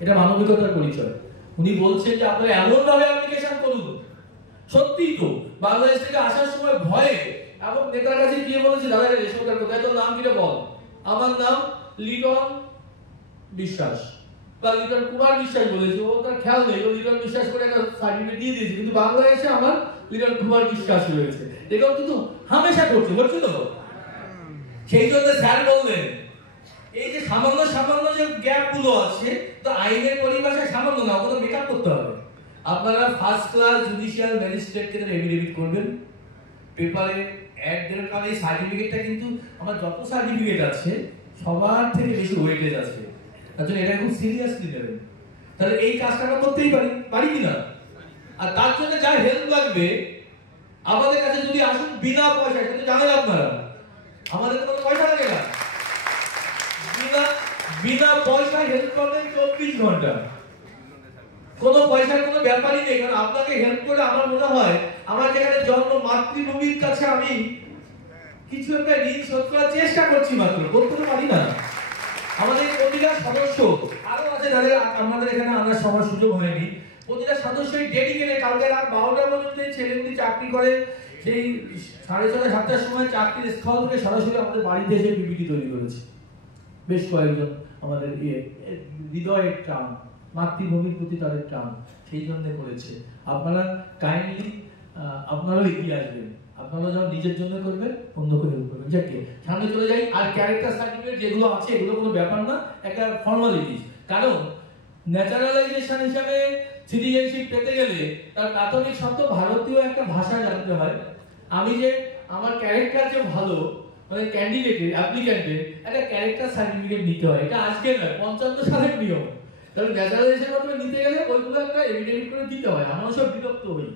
এটা মানবিকতার পরিচয়। উনি বলছেন যে আপনারা এমন ভাবে অ্যাপ্লিকেশন করুন, সত্যিই তো বাংলাদেশ থেকে আসার সময় ভয়ে এবং নেতার কাছে গিয়ে বলেছে, দাদা রেশন কার্ড কোথায়, তোর নাম কিটা বল। আমার নাম লিটন বিশ্বাস বা লিটন কুমার বিশ্বাস বলেছে, ও তার খেয়াল নেই, ও লিটন বিশ্বাস করে একটা সার্টিফিকেট দিয়ে দিয়েছে, কিন্তু বাংলাদেশে আমার লিটন কুমার বিশ্বাস রয়েছে। এটাও কিন্তু হামেশা করছে, বলছো তো। সেই জন্য স্যার বললেন, এই যে সামান্য সামান্য যে গ্যাপ গুলো আছে, তো আইনের পরিভাষায় সামান্য না, ওগুলো মেকআপ করতে হবে। আপনারা ফার্স্ট ক্লাস জুডিশিয়াল ম্যাজিস্ট্রেটকে এফিডেভিট করবেন, পেপারে অ্যাড দেবেন, কারণ এই সার্টিফিকেটটা কিন্তু আমার যত সার্টিফিকেট আছে সবার থেকে বেশি ওয়েটেজ আছে, তার জন্য এটা খুব সিরিয়াসলি নেবেন। তাহলে এই কাজটা আমরা করতেই পারি কিনা? আর তার জন্য যা হেল্প লাগবে আমাদের কাছে যদি আসুন বিনা পয়সায়, কিন্তু জানেন আপনারা আমাদের কোনো পয়সা লাগে না, বিনা পয়সায় হেল্প করবেন 24 ঘন্টা, কোনো পয়সার কোনো ব্যাপারই নেই। কারণ আপনাকে হেল্প করে আমার মনে হয় আমার যেখানে জন্ম, মাতৃভূমির কাছে আমি কিছু একটা ঋণ শোধ করার চেষ্টা করছি, মাত্র করতে পারি না। আমাদের প্রতিটা সদস্য, আরো আছে যাদের আমাদের এখানে আনার সময় সুযোগ হয়নি, প্রতিটা সদস্যই ডেডিকেটেড। কালকে রাত 12টা পর্যন্ত ছেলেগুলি চাকরি করে, সেই 6:30 7টার সময় চাকরির স্থল থেকে সরাসরি আমাদের বাড়িতে এসে পিপিটি তৈরি করেছে। বেশ কয়েকজন আমাদের হৃদয়ের টান, মাতৃভূমির প্রতি তাদের টান, সেই জন্য করেছে। আপনারা কাইন্ডলি আপনারাও এগিয়ে আসবেন, আপনারা যখন নিজের জন্য করবেন, অন্যকে হেল্প করবেন। যাকে সামনে চলে যাই। আর ক্যারেক্টার সার্টিফিকেট যেগুলো আছে এগুলো কোনো ব্যাপার না, একটা ফর্মালিটিস। কারণ ন্যাচারালাইজেশন হিসাবে সিটিজেনশিপ পেতে গেলে তার প্রাথমিক শর্ত ভারতীয় একটা ভাষা জানতে হয়। আমি যে আমার ক্যারেক্টার যে ভালো, মানে ক্যান্ডিডেটের, অ্যাপ্লিক্যান্টের একটা ক্যারেক্টার সার্টিফিকেট নিতে হয়। এটা আজকে নয়, 55 সালের নিয়ম। তাহলে ন্যাচারালাইজেশন মাধ্যমে নিতে গেলে ওইগুলো একটা এভিডেভিট করে দিতে হয়। আমরা সব বিরক্ত হই,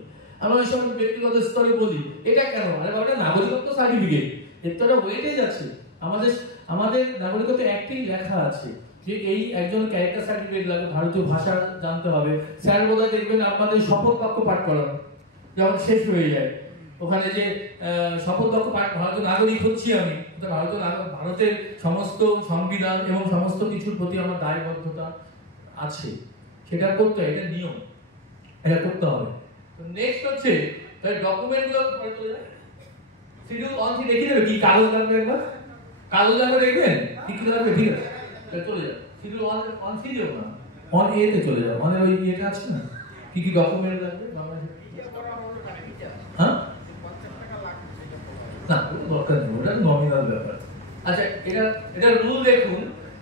আমরা সব ব্যক্তিগত স্তরে বলি এটা কেন, আরে বাবা নাগরিকত্ব সার্টিফিকেট, এর তো একটা ওয়েটেজ আছে। আমাদের নাগরিকত্ব অ্যাক্টেই লেখা আছে যে এই একজন ক্যারেক্টার সার্টিফিকেট লাগে, ভারতীয় ভাষা জানতে হবে। স্যার বোধহয় দেখবেন আপনাদের শপথ বাক্য পাঠ করান যখন শেষ হয়ে যায়, ওখানে যে শপথ বাক্য পাঠ, ভারতীয় নাগরিক হচ্ছি আমি, ভারতের সমস্ত সংবিধান এবং সমস্ত কিছুর প্রতি আমার দায়বদ্ধতা আছে, সেটা করতে হয়, এটা নিয়ম, এটা করতে হবে। তো নেক্সট হচ্ছে ডকুমেন্টগুলো শিডিউল অন কি দেখি দেবে, কি কাগজ লাগবে, একবার কাগজ লাগবে দেখবেন কি কি লাগবে, ঠিক আছে চলে যাও শিডিউল অন সি যাও না, অন এ তে চলে যাও, অন ওই এটা আছে না কি কি ডকুমেন্ট লাগবে হ্যাঁ না দরকার নেই, ওটা নমিনাল ব্যাপার। আচ্ছা এটা রুল দেখুন,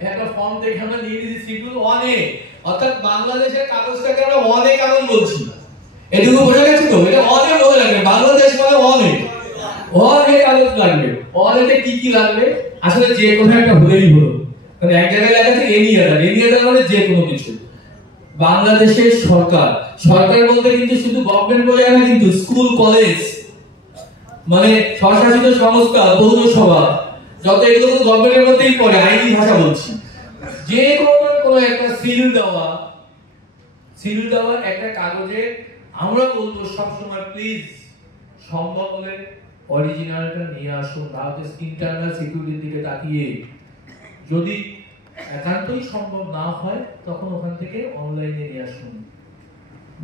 একটা ফর্ম দেখে আমরা নিয়ে দিয়েছি শিডিউল অন এ, অর্থাৎ বাংলাদেশের কাগজটাকে আমরা অন এ কাগজ বলছি, এটুকু বোঝা গেছে তো, এটা অন এ বোঝা লাগবে, বাংলাদেশ মানে অন এ, অন এ কাগজ লাগবে। অন এতে কি কি লাগবে, আসলে যে কোনো একটা হলেই হলো, মানে এক জায়গায় লেখা আছে এনিয়াদার মানে যে কোনো কিছু। বাংলাদেশের সরকার, সরকার বলতে কিন্তু শুধু গভর্নমেন্ট বোঝায় না, কিন্তু স্কুল কলেজ মানে স্বশাসিত সংস্থা, পৌরসভা, যত এগুলো তো গভর্নমেন্টের মধ্যেই পড়ে, আইনি ভাষা বলছি। যে কোনো একটা সিল দেওয়া একটা কাগজে আমরা বলবো সবসময় প্লিজ সম্ভব হলে অরিজিনালটা নিয়ে আসুন, ভারতের ইন্টারনাল সিকিউরিটির দিকে তাকিয়ে। যদি একান্তই সম্ভব না হয় তখন ওখান থেকে অনলাইনে নিয়ে আসুন,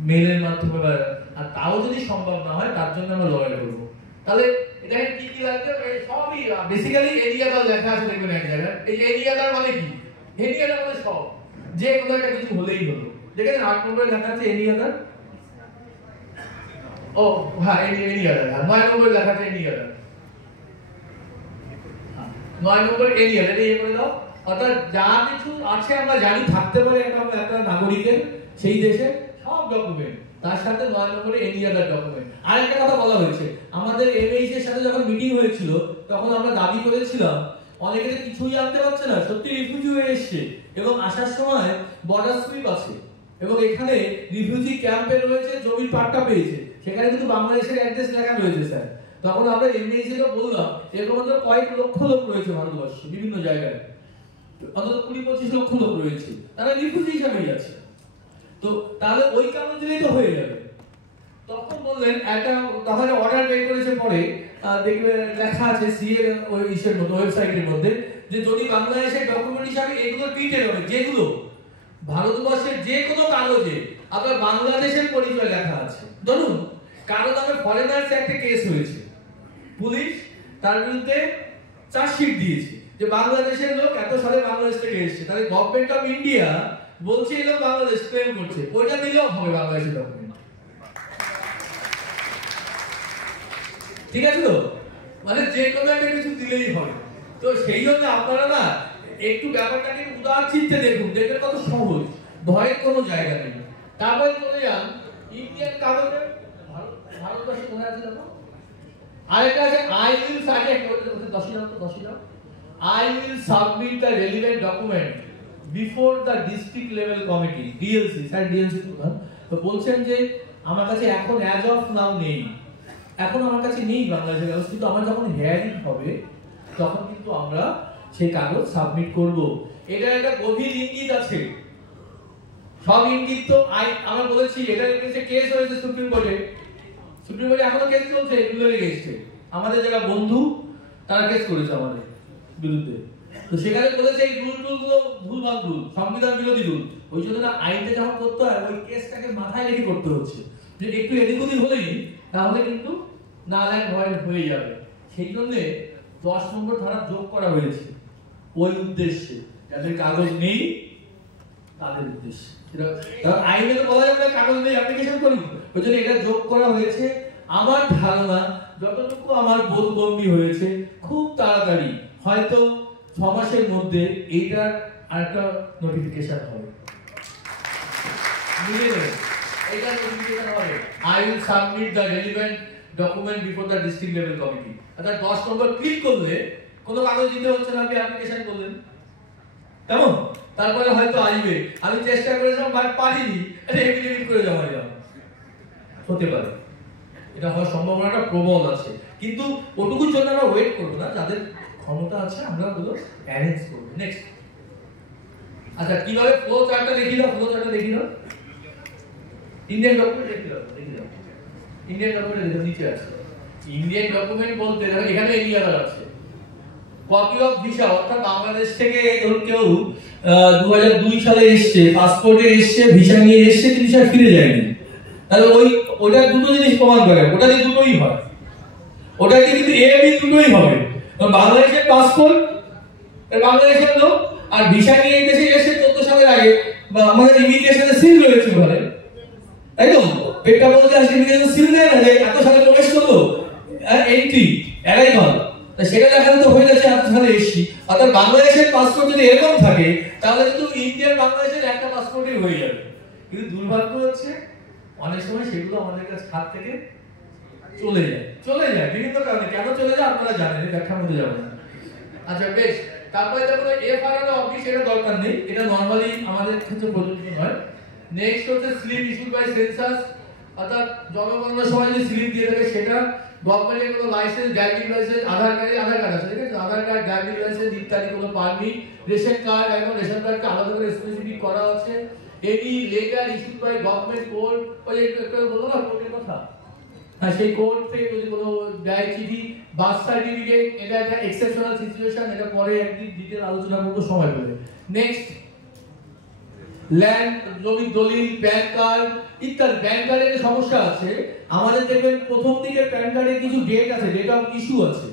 মেলের মাধ্যমে, আর তাও যদি সম্ভব না হয় তার জন্য আমরা লড়াই করবো। তাহলে এটা কি কি লাগবে, সবই বেসিক্যালি এরিয়াটা লেখা আছে দেখবেন এক জায়গায়। এই এরিয়াটা মানে কি, এরিয়াটা মানে সব, যে কোনো একটা কিছু হলেই হলো। দেখেন 8 নম্বরে লেখা আছে এরিয়াটা, ও হ্যাঁ এরিয়াটা, 9 নম্বরে লেখা আছে এরিয়াটা, 9 নম্বর এরিয়াটা এই করে দাও। অর্থাৎ যা কিছু আছে আমরা জানি থাকতে পারে একটা নাগরিকের সেই দেশে, সব ডকুমেন্ট, তার সাথে 9 নম্বরে এরিয়াটা ডকুমেন্ট। আর একটা কথা বলা হয়েছে, আমাদের এমএইচ এর সাথে যখন মিটিং হয়েছিল তখন আমরা দাবি করেছিলাম অনেকে তো কিছুই জানতে পারছে না, সত্যি রিফিউজি হয়ে এসেছে এবং আসার সময় বর্ডার সুইপ আছে এবং এখানে রিফিউজি ক্যাম্পে রয়েছে, জমির পাট্টা পেয়েছে, সেখানে কিন্তু বাংলাদেশের অ্যাড্রেস লেখা রয়েছে স্যার। তখন আমরা এমএইচ কে বললাম এরকম আমাদের কয়েক লক্ষ লোক রয়েছে ভারতবর্ষে বিভিন্ন জায়গায়, অন্তত 20-25 লক্ষ লোক রয়েছে, তারা রিফিউজি হিসেবেই আছে। তো তাহলে ওই কারণ দিলেই তো হয়ে যাবে। তখন বললেন একটা তাহলে অর্ডার বের করেছে, পরে দেখবে লেখা আছে সিএ ওই ইসের মধ্যে, ওয়েবসাইটের মধ্যে, যে যদি বাংলাদেশের ডকুমেন্ট হিসাবে এগুলো ট্রিটেড হবে, যেগুলো ভারতবর্ষের যে কোনো কাগজে আপনার বাংলাদেশের পরিচয় লেখা আছে। ধরুন কারো নামে ফরেনার্স একটা কেস হয়েছে, পুলিশ তার বিরুদ্ধে চার্জশিট দিয়েছে যে বাংলাদেশের লোক এত সালে বাংলাদেশ থেকে এসেছে, তাহলে গভর্নমেন্ট অফ ইন্ডিয়া বলছে এই লোক বাংলাদেশ ক্লেম করছে, ওইটা দিলেও হবে বাংলাদেশের ডকুমেন্ট, ঠিক আছে তো, মানে যে কোনো একটা কিছু দিলেই হবে। তো সেই জন্য আপনারা না একটু ব্যাপারটাকে উদার চিন্তে দেখুন, দেখবেন কত সহজ, ভয়ের কোনো জায়গা নেই। তারপরে চলে যান ইন্ডিয়ান কাগজে, ভারতবর্ষে কোথায় আছে দেখো, আরেকটা আছে আই উইল সাবমিট, 10 দাও, I will submit the relevant document before the district level committee, DLC, sir DLC তো বলছেন যে আমার কাছে এখন as of now নেই, এখন আমার কাছে নেই বাংলাদেশের কাগজ, কিন্তু আমার যখন হিয়ারিং হবে তখন কিন্তু আমরা সেই কাগজ সাবমিট করব। এটা একটা গভীর ইঙ্গিত আছে, সব ইঙ্গিত তো আমরা বলেছি, এটা এগেইনস্টে কেস হয়েছে সুপ্রিম কোর্টে, সুপ্রিম কোর্টে এখনো কেস চলছে এগুলোর এগেইনস্টে, আমাদের যারা বন্ধু তারা কেস করেছে আমাদের বিরুদ্ধে। তো সেখানে বলেছে এই রুলগুলো ভুলভাল রুল, সংবিধান বিরোধী রুল, ওই জন্য আইনটা যখন করতে হয় ওই কেসটাকে মাথায় রেখে করতে হচ্ছে, যে একটু এদিক ওদিক হলেই তাহলে কিন্তু নালায় ভয় হয়ে যাবে। সেই জন্য 10 নম্বর ধারা যোগ করা হয়েছে ওই উদ্দেশ্যে, যাদের কাগজ নেই তাদের উদ্দেশ্যে। কারণ আইনে তো বলা যাবে না কাগজ নেই অ্যাপ্লিকেশন করুন, ওই জন্য এটা যোগ করা হয়েছে। আমার ধারণা যতটুকু আমার বোধগম্য হয়েছে, খুব তাড়াতাড়ি হয়তো 6 মাসের মধ্যে এইটার আরেকটা নোটিফিকেশন হবে, এইটা নোটিফিকেশন হবে, I will submit the relevant document before the district level committee। অর্থাৎ 10 নম্বর ক্লিক করলে কোনো কাগজ দিতে হচ্ছে না, আপনি অ্যাপ্লিকেশন করলেন, কেমন? তারপরে হয়তো আসবে, আমি চেষ্টা করেছিলাম বাট পারিনি, এটা এফিডেভিট করে জমা দিলাম, হতে পারে, এটা হওয়ার সম্ভাবনাটা প্রবল আছে। কিন্তু ওটুকুর জন্য আমরা ওয়েট করবো না, যাদের ক্ষমতা আছে আমরা ওগুলো অ্যারেঞ্জ করবো। নেক্সট, আচ্ছা কিভাবে ফ্লো চার্টটা দেখি দাও, ফ্লো চার্টটা দেখি দাও, ইন্ডিয়ান ডকুমেন্ট দেখি দাও, ইন্ডিয়ান ডকুমেন্ট নিচে আছে। ইন্ডিয়ান ডকুমেন্ট বলতে দেখো এখানে এরিয়া আছে, কপি অফ ভিসা, অর্থাৎ বাংলাদেশ থেকে ধরুন কেউ 2002 সালে এসছে, পাসপোর্টে এসছে, ভিসা নিয়ে এসছে, কিন্তু সে ফিরে যায়নি, তাহলে ওটা দুটো জিনিস প্রমাণ করে, ওটা দিয়ে দুটোই হয়, ওটা দিয়ে কিন্তু এ বি দুটোই হবে। বাংলাদেশের পাসপোর্ট, বাংলাদেশের লোক, আর ভিসা নিয়ে দেশে এসে 14 সালের আগে আমাদের ইমিগ্রেশনে সিল রয়েছে ঘরে, তাই তো? পেটটা বলতে আসলে ইমিগ্রেশন সিল দেয় না যে এত সালে প্রবেশ করলো, এন্ট্রি অ্যারাইভাল, সেটা দেখাতে তো হয়ে যাচ্ছে এত সালে এসছি। অর্থাৎ বাংলাদেশের পাসপোর্ট যদি এরকম থাকে তাহলে কিন্তু ইন্ডিয়ার বাংলাদেশের একটা পাসপোর্টই হয়ে যাবে। কিন্তু দুর্ভাগ্য হচ্ছে অনেক সময় সেগুলো আমাদের কাছে হাত থেকে চলে যায় বিভিন্ন কারণে। কেন চলে যায় আপনারা জানেন, ব্যাখ্যার মধ্যে যাবো না। আচ্ছা বেশ, তারপরে দেখো এফ আর অফিস, এটা দরকার নেই, এটা নরমালি আমাদের ক্ষেত্রে প্রযোজ্য নয়। নেক্সট হচ্ছে স্লিপ ইস্যুড বাই সেন্সাস, অর্থাৎ জনগণনার সময় যে স্লিপ দিয়ে থাকে সেটা, গভর্নমেন্টের কোনো licence, driving licence, Aadhaar card আছে, ঠিক আছে, আধার কার্ড, ড্রাইভিং লাইসেন্স ইত্যাদি, কোনো পারমিট, রেশন কার্ড, এখন রেশন কার্ডকে আলাদা করে স্পেসিফিক করা আছে। Any letter issued by government court, ওই একটা বললো না কোর্টের কথা, হ্যাঁ, সেই কোর্ট থেকে যদি কোনো ডায়েরি চিঠি, বার্থ সার্টিফিকেট, এটা একটা এক্সেপশনাল সিচুয়েশন, এটা পরে একদিন ডিটেইল আলোচনা করব সময় পেলে। নেক্সট ল্যান্ড, জমির দলিল, প্যান কার্ড ইত্যাদি। প্যান কার্ডের সমস্যা আছে আমাদের, দেখবেন প্রথম দিকে প্যান কার্ডে কিছু ডেট আছে, ডেট অফ ইস্যু আছে,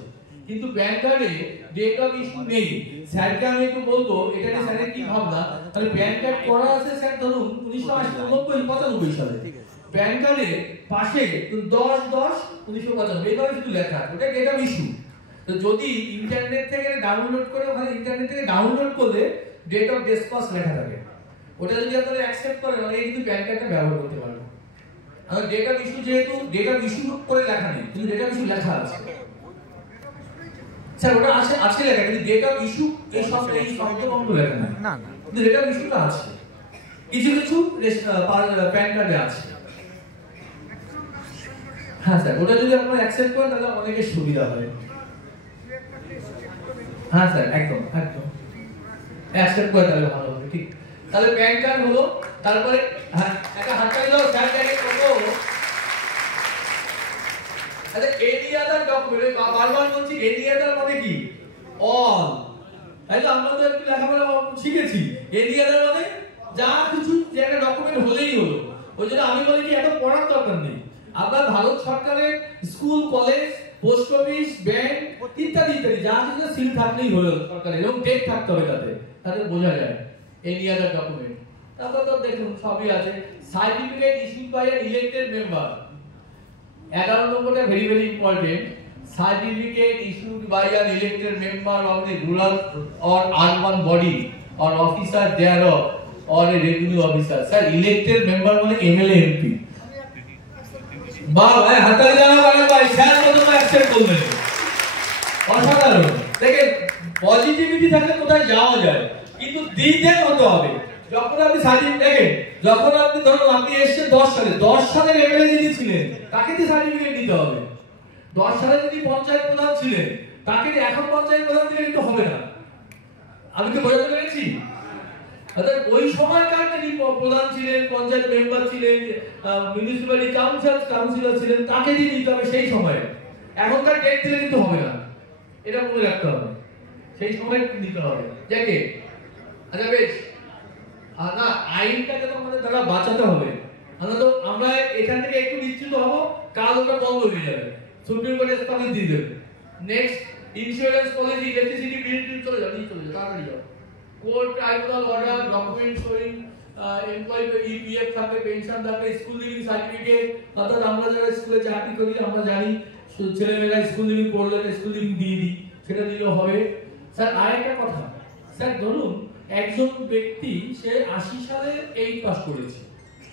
কিন্তু প্যান কার্ডে ডেট অফ ইস্যু নেই। স্যারকে আমি একটু বলবো এটা নিয়ে স্যারের কি ভাবনা। তাহলে প্যান কার্ড করা আছে স্যার ধরুন 1995 সালে, প্যান কার্ডে পাশে 10/10/1995 এইভাবে শুধু লেখা আছে, ওটা ডেট অফ ইস্যু। তো যদি ইন্টারনেট থেকে ডাউনলোড করে, ওখানে ইন্টারনেট থেকে ডাউনলোড করলে ডেট অফ ডিসপাস লেখা থাকে, ওটা যদি আপনারা অ্যাকসেপ্ট করেন তাহলে কিন্তু প্যান কার্ডটা ব্যবহার করতে পারবেন। আর ডেট অফ ইস্যু, যেহেতু ডেট অফ ইস্যু করে লেখা নেই, কিন্তু ডেট অফ ইস্যু লেখা আছে স্যার, ওটা আছে লেখা, কিন্তু ডেট অফ ইস্যু এই শব্দবন্ধ লেখা নেই, না কিন্তু ডেট অফ ইস্যুটা আছে, কিছু প্যান কার্ডে আছে। হ্যাঁ স্যার, ওটা যদি আপনারা অ্যাকসেপ্ট করেন তাহলে অনেকের সুবিধা হয়। হ্যাঁ স্যার, একদম অ্যাকসেপ্ট করে তাহলে ভালো হবে, ঠিক। তাহলে প্যান কার্ড হলো, তারপরে হ্যাঁ একটা হাততালি দাও স্যার, দেখে কত। আচ্ছা, এনি আদার ডকুমেন্ট, বারবার বলছি এনি আদার মানে কি? অল, তাই তো? আমরা তো একটু লেখাপড়া শিখেছি, এনি আদার মানে যা কিছু, যে একটা ডকুমেন্ট হলেই হলো। ওই জন্য আমি বলি কি এত পড়ার দরকার নেই, আপনার ভারত সরকারের school, college, post office, bank ইত্যাদি ইত্যাদি যা কিছু সিল থাকলেই হলো সরকারের, এবং ডেট থাকতে হবে তাতে বোঝা যায় এনি আদার ডকুমেন্ট। তারপর তো দেখুন সবই আছে। Certificate issued by an elected member, 11 নম্বরটা very very important. Certificate issued by an elected member of the rural or urban body or officer thereof or a revenue officer. Sir, elected member মানে এমএলএ, এমপি। বাহ ভাই, হাততালি দাও ভাই, স্যার প্রথমে অ্যাকসেপ্ট করলেন, অসাধারণ। দেখেন পজিটিভিটি থাকলে কোথায় যাওয়া যায়, কিন্তু দিতে হতে হবে। যখন আপনি সার্টিফিকেট দেখেন, যখন আপনি ধরুন আপনি এসেছেন 10 সালের এমএলএ যিনি ছিলেন তাকে তো সার্টিফিকেট দিতে হবে। 10 সালে যদি পঞ্চায়েত প্রধান ছিলেন তাকে এখন পঞ্চায়েত প্রধান দিলে কিন্তু হবে না। আমি কি বোঝাতে পেরেছি? অর্থাৎ ওই সময়কার যিনি প্রধান ছিলেন, পঞ্চায়েত মেম্বার ছিলেন, মিউনিসিপ্যালিটি কাউন্সিলর ছিলেন, তাকে দিয়ে দিতে হবে সেই সময়ে। এখনকার ডেট দিলে কিন্তু হবে না, এটা মনে রাখতে হবে, সেই সময় দিতে হবে যাকে। আচ্ছা বেশ, না আইনটাকে তো আমাদের দ্বারা বাঁচাতে হবে, তো আমরা এখান থেকে একটু নিশ্চিত হবো, কাল ওটা বন্ধ হয়ে যাবে, সুপ্রিম কোর্টে স্থগিত দিয়ে দেবে। Next insurance policy, electricity bill চলে যাবে, তাড়াতাড়ি যাও। Court tribunal order, document showing employee EPF থাকে, পেনশন থাকে, স্কুল লিভিং সার্টিফিকেট, অর্থাৎ আমরা যারা স্কুলে চাকরি করি আমরা জানি ছেলেমেয়েরা স্কুল লিভিং করলে স্কুল লিভিং দিয়ে দিই, সেটা দিলেও হবে। স্যার আরেকটা কথা, স্যার ধরুন একজন ব্যক্তি সে 80 সালে 8 পাস করেছে,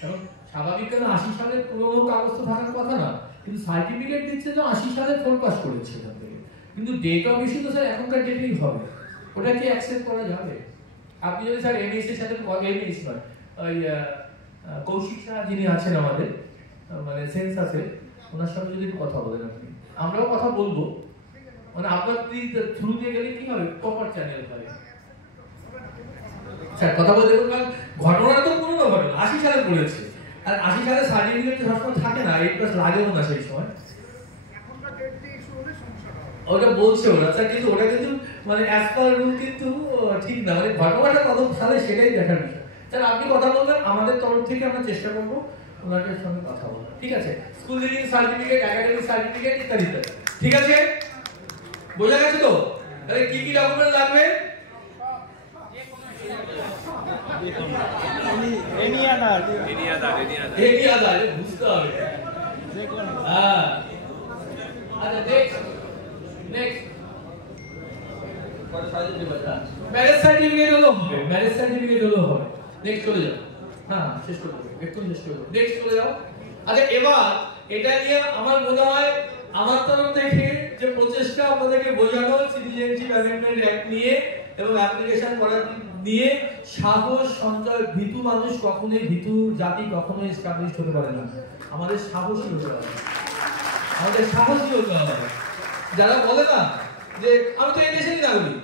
এবং স্বাভাবিক কেন 80 সালের পুরনো কাগজ তো থাকার কথা না, কিন্তু সার্টিফিকেট দিচ্ছে যে 80 সালে 4 পাস করেছে এখান থেকে, কিন্তু ডেট অফ ইস্যু তো স্যার এখনকার ডেটেই হবে, ওটা কি অ্যাকসেপ্ট করা যাবে? আপনি যদি স্যার এমএস এর সাথে এমএস নয়, ওই কৌশিক স্যার যিনি আছেন আমাদের মানে সেন্সাসে, ওনার সাথে যদি কথা বলেন আপনি, আমরাও কথা বলবো, মানে আপনার থ্রু দিয়ে গেলে কি হবে, প্রপার চ্যানেল হবে স্যার, কথা বলতে বলবেন। ঘটনা তো পুরনো ঘটনা, 80 সালে পড়েছে, আর 80 সালে সার্টিফিকেট সবসময় থাকে না, 8 প্লাস লাগেও না সেই সময়, ওটা বলছে ওরা স্যার, কিন্তু ওটা কিন্তু মানে অ্যাজ পার রুল কিন্তু ঠিক না, মানে ঘটনাটা কত সালে সেটাই দেখার বিষয়। স্যার আপনি কথা বলবেন, আমাদের তরফ থেকে আমরা চেষ্টা করবো ওনাদের সঙ্গে কথা বলা, ঠিক আছে? School living certificate, academic certificate ইত্যাদি ইত্যাদি, ঠিক আছে? বোঝা গেছে তো? তাহলে কি কি ডকুমেন্ট লাগবে? এনি আদার বুঝতে হবে। হ্যাঁ, আচ্ছা নেক্সট ম্যারেজ সার্টিফিকেট হলো হবে, ম্যারেজ সার্টিফিকেট হলো হবে। নেক্সট চলে যাও। হ্যাঁ শেষ করে দেবো, একটু শেষ করে দেবো। নেক্সট চলে যাও। আচ্ছা এবার এটা নিয়ে আমার মনে হয় আমার তরফ থেকে যে প্রচেষ্টা আপনাদেরকে বোঝানো সিটিজেনশিপ অ্যামেন্ডমেন্ট অ্যাক্ট নিয়ে এবং অ্যাপ্লিকেশন করার নিয়ে, সাহস সঞ্চয়, ভীতু মানুষ কখনোই, ভীতু জাতি কখনোই এস্টাবলিশ হতে পারে না। আমাদের সাহসী হতে হবে, আমাদের সাহসী হতে হবে। যারা বলে না যে আমি তো এই দেশেরই নাগরিক,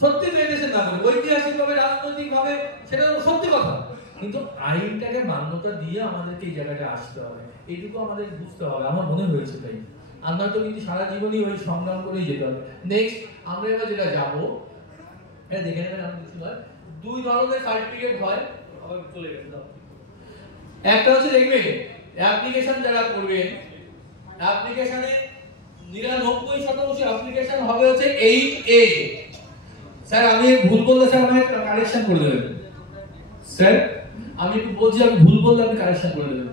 সত্যি তো এই দেশের নাগরিক, ঐতিহাসিকভাবে রাজনৈতিকভাবে সেটা সত্যি কথা, কিন্তু আইনটাকে মান্যতা দিয়ে আমাদেরকে এই জায়গাটা আসতে হবে, এইটুকু আমাদের বুঝতে হবে। আমার মনে হয়েছে তাই, আমরা তো কিন্তু সারা জীবনই ওই সংগ্রাম করেই যেতে হবে। নেক্সট আমরা এবার যেটা যাবো, এটা দেখে নেবেন, আমি কিছু নয়, দুই ধরনের সার্টিফিকেট হয়, আবার চলে গেছে দাও। একটা হচ্ছে দেখবেন অ্যাপ্লিকেশন যারা করবেন, অ্যাপ্লিকেশনে 99% অ্যাপ্লিকেশন হবে হচ্ছে 8A। স্যার আমি ভুল বললে স্যার আমাকে কারেকশন করে দেবেন। স্যার আমি একটু বলছি, আমি ভুল বললে আপনি কারেকশন করে দেবেন।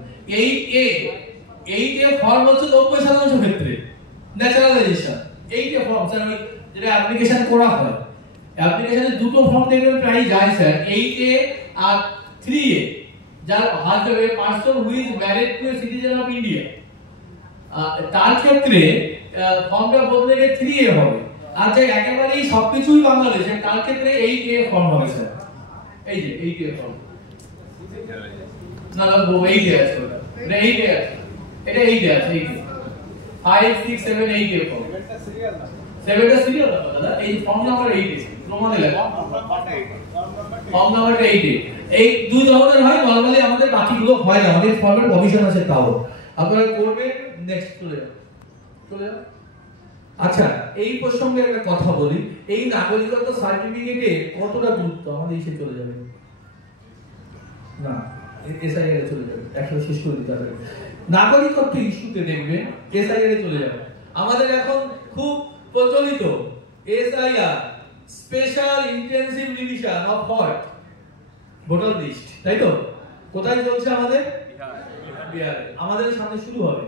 8A ফর্ম হচ্ছে 90% ক্ষেত্রে ন্যাচারালাইজেশন। 8A ফর্ম স্যার আমি যেটা অ্যাপ্লিকেশন করা হয়, অ্যাপ্লিকেশনে দুটো ফর্ম দেখবেন প্রায় যায় স্যার, 8A আর 3A, যার husband person who is married to a citizen of India, তার ক্ষেত্রে ফর্মটা বদলে গিয়ে 3A হবে। আর যে একেবারেই সবকিছুই বাংলাদেশে, তার ক্ষেত্রে 8A ফর্ম হবে স্যার। এই যে 8A ফর্ম, না না 8A আছে, এটা 8A আছে, এটা 8A আছে, 8A 5 6 7 8A ফর্ম। 7টা সিরিয়াল দাদা, এই ফর্ম নাম্বার 8A প্রমাণে লেখা, ফর্ম নাম্বারটা 8A। এই দুই ধরনের হয়, নরমালি আমাদের বাকিগুলো হয় না, আমাদের ফর্মের কমিশন আছে তাও আপনারা করবেন। নেক্সট চলে যাও। আচ্ছা এই প্রসঙ্গে একটা কথা বলি, এই নাগরিকত্ব সার্টিফিকেটে কতটা গুরুত্ব আমাদের এসে চলে যাবে না, এসআইআর চলে যাবে, একসাথে শেষ করে দিতে হবে। নাগরিকত্ব ইস্যুতে দেখবেন এসআইআর চলে যাবে। আমাদের এখন খুব প্রচলিত SIR, special intensive revision of what, voter list, তাই তো? কোথায় চলছে আমাদের? বিহারে। আমাদের সামনে শুরু হবে।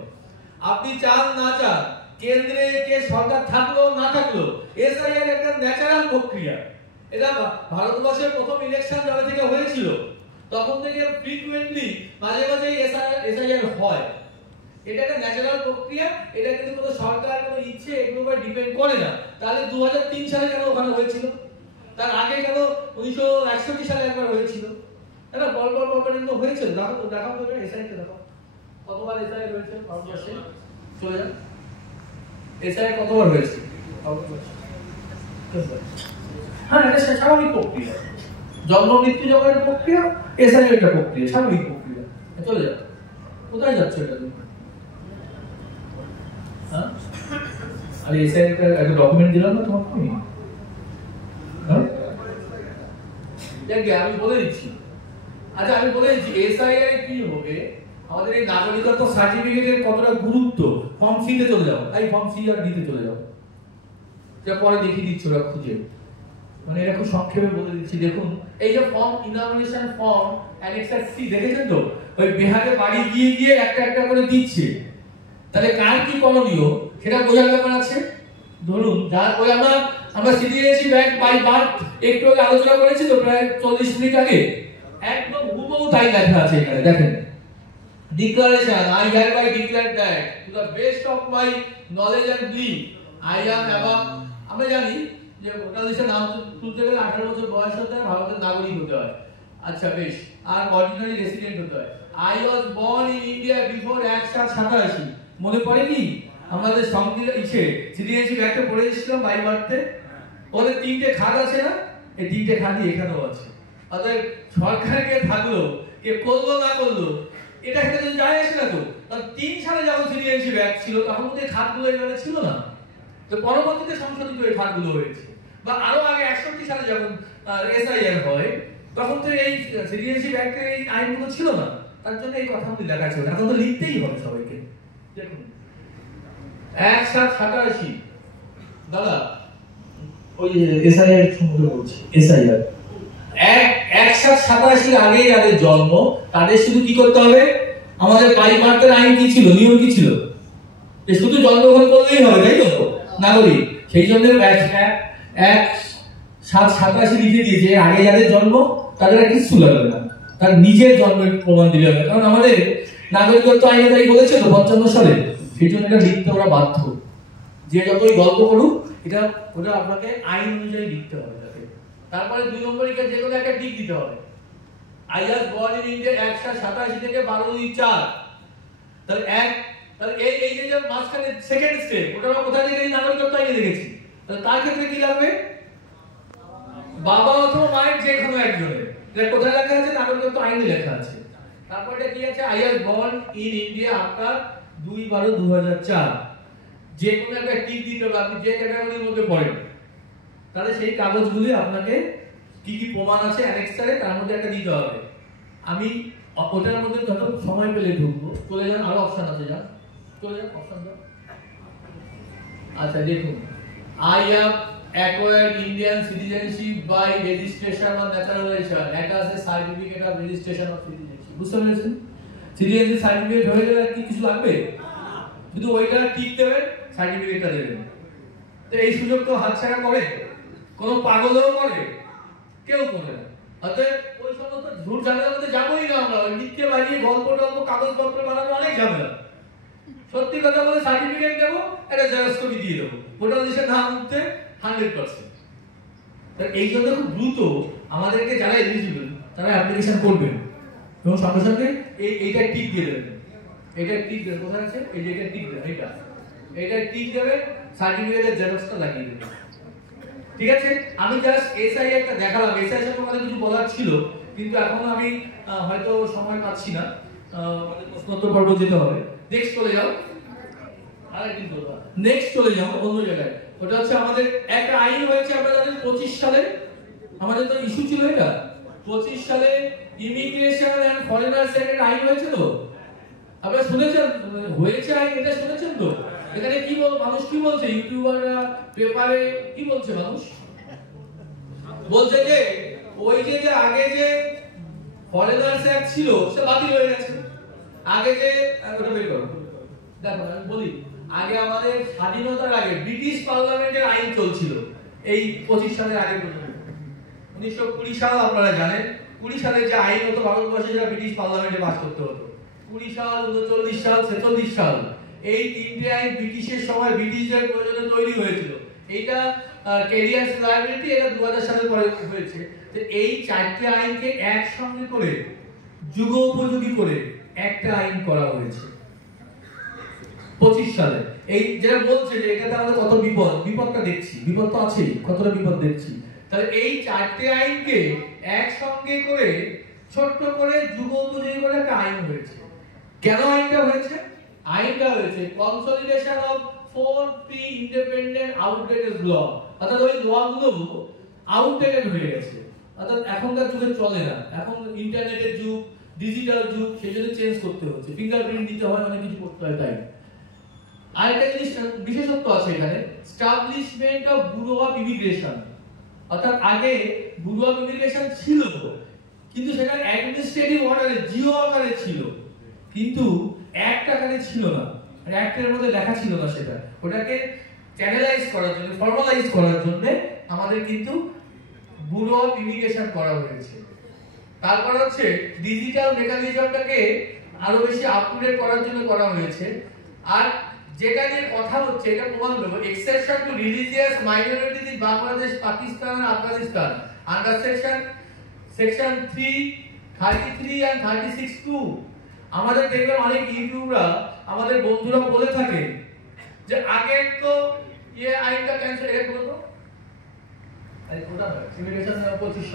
আপনি চান না চান, কেন্দ্রে কে সরকার থাকলো না থাকলো, এসআইআর একটা ন্যাচারাল প্রক্রিয়া। এটা ভারতবর্ষের প্রথম ইলেকশন যবে থেকে হয়েছিল তখন থেকে ফ্রিকুয়েন্টলি মাঝে মাঝে এসআইআর হয়। এটা একটা ন্যাচারাল প্রক্রিয়া, এটা কিন্তু কোনো সরকার কোনো ইচ্ছে এগুলোর উপর ডিপেন্ড করে না। তাহলে 2003 সালে কেন ওখানে হয়েছিল, তার আগে কেন 1961 সালে একবার হয়েছিল, এটা পরপর কিন্তু হয়েছিল। দেখাও তো এসআইআর দেখো কতবার এসআইআর হয়েছে ভারতবর্ষে, চলে যান। এসআইআর কতবার হয়েছে? হ্যাঁ এটা স্বাভাবিক প্রক্রিয়া, জন্ম মৃত্যু যখন প্রক্রিয়া, এসআইআর একটা প্রক্রিয়া, স্বাভাবিক প্রক্রিয়া। চলে যান। কোথায় যাচ্ছে এটা? হ্যাঁ আরে এসআইআর একটা ডকুমেন্ট দিলাম না তোমাকে আমি, হ্যাঁ দেখবে আমি বলে দিচ্ছি। আচ্ছা আমি বলে দিচ্ছি এসআইআর কি হবে, আমাদের এই নাগরিকত্ব সার্টিফিকেটের কতটা গুরুত্ব। ফর্ম সিতে চলে যাও, এই ফর্ম সি আর ডিতে চলে যাও, যা পরে দেখিয়ে দিচ্ছি ওরা খুঁজে, মানে এটা খুব সংক্ষেপে বলে দিচ্ছি। দেখুন এই যে ফর্ম ইনঅমিনেশন ফর্ম অ্যানেক্সার সি দেখেছেন তো, ওই বিহারে বাড়ি গিয়ে গিয়ে একটা একটা করে দিচ্ছে। তাহলে কার কি করণীয় সেটা বোঝার ব্যাপার আছে। ধরুন যার ওই আমরা সিটিজেনশিপ অ্যাক্ট বাই বার্থ একটু আগে আলোচনা করেছি তো প্রায় 40 মিনিট আগে, একদম হুবহু তাই লেখা আছে এখানে দেখেন। Declaration, I hereby declare that to the best of my knowledge and belief, I am above. আমরা জানি যে ভোটার লিস্টে নাম তুলতে গেলে 18 বছর বয়স হতে হয়, ভারতের নাগরিক হতে হয়। আচ্ছা বেশ, আর অর্ডিনারি রেসিডেন্ট হতে হয়। I was born in India before Act 87। মনে পড়ে কি আমাদের সংবিধান সিটিজেনশিপ অ্যাক্টে পড়ে এসেছিলাম বাই বার্থে, ওদের 3টে খাত আছে না, এই 3টে খাতই এখানেও আছে। অর্থাৎ সরকারকে থাকলো কে করলো না করলো এটা ক্ষেত্রে যায় আসে না তো। 3 সালে যখন সিটিজেনশিপ অ্যাক্ট ছিল তখন কিন্তু এই খাতগুলো এখানে ছিল না, তো পরবর্তীতে সংশোধিত এই খাতগুলো হয়েছে। বা আরো আগে 61 সালে যখন এসআইআর হয় তখন তো এই সিটিজেনশিপ অ্যাক্টের এই আইনগুলো ছিল না, তার জন্য এই কথা আমি লেখা ছিল, এখন তো লিখতেই হবে সবাইকে। দেখুন 1787 দাদা ওই এসআইআর সম্বন্ধে বলছি, এসআইআর 1787 আগে যাদের জন্ম তাদের শুধু কি করতে হবে, আমাদের বাই বার্থের আইন কি ছিল, নিয়ম কি ছিল, শুধু জন্মগ্রহণ করলেই হবে, তাই তো নাগরিক। সেই জন্য 1787 লিখে দিয়েছে আগে যাদের জন্ম তাদের আর কিছু লাগবে না, তার নিজের জন্মের প্রমাণ দিলে হবে। কারণ আমাদের নাগরিকত্ব আইনে তাই বলেছে তো 55 সালে, সেই জন্য এটা লিখতে ওরা বাধ্য, যে যতই গল্প করুক এটা ওটা আপনাকে আইন অনুযায়ী লিখতে হবে তাকে। তারপরে 2 নম্বরে যে কোনো একটা টিক দিতে হবে। I was born in India 1787 থেকে 12/4, তাহলে তাহলে এই যে মাঝখানে সেকেন্ড স্টেপ ওটা আমরা কোথায় দেখেছি, নাগরিকত্ব আইনে দেখেছি। তাহলে তার ক্ষেত্রে কি লাগবে, বাবা অথবা মায়ের যে কোনো একজনের, এটা কোথায় লেখা আছে, নাগরিকত্ব আইনে লেখা আছে। তারপর এটা কি আছে, I was born in India after 2/12/2004, যে কোনো একটা টিক দিতে হবে আপনি যে ক্যাটাগরির মধ্যে পড়েন। তাহলে সেই কাগজগুলি আপনাকে কি কি প্রমাণ আছে অ্যানেক্সারে তার মধ্যে একটা দিতে হবে। আমি ওটার মধ্যে যত সময় পেলে ঢুকবো, চলে যান, আরো অপশন আছে, যান চলে যান অপশন দাও। আচ্ছা দেখুন, I have acquired Indian citizenship by registration or naturalisation, এটা আছে certificate of registration of citizenship. বুঝতে পেরেছেন? সিটিজেনশিপ সার্টিফিকেট হয়ে গেলে কি কিছু লাগবে, শুধু ওইটা টিক দেবেন, সার্টিফিকেটটা দেবেন। তো এই সুযোগ তো হাতছাড়া করে, কোনো পাগলও করে, কেউ করে না। অতএব ওই সমস্ত ঝুট ঝামেলার মধ্যে যাবোই না আমরা, লিখতে বাড়িয়ে গল্প টল্প কাগজপত্র বানানো অনেক ঝামেলা। সত্যি কথা বলে সার্টিফিকেট দেবো, একটা জেরক্স কপি দিয়ে দেবো, ভোটার লিস্টে নাম উঠতে 100%। এই জন্য খুব দ্রুত আমাদেরকে যারা এলিজিবল তারা অ্যাপ্লিকেশন করবেন এবং সঙ্গে সঙ্গে এইটা টিক দিয়ে দেবেন, এটা টিক দেবেন, কোথায় আছে এই যে এটা টিক দেবেন, এটা টিক দেবেন, সার্টিফিকেটের জেরক্সটা লাগিয়ে দেবেন। ঠিক আছে, আমি জাস্ট এসআইআরটা দেখালাম। এসআইআর সম্পর্কে কিছু বলার ছিল কিন্তু এখন আমি হয়তো সময় পাচ্ছি না, আমাদের প্রশ্নোত্তর পর্ব যেতে হবে। নেক্সট চলে যাও, আরেকদিন বলবো, নেক্সট চলে যাও অন্য জায়গায়। ওটা হচ্ছে আমাদের একটা আইন হয়েছে, আমরা জানেন 25 সালে আমাদের তো ইস্যু ছিল, এটা 25 সালে ইমিগ্রেশন এন্ড ফরেনার্স অ্যাক্ট আইন হয়েছে। তো আপনারা শুনেছেন হয়েছে আইন, এটা শুনেছেন তো? এখানে কি মানুষ কি বলছে, ইউটিউবাররা পেপারে কি বলছে, মানুষ বলছে যে ওই যে আগে যে ফরেনার্স অ্যাক্ট ছিল সে বাতিল হয়ে গেছে। আগে যে ওটা বের করো, দেখো আমি বলি, আগে আমাদের স্বাধীনতার আগে ব্রিটিশ পার্লামেন্টের আইন চলছিল এই 25 সালের আগে পর্যন্ত। 1920 সাল আপনারা জানেন, 20 সালে যে আইন হতো ভারতবর্ষে যেটা ব্রিটিশ পার্লামেন্টে পাস করতে হতো, 20 সাল 39 সাল 46 সাল, এই তিনটে আইন ব্রিটিশের সময় ব্রিটিশদের প্রয়োজনে তৈরি হয়েছিল। এইটা ক্যারিয়ার্স লায়াবিলিটি, এটা 2000 সালের পরে হয়েছে। তো এই চারটি আইনকে একসঙ্গে করে যুগ উপযোগী করে একটা আইন করা হয়েছে 25 সালে। এই যেটা বলছে যে এটাতে আমাদের কত বিপদটা দেখছি, বিপদ তো আছেই, কতটা বিপদ দেখছি। তাহলে এই চারটি আইনকে একসঙ্গে করে ছোট্ট করে যুগ উপযোগী করে একটা আইন হয়েছে। কেন আইনটা হয়েছে? আইনটা হয়েছে consolidation of 4 pre independent outdated law, অর্থাৎ ওই লগুলো আউটডেটেড হয়ে গেছে, অর্থাৎ এখনকার যুগে চলে না, এখন ইন্টারনেটের যুগ, ডিজিটাল যুগ, সেই জন্য চেঞ্জ করতে হচ্ছে, ফিঙ্গারপ্রিন্ট দিতে হয়, অনেক কিছু করতে হয়। তাই আরেকটা জিনিস বিশেষত্ব আছে এখানে, establishment of bureau of immigration, অর্থাৎ আগে ব্যুরো অফ ইমিগ্রেশন ছিল কিন্তু সেটা অ্যাডমিনিস্ট্রেটিভ অর্ডারে জিও আকারে ছিল, কিন্তু অ্যাক্ট আকারে ছিল না, অ্যাক্টের মধ্যে লেখা ছিল না। সেটা ওটাকে চ্যানেলাইজ করার জন্য, ফর্মালাইজ করার জন্য আমাদের কিন্তু ব্যুরো অফ ইমিগ্রেশন করা হয়েছে। তারপর হচ্ছে ডিজিটাল মেকানিজমটাকে আরো বেশি আপ টু ডেট করার জন্য করা হয়েছে। আর যেটা নিয়ে কথা হচ্ছে এটা প্রমাণ দেবো, exception to religious minorities in Bangladesh, Pakistan আর আফগানিস্তান আন্ডার সেকশন 333 এন্ড 36(2). আমাদের দেখবেন অনেক ইউটিউবরা, আমাদের বন্ধুরা বলে থাকে যে আগে তো আইনটা ক্যান্সেল, এটা করে তো এই ওটা ইমিগ্রেশন 25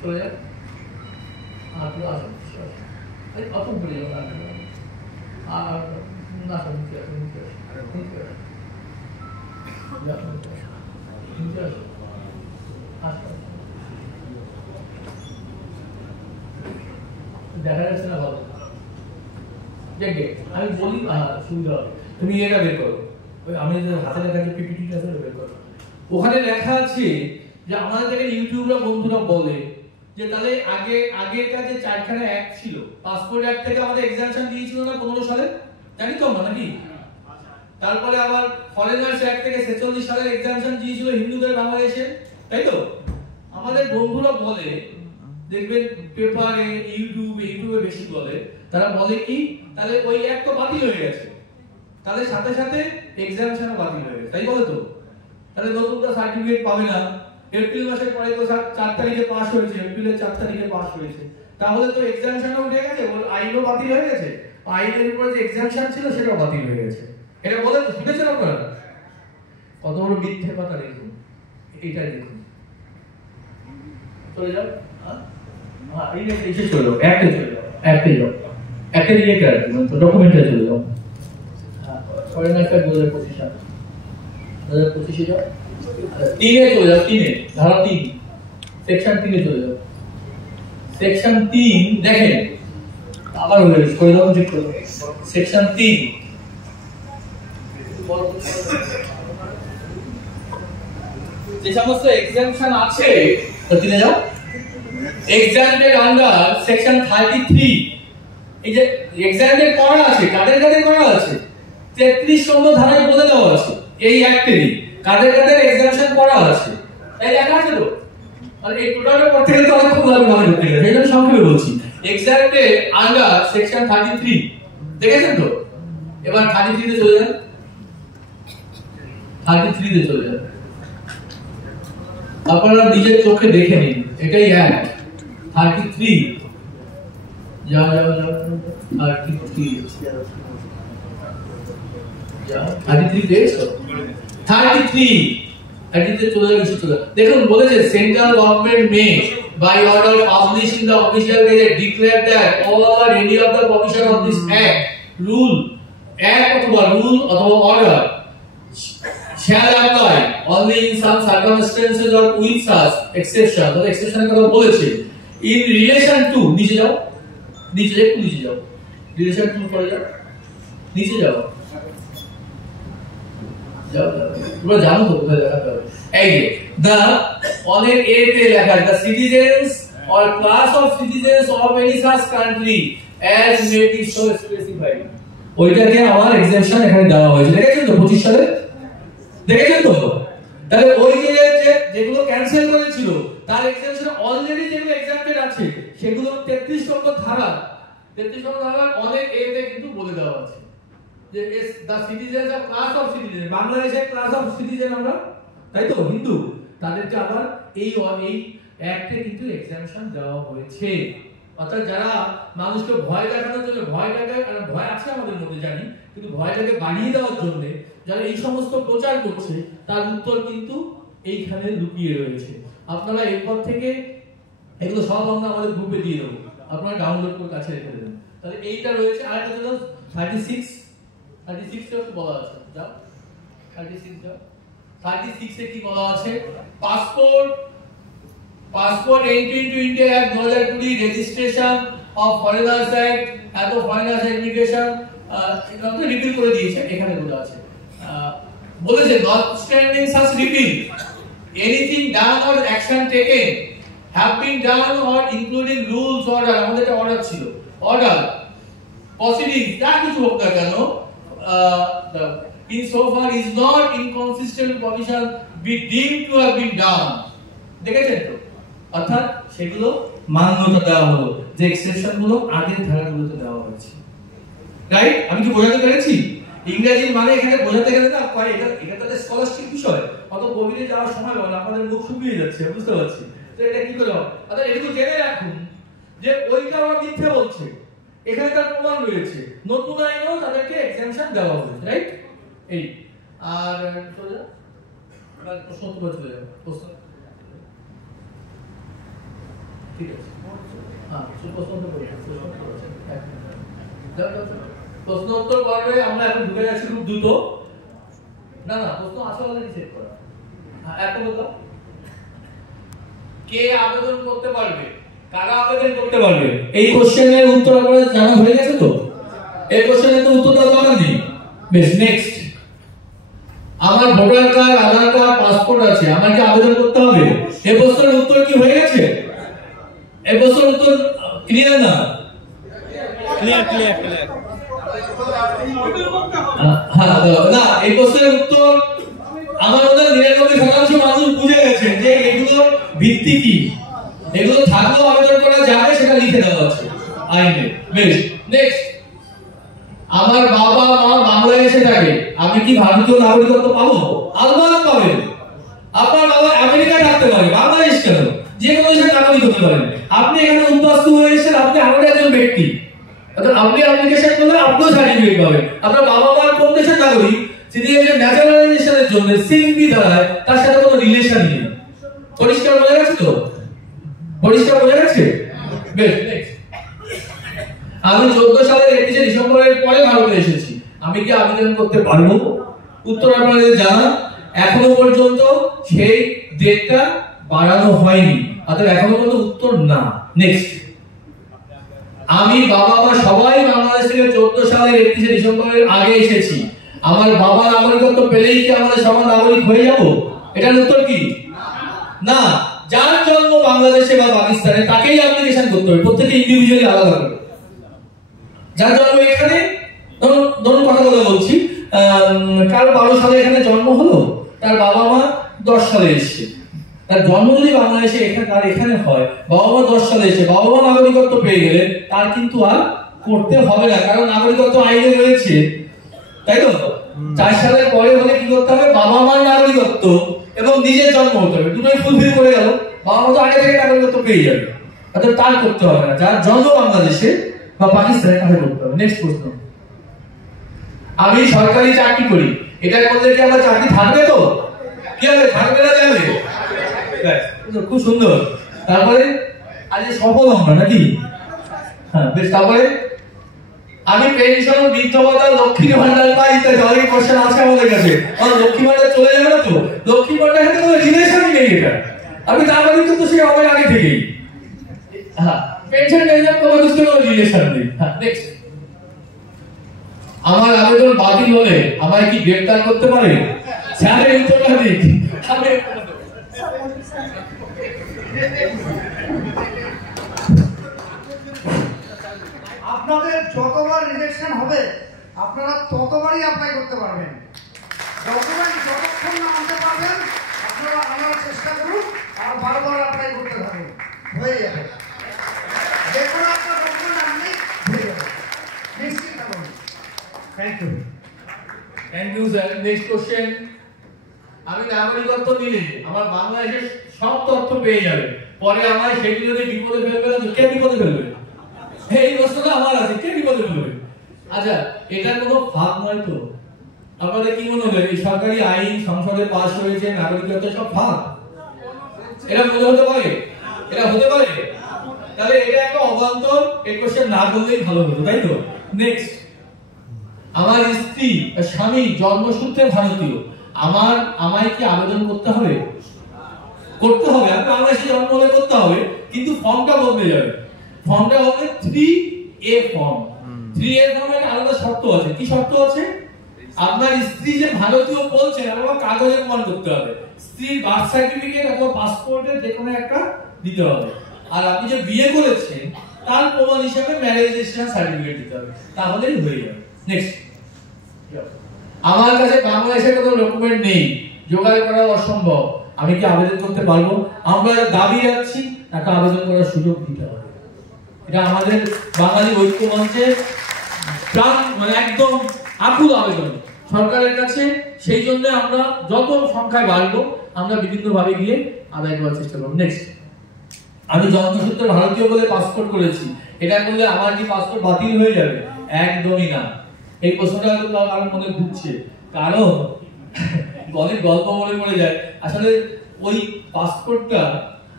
চলে যাক, আর পুরো আসুন, এই অত ঘুরে যাবো আর না স্যার নিচে আসো, নিচে আসো, নিচে আসো। নিচে আসো। আসো। দেখা যাচ্ছে না ভালো। দেখবে আমি বলি সুবিধা হবে, তুমি এটা বের করো, ওই আমি যে হাতে লেখা যে পিপিটিটা আছে বের করো। ওখানে লেখা আছে যে আমাদের থেকে ইউটিউবার বন্ধুরা বলে যে তাহলে আগের কাছে চারখানা অ্যাক্ট ছিল, পাসপোর্ট অ্যাক্ট থেকে আমাদের এক্সামশন দিয়েছিল না 15 সালে, জানি তো আমরা নাকি? তারপরে আবার ফরেনার্স অ্যাক্ট থেকে 46 সালের এক্সামশন দিয়েছিল হিন্দুদের বাংলাদেশে, তাই তো? আমাদের বন্ধুরা বলে, দেখবেন পেপারে ইউটিউবে বেশি বলে, তারা বলে কি তাহলে ওই অ্যাক্ট তো বাতিল হয়ে গেছে, তাহলে সাথে সাথে এক্সামশনও বাতিল হয়ে গেছে, তাই বলে তো? তাহলে নতুনটা সার্টিফিকেট পাবে না। এপ্রিল মাসের পরে তো 4 তারিখে পাস হয়েছে, এপ্রিলের 4 তারিখে পাস হয়েছে, তাহলে তো এক্সামশনও উঠে গেছে, আইনও বাতিল হয়ে গেছে, আইনের উপরে যে এক্সামশন ছিল সেটাও বাতিল হয়ে গেছে। এটা বলে তো, শুনেছেন আপনারা? কত বড় মিথ্যে কথা দেখুন, এইটা দেখুন। চলে যাও, হ্যাঁ এই যে এসে চলে যাও, অ্যাক্টে চলে যাও, অ্যাক্টে যাও, অ্যাক্টে গিয়ে কার তো ডকুমেন্টে চলে যাও। হ্যাঁ ফরেনার কার্ড 2025 সাল, 2025 এ যাও, 3 এ চলে যাও, 3 এ ধারা 3 সেকশন 3 এ চলে যাও। সেকশন 3 দেখেন, আবার হয়ে গেছে, করে দাও, চেক করো। সেকশন 3 যে সমস্ত এক্সামশন আছে তো তিনে যাও। এক্সাম্পটেড আন্ডার সেকশন 33, এই যে এক্সাম্পটেড করা আছে, কাদের কাদের করা আছে 33 নম্বর ধারায় বলে দেওয়া আছে এই অ্যাক্টেরই কাদের কাদের এক্সামশন করা আছে, তাই লেখা আছে তো। আর এই টোটালটা পড়তে গেলে তো অনেক খুব ভালো মনে করতে গেলে, সেই জন্য সংক্ষেপে বলছি। এক্সাম্পটেড আন্ডার সেকশন 33 দেখেছেন তো? এবার 33 তে চলে যান, 33 তে চলে যান, আপনারা নিজের চোখে দেখে নিন, এটাই অ্যাক্ট 33। যাও 33 দেখছো? 33 তে চলে যাচ্ছে, চলে দেখুন বলেছে central government May by order published in the official gazette declare that all or any of the provision of this act rule অথবা order shall apply only in some circumstances or with such exception, তাহলে এক্সেপশনের কথা বলেছে। in relation to, নিচে যাও, নিচে একটু নিচে যাও, রিলেশন টু পড়ে যাও, নিচে যাও, যাও তোমরা জানো তো কোথায় দেখাতে হবে। এই যে the অনেক এ তে লেখা the citizens or class of citizens of any such country as may be so specified, ওইটাকে আমার এক্সেপশন এখানে দেওয়া হয়েছে, দেখেছেন তো 25 সালে, দেখেছেন তো? তাহলে ওই যে যেগুলো ক্যান্সেল করেছিল তার এক্সেপশন অলরেডি যেগুলো এক্সাম্পটেড আছে সেগুলো 33 নম্বর ধারা অনেক এ তে কিন্তু বলে দেওয়া আছে যে the citizens of class of citizens, বাংলাদেশের ক্লাস অফ সিটিজেন আমরা, তাই তো হিন্দু, তাদেরকে আবার এই অ্যাক্টে কিন্তু এক্সাম্পশন দেওয়া হয়েছে। অর্থাৎ যারা মানুষকে ভয় দেখানোর জন্য, ভয় আছে আমাদের মধ্যে জানি, কিন্তু ভয়টাকে বাড়িয়ে দেওয়ার জন্য যারা এই সমস্ত প্রচার করছে তার উত্তর কিন্তু এইখানে লুকিয়ে রয়েছে। আপনারা এরপর থেকে এগুলো সব আমরা আমাদের গ্রুপে দিয়ে দেবো, আপনারা ডাউনলোড করে কাছে রেখে দেবেন। তাহলে এইটা রয়েছে, আর একটা হলো 36 এ বলা আছে, যাও 36 যাও, 36 এ কি বলা আছে? Passport entry into India act 2020, registration of foreigners act, এত ফরেনার্স এডুকেশন এটা তো রিপিল করে দিয়েছে, এখানে বলা আছে, বলেছে notwithstanding such repeal anything done or action taken have been done or including rules order, আমাদের একটা অর্ডার ছিল, অর্ডার proceeding যা কিছু হোক না কেন in so far is not inconsistent with provision be deemed to have been done, দেখেছেন তো? অর্থাৎ সেগুলো মান্যতা দেওয়া হলো যে এক্সেপশন গুলো আগের ধারাগুলোতে দেওয়া হয়েছে, রাইট? আমি কি বোঝাতে পেরেছি? ইংরেজি মানে এখানে বোঝাতে গেলে না পরে এটা তো স্কলাস্টিক বিষয়, অত গভীরে যাওয়ার সময় বল, আপনাদের মুখ শুকিয়ে যাচ্ছে, বুঝতে পারছি। তো এটা কি করে হবে? অর্থাৎ এটুকু জেনে রাখুন যে ওইটা ওরা মিথ্যে বলছে, এখানে তার প্রমাণ রয়েছে, নতুন আইনেও তাদেরকে এক্সাম্পশন দেওয়া হয়েছে, রাইট? এই আর চলে যাও, আর প্রশ্ন উত্তর চলে যাও, প্রশ্ন ঠিক আছে, হ্যাঁ প্রশ্ন উত্তর করে যাও, যাও প্রশ্ন উত্তর পর্বে আমরা এখন ঢুকে যাচ্ছি খুব দ্রুত। না না, প্রশ্ন আসলে সেট করা। হ্যাঁ, একটা বলতো, কে আবেদন করতে পারবে, কারা আবেদন করতে পারবে? এই কোশ্চেনের উত্তর আপনাদের জানা হয়ে গেছে তো? এই কোশ্চেনের তো উত্তর দেওয়া দরকার নেই। বেশ, নেক্সট। আমার ভোটার কার্ড, আধার কার্ড, পাসপোর্ট আছে, আমার কি আবেদন করতে হবে? এই প্রশ্নের উত্তর কি হয়ে গেছে? এই প্রশ্নের উত্তর ক্লিয়ার না? Clear clear clear. হ্যাঁ, না, এই প্রশ্নের উত্তর আমার মনে হয় 99% মানুষ বুঝে গেছে যে এগুলোর ভিত্তি কি। এগুলো থাকলেও আবেদন করা যাবে, সেটা লিখে দেওয়া আছে আইনে। বেশ, নেক্সট। আমার বাবা মা বাংলাদেশে থাকে, আমি কি ভারতীয় নাগরিকত্ব পাবো? আলবাত পাবেন। আপনার বাবা আমেরিকায় থাকতে পারে, বাংলাদেশ কেন, যে কোনো দেশের নাগরিক হতে পারেন। আপনি এখানে উদ্বাস্তু হয়ে এসেছেন, আপনি আমাদের একজন ব্যক্তি, অর্থাৎ আপনি অ্যাপ্লিকেশন করলে আপনিও সার্টিফিকেট পাবেন। আপনার বাবা মা কোন দেশের নাগরিক, তিনি এসে ন্যাচারালাইজেশনের জন্য সিএমপি দ্বারায়, তার সাথে কোনো রিলেশন নেই। পরিষ্কার বোঝা গেছে তো? পরিষ্কার বোঝা গেছে? বেশ, নেক্সট। আমি 14 সালের 31 ডিসেম্বরের পরে ভারতে এসেছি, আমি কি আবেদন করতে পারবো? উত্তর আপনাদের জানা, এখনো পর্যন্ত সেই ডেটটা বাড়ানো হয়নি, অর্থাৎ এখনো পর্যন্ত উত্তর না। নেক্সট। আমি বাবা মা সবাই বাংলাদেশ থেকে 14 সালের 31 ডিসেম্বরের আগে এসেছি, আমার বাবার নাগরিকত্ব পেলেই কি আমাদের সবার নাগরিক হয়ে যাব? এটার উত্তর কি? না। যার জন্ম বাংলাদেশে বা পাকিস্তানে তাকেই অ্যাপ্লিকেশন করতে হবে, প্রত্যেকটা ইন্ডিভিজুয়ালি আলাদা করে। যার জন্ম এখানে, ধরুন কথা বলছি, কারো 12 সালে এখানে জন্ম হলো, তার বাবা মা 10 সালে এসেছে, তার জন্ম যদি বাংলাদেশে এখানে হয়, বাবা মা 10 সালে এসে বাবা মা নাগরিকত্ব পেয়ে গেলে তার কিন্তু আর করতে হবে না, কারণ নাগরিকত্ব আইনে রয়েছে, তাই তো? 4 সালের পরে হলে কি করতে হবে? বাবা মার নাগরিকত্ব এবং নিজের জন্ম হতে হবে, দুটোই ফুলফিল করে গেল, বাবা মা তো আগে থেকে নাগরিকত্ব পেয়ে যাবে, অর্থাৎ তার করতে হবে না। যার জন্ম বাংলাদেশে বা পাকিস্তানে তাকে করতে হবে। নেক্সট প্রশ্ন। আমি সরকারি চাকরি করি, এটা করলে কি আমার চাকরি থাকবে তো? কি হবে, থাকবে না যাবে? খুব সুন্দর। তারপরে আজ সফল আমরা নাকি? হ্যাঁ, বেশ। তারপরে আমি পেনশন, বৃদ্ধ ভাতা, লক্ষ্মী ভান্ডার পাই, ইত্যাদি অনেক কোশ্চেন আছে আমাদের কাছে। লক্ষ্মী ভান্ডার চলে যাবে না তো? লক্ষ্মী ভান্ডার সাথে কোনো রিলেশনই নেই এটা, আমি নাগরিক তো সে অনেক আগে থেকেই। হ্যাঁ, পেনশন পেনশন কোনো কিছু কোনো রিলেশন নেই। হ্যাঁ, নেক্সট। আমার আবেদন বাতিল হলে আমায় কি গ্রেফতার করতে পারে? স্যারের উত্তরটা দিক। আপনাদের যতবার রিজেকশন হবে আপনারা ততবারই অ্যাপ্লাই করতে পারবেন। যতক্ষণ না আনতে পারবেন আপনারা আনার চেষ্টা করুন, আর বারবার অ্যাপ্লাই করতে থাকুন, হয়ে যাবে। যে কোনো আপনার ডকুমেন্ট আপনি হয়ে যাবে, নিশ্চিত থাকুন। Thank you. Thank you sir. Next question. আমি নাগরিকত্ব নিলে আমার বাংলাদেশের সব তথ্য পেয়ে যাবে, পরে আমায় সেগুলো নিয়ে বিপদে ফেলবে না? কে বিপদে ফেলবে? এই প্রশ্নটা আমার আছে, কে বিপদে ফেলবে? আচ্ছা, এটা কোনো ভাগ নয় তো? আপনাদের কি মনে হয় এই সরকারি আইন সংসদে পাস হয়েছে, নাগরিকত্ব সব ভাগ? এটা মনে হতে পারে? এটা হতে পারে? তাহলে এটা একটা অবান্তর, এই কোশ্চেন না করলেই ভালো হতো, তাই তো? নেক্সট। আমার স্ত্রী স্বামী জন্মসূত্রে ভারতীয়, আমায় কি আবেদন করতে হবে? করতে হবে। আমি বাংলাদেশে জন্ম হলে করতে হবে, কিন্তু ফর্মটা বদলে যাবে। ফর্মটা হবে 3A ফর্ম। 3A ফর্মের আলাদা শর্ত আছে। কি শর্ত আছে? আপনার স্ত্রী যে ভারতীয় বলছেন আপনার কাগজে প্রমাণ করতে হবে, স্ত্রীর বার্থ সার্টিফিকেট অথবা পাসপোর্টের যে কোনো একটা দিতে হবে, আর আপনি যে বিয়ে করেছেন তার প্রমাণ হিসেবে ম্যারেজ রেজিস্ট্রেশন সার্টিফিকেট দিতে হবে, তাহলেই হয়ে যাবে। নেক্সট। আমার কাছে বাংলাদেশের কোনো ডকুমেন্ট নেই, জোগাড় করা অসম্ভব, আমি কি আবেদন করতে পারবো? আমরা দাবি রাখছি তাকে আবেদন করার সুযোগ দিতে হবে। এটা আমাদের বাঙালি ঐক্য মঞ্চের প্রাণ, মানে একদম আকুল আবেদন সরকারের কাছে। সেই জন্য আমরা যত সংখ্যায় বাড়বো আমরা বিভিন্ন ভাবে গিয়ে আদায় করার চেষ্টা করব। নেক্সট। আমি জন্মসূত্রে ভারতীয় বলে পাসপোর্ট করেছি, এটা করলে আমার কি পাসপোর্ট বাতিল হয়ে যাবে? একদমই না। এই প্রশ্নটা কিন্তু আমার মনে ঘুরছে, কারণ অনেক গল্প মনে যায়। আসলে ওই পাসপোর্টটা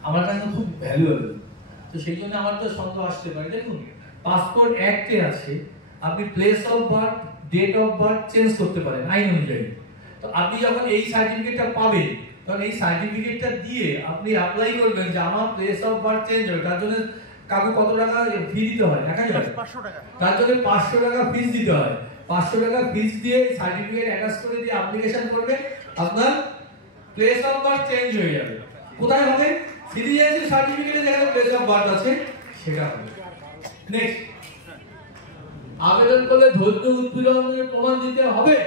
আমার কাছে খুব ভ্যালুয়েবল, তো সেই জন্য আমার তো সন্দেহ আসতে পারে। দেখুন, পাসপোর্ট অ্যাক্টে আছে আপনি place of birth, date of birth change করতে পারেন আইন অনুযায়ী। তো আপনি যখন এই সার্টিফিকেটটা পাবেন, তখন এই সার্টিফিকেটটা দিয়ে আপনি অ্যাপ্লাই করবেন যে আমার প্লেস অফ বার্থ চেঞ্জ হবে, তার জন্য কাকু কত টাকা ফি দিতে হয়? 1000 টাকা। তার জন্য 500 টাকা ফিস দিতে হয়। 500 টাকা ফিস দিয়ে সার্টিফিকেট অ্যাটাচ করে দিয়ে অ্যাপ্লিকেশন করবে, আপনার প্লেস অফ বার্থ চেঞ্জ হয়ে যাবে। কোথায় হবে? সিটিজেনশিপ সার্টিফিকেটে যেখানে প্লেস অফ বার্থ আছে সেটা হবে। নেক্সট, আবেদন করলে ধর্মীয় উৎপীড়নের প্রমাণ দিতে হবে।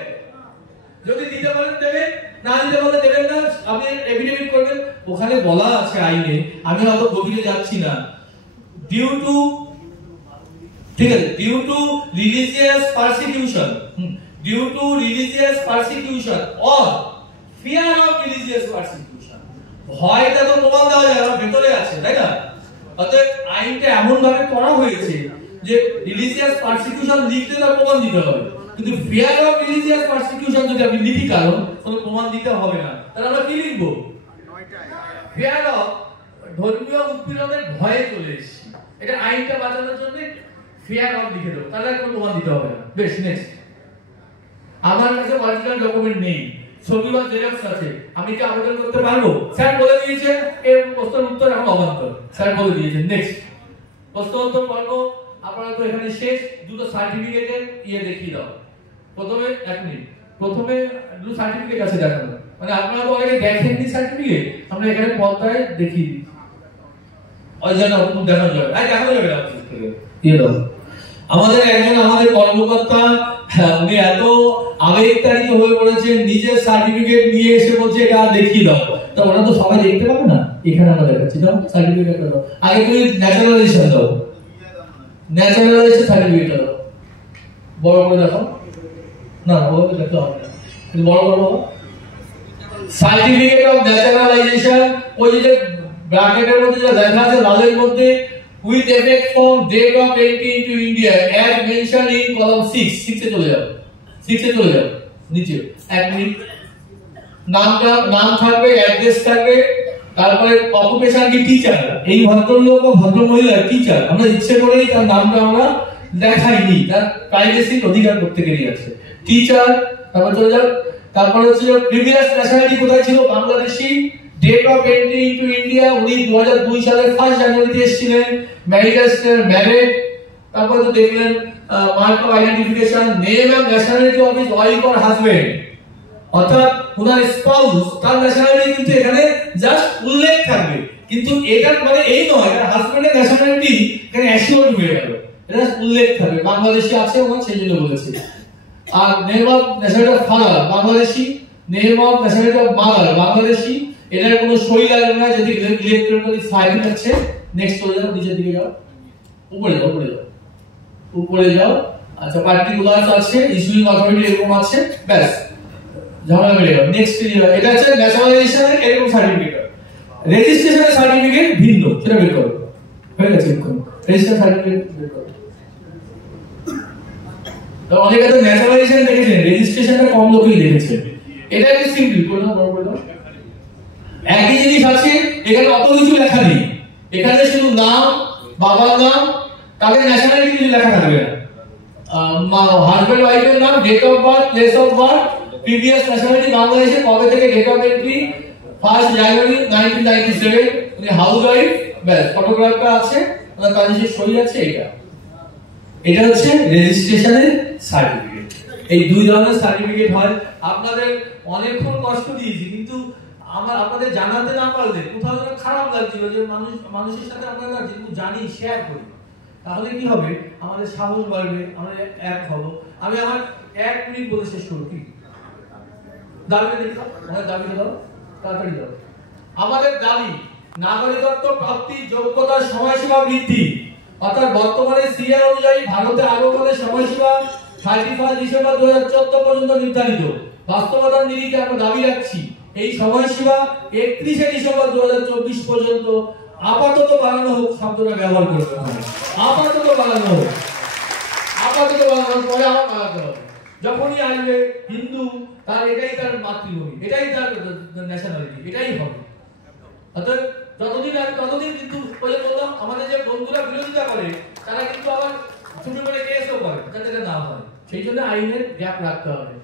যদি দিতে পারেন দেবেন, না দিতে পারলে দেবেন না, আপনি এফিডেভিট করবেন। ওখানে বলা আছে আইনে, আমি হয়তো গভীরে যাচ্ছি না, ডিউ টু, ঠিক আছে, due to religious persecution, due to religious persecution or fear of religious persecution. ভয়টা তো প্রমাণ দেওয়া যায় না, ভেতরে আছে, তাই না? অতএব আইনটা এমন ভাবে করা হয়েছে যে রিলিজিয়াস পারসিকিউশন লিখতে তার প্রমাণ দিতে হবে, কিন্তু ফিয়ার অফ রিলিজিয়াস পারসিকিউশন যদি আপনি লিখি কারণ, তাহলে প্রমাণ দিতে হবে না। তাহলে আমরা কি লিখবো? ফিয়ার অফ, ধর্মীয় উৎপীড়নের ভয়ে চলে এসেছি, এটা আইনটা বাঁচানোর জন্য ফিয়ার অফ লিখে দেবো, তাহলে কোনো প্রমাণ দিতে হবে না। বেশ, নেক্সট, আমার কাছে অরিজিনাল ডকুমেন্ট নেই, ছবি বা জেরক্স আছে, আমি কি আবেদন করতে পারবো? স্যার বলে দিয়েছেন এর প্রশ্নের উত্তর এখন অবান্তর, স্যার বলে দিয়েছেন। নেক্সট, প্রশ্ন উত্তর পর্ব আপনারা তো এখানে শেষ। দুটো সার্টিফিকেটের দেখিয়ে দাও। প্রথমে 1 মিনিট, প্রথমে দুটো সার্টিফিকেট আছে দেখানো, মানে আপনারা তো অনেকে দেখেননি সার্টিফিকেট, আমরা এখানে পর্দায় দেখিয়ে দিই, ওই জন্য আপনাদের দেখানো যাবে। দেখানো যাবে না, দিয়ে দাও। আমাদের একজন আমাদের কর্মকর্তা, উনি এত আবেগতাড়িত হয়ে পড়েছেন, নিজের সার্টিফিকেট নিয়ে এসে বলছে এটা দেখিয়ে দাও। তো ওরা তো সবাই দেখতে পাবে না, এখানে আমরা দেখাচ্ছি। দাও সার্টিফিকেট দাও, আগে তুমি ন্যাচারালাইজেশন দাও, ন্যাচারালাইজেশন সার্টিফিকেট দাও, বড় করে দেখো না, ওভাবে দেখতে হবে না, বড় বড় সার্টিফিকেট অফ ন্যাচারালাইজেশন। ওই যে ব্র্যাকেটের মধ্যে যা লেখা আছে লালের মধ্যে, with effect from date of entry into India as mentioned in column 6 6 এ চলে যাও, 6 এ চলে যাও নিচে। 1 মিনিট, নাম থাকবে, অ্যাড্রেস থাকবে, তারপরে অকুপেশন কি টিচার। এই ভদ্রলোক ও ভদ্র মহিলা টিচার, আমরা ইচ্ছে করেই তার নামটা আমরা দেখাইনি, তার প্রাইভেসির অধিকার প্রত্যেকেরই আছে। টিচার, তারপর চলে যাও, তারপরে হচ্ছে প্রিভিয়াস ন্যাশনালিটি কোথায় ছিল? Bangladeshi. Date of entry into India, উনি 2002 সালের 1 জানুয়ারিতে এসেছিলেন, ম্যারিটাল ম্যারেড। তারপরে তো দেখলেন mark of identification, name of nationality of his wife or husband, অর্থাৎ ওনার স্পাউস, তার ন্যাশনালিটি কিন্তু এখানে জাস্ট উল্লেখ থাকবে, কিন্তু এটা মানে এই নয় হাজবেন্ডের ন্যাশনালিটি এখানে অ্যাসিওর্ড হয়ে গেল, এটা উল্লেখ থাকবে বাংলাদেশি আছে ওখানে, সেই জন্য বলেছি। আর name of nationality of father Bangladeshi, name of nationality of mother Bangladeshi, এটার কোনো সই লাগবে না যদি ইলেকট্রনিক ফাইল আছে। নেক্সট চলে যাও, নিচের দিকে যাও, উপরে যাও, উপরে যাও, উপরে যাও। আচ্ছা, পার্টিকুলারস আছে, ইস্যুইং অথরিটি এরকম আছে, ব্যাস ঝামেলা মিলে গেল। নেক্সট এটা হচ্ছে ন্যাশনালাইজেশনের এরকম সার্টিফিকেট। রেজিস্ট্রেশনের সার্টিফিকেট ভিন্ন, সেটা বের করো, হয়ে গেছে। রেজিস্ট্রেশন সার্টিফিকেট বের করো। তো অনেকে তো ন্যাশনালাইজেশন দেখেছেন, রেজিস্ট্রেশনটা কম লোকই দেখেছে। এটা একটু সিম্পল করে দাও, বড় করে দাও। একই জিনিস আছে, এখানে অত কিছু লেখা নেই, এখানে শুধু নাম, বাবার নাম, তাদের ন্যাশনালিটি কিছু লেখা থাকবে না, হাজবেন্ড ওয়াইফের নাম, date of birth, place of birth, previous nationality বাংলাদেশে কবে থেকে, ডেট অফ এন্ট্রি 1 জানুয়ারি 1997, উনি হাউস ওয়াইফ, ব্যাস ফটোগ্রাফটা আছে, ওনার কাছে যে সই আছে। এটা হচ্ছে রেজিস্ট্রেশনের সার্টিফিকেট। এই দুই ধরনের সার্টিফিকেট হয়। আপনাদের অনেকক্ষণ কষ্ট দিয়েছি, কিন্তু আপনাদের জানাতে না পারলে কোথাও যেন খারাপ লাগছিল যে মানুষের সাথে আমরা যেটুকু জানি শেয়ার করি, তাহলে কি হবে, আমাদের সাহস বাড়বে, আমরা এক হব। আমি আমার 1 মিনিট বলে শেষ করব। কি দাবিটা দেখো, দাবিটা দাও, তাড়াতাড়ি দাও। আমাদের দাবি নাগরিকত্ব প্রাপ্তির যোগ্যতার সময়সীমা বৃদ্ধি, অর্থাৎ বর্তমানে সিএ অনুযায়ী ভারতে আগমনের সময়সীমা 31 ডিসেম্বর 2014 পর্যন্ত নির্ধারিত। বাস্তবতার নিরিখে আমরা দাবি রাখছি এই সময়সীমা 31 ডিসেম্বর 2024 পর্যন্ত আপাতত বাড়ানো হোক। শব্দটা ব্যবহার করতে হবে, আপাতত বাড়ানো হোক, আপাতত বাড়ানোর পরে আবার বাড়াতে হবে। যখনই আসবে হিন্দু, তার এটাই তার মাতৃভূমি, এটাই তার ন্যাশনালিটি, এটাই হবে। অর্থাৎ যতদিন আসবে ততদিন কিন্তু ওই যে বললাম, আমাদের যে বন্ধুরা বিরোধিতা করে তারা কিন্তু আবার ছোট করে কেসও করে। যাতে এটা না হয়। সেই জন্য আইনের গ্যাপ রাখতে হবে,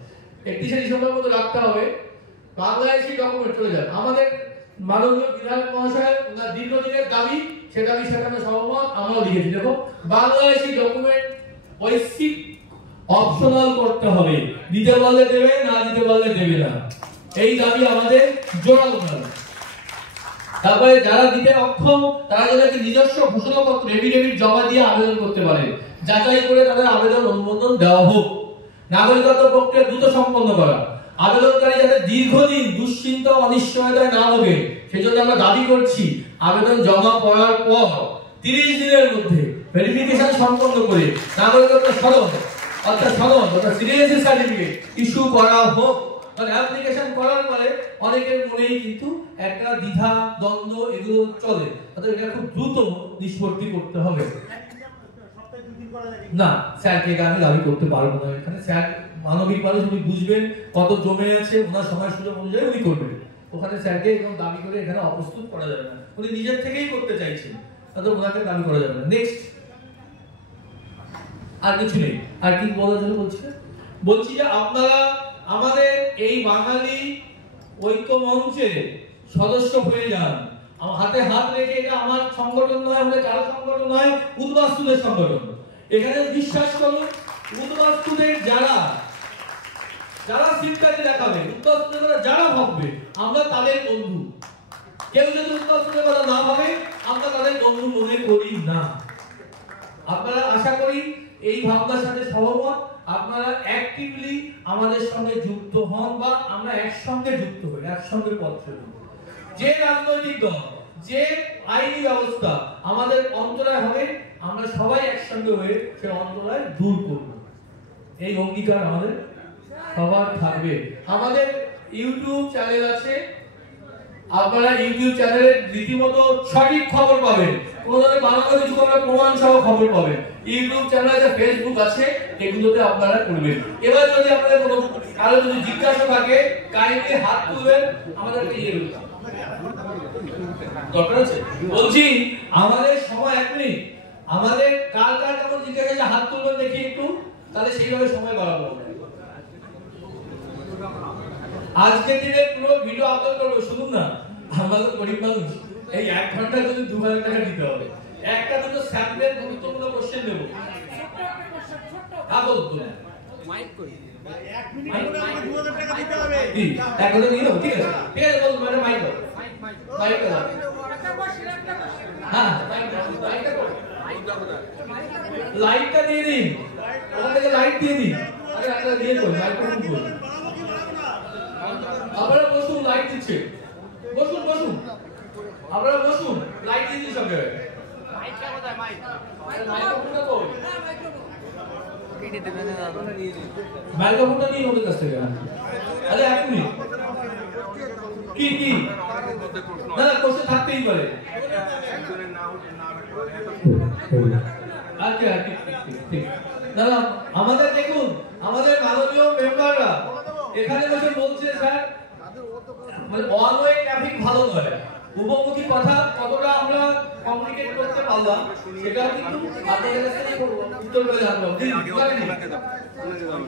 31শে ডিসেম্বর মতো রাখতে হবে। বাংলাদেশি ডকুমেন্ট চলে যাবে। আমাদের মাননীয় বিধায়ক মহাশয় ওনার দীর্ঘদিনের দাবি, সে দাবি সেখানে সহমত, আমরাও লিখেছি। দেখো, বাংলাদেশি ডকুমেন্ট ঐচ্ছিক অপশনাল করতে হবে, দিতে বললে দেবে, না দিতে বললে দেবে না, এই দাবি আমাদের জোরালো দাবি। তারপরে যারা দিতে অক্ষম তারা যাদেরকে নিজস্ব ঘোষণাপত্র এফিডেভিট জমা দিয়ে আবেদন করতে পারে, যাচাই করে তাদের আবেদন অনুমোদন দেওয়া হোক। নাগরিকত্ব প্রক্রিয়া দ্রুত সম্পন্ন করা, আবেদনকারী যাতে দীর্ঘদিন দুশ্চিন্তা অনিশ্চয়তায় না ভোগে সেজন্য আমরা দাবি করছি আবেদন জমা পড়ার পর 30 দিনের মধ্যে ভেরিফিকেশন সম্পন্ন করে নাগরিকত্ব সনদ অর্থাৎ সিটিজেনশিপ সার্টিফিকেট ইস্যু করা হোক। কারণ অ্যাপ্লিকেশন করার পরে অনেকের মনেই কিন্তু একটা দ্বিধা দ্বন্দ্ব এগুলো চলে, অর্থাৎ এটা খুব দ্রুত নিষ্পত্তি করতে হবে। না স্যারকে আমি দাবি করতে পারবো না, এখানে স্যার মানবিক মানুষ, উনি বুঝবেন কত জমে আছে, ওনার সময় সুযোগ অনুযায়ী উনি করবেন। ওখানে স্যারকে এরকম দাবি করে এখানে অপ্রস্তুত করা যাবে না, উনি নিজের থেকেই করতে চাইছেন, তাহলে ওনাকে দাবি করা যাবে না। নেক্সট আর কিছু নেই। আর কি বলার জন্য বলছি যে আপনারা আমাদের এই বাঙালি ঐক্য মঞ্চের সদস্য হয়ে যান। আমার হাতে হাত রেখে, এটা আমার সংগঠন নয়, আমাদের কারো সংগঠন নয়, উদ্বাস্তুদের সংগঠন। এখানে বিশ্বাস করুন, উদ্বাস্তুদের যারা সিম্পাথি দেখাবে, উদ্বাস্তুদের যারা ভাববে আমরা তাদের বন্ধু, কেউ যদি উদ্বাস্তুদের কথা না ভাবে আমরা তাদের বন্ধু মনে করি না। আপনারা আশা করি এই ভাবনার সাথে সহমত, আপনারা অ্যাক্টিভলি আমাদের সঙ্গে যুক্ত হন বা আমরা একসঙ্গে যুক্ত হই, একসঙ্গে পথ চলি। যে রাজনৈতিক দল, যে আইনি ব্যবস্থা আমাদের অন্তরায় হবে, আমরা সবাই একসঙ্গে হয়ে সেই অন্তরায় দূর করব, এই অঙ্গীকার আমাদের সবার থাকবে। আমাদের ইউটিউব চ্যানেল আছে, আপনারা ইউটিউব চ্যানেলে রীতিমতো সঠিক খবর পাবেন, কোনো ধরনের বানানো কিছু আমরা প্রমাণ সহ খবর পাবেন। ইউটিউব চ্যানেল আছে, ফেসবুক আছে, এগুলোতে আপনারা করবেন। এবার যদি আপনাদের কোনো কারো যদি জিজ্ঞাসা থাকে কাইন্ডলি হাত তুলবেন, আমাদেরকে দরকার আছে। বলছি আমাদের সময় 1 মিনিট, আমাদের কার কেমন জিজ্ঞাসা হাত তুলবেন দেখি একটু, তাহলে সেইভাবে সময় বাড়াবো। আজকে দিনে পুরো ভিডিও আপলোড করবো, শুনুন না, আমাদের গরিব মানুষ, এই 1 ঘন্টা যদি 2000 টাকা দিতে হবে, একটা দুটো স্যাম্পলের গুরুত্বপূর্ণ কোশ্চেন দেব। মাইক কই 1 মিনিট হলে আমাকে 2000 টাকা দিতে হবে। এক কথা নিও, ঠিক আছে ঠিক আছে, বল মানে মাইক দাও, মাইক দাও, হ্যাঁ মাইকটা কর, লাইটটা দিয়ে দিন, ওখান থেকে লাইট দিয়ে দিন, আরে একটা দিয়ে দাও, মাইকটা অন করুন। আপনারা বসুন, লাইট দিচ্ছে, বসুন আপনারা বসুন, লাইট দিয়ে দিন সঙ্গে। মাইকটা কোথায়? মাইক্রোফোনটা কই? কেটে দেবেন না দাদা, মাইক্রোফোনটা নিয়ে ওদের কাছ থেকে। আরে 1 মিনিট, কি না কোশ্চেন থাকতেই পারে। আচ্ছা ঠিক দাদা, আমাদের দেখুন আমাদের মাননীয় মেম্বাররা এখানে বসে বলছে স্যার মানে ওয়ান ওয়ে ট্রাফিক ভালো নয়, উপমুখী কথা কতটা আমরা কমিউনিকেট করতে পারলাম সেটা কিন্তু আপনাদের কাছে উত্তর করে জানলাম।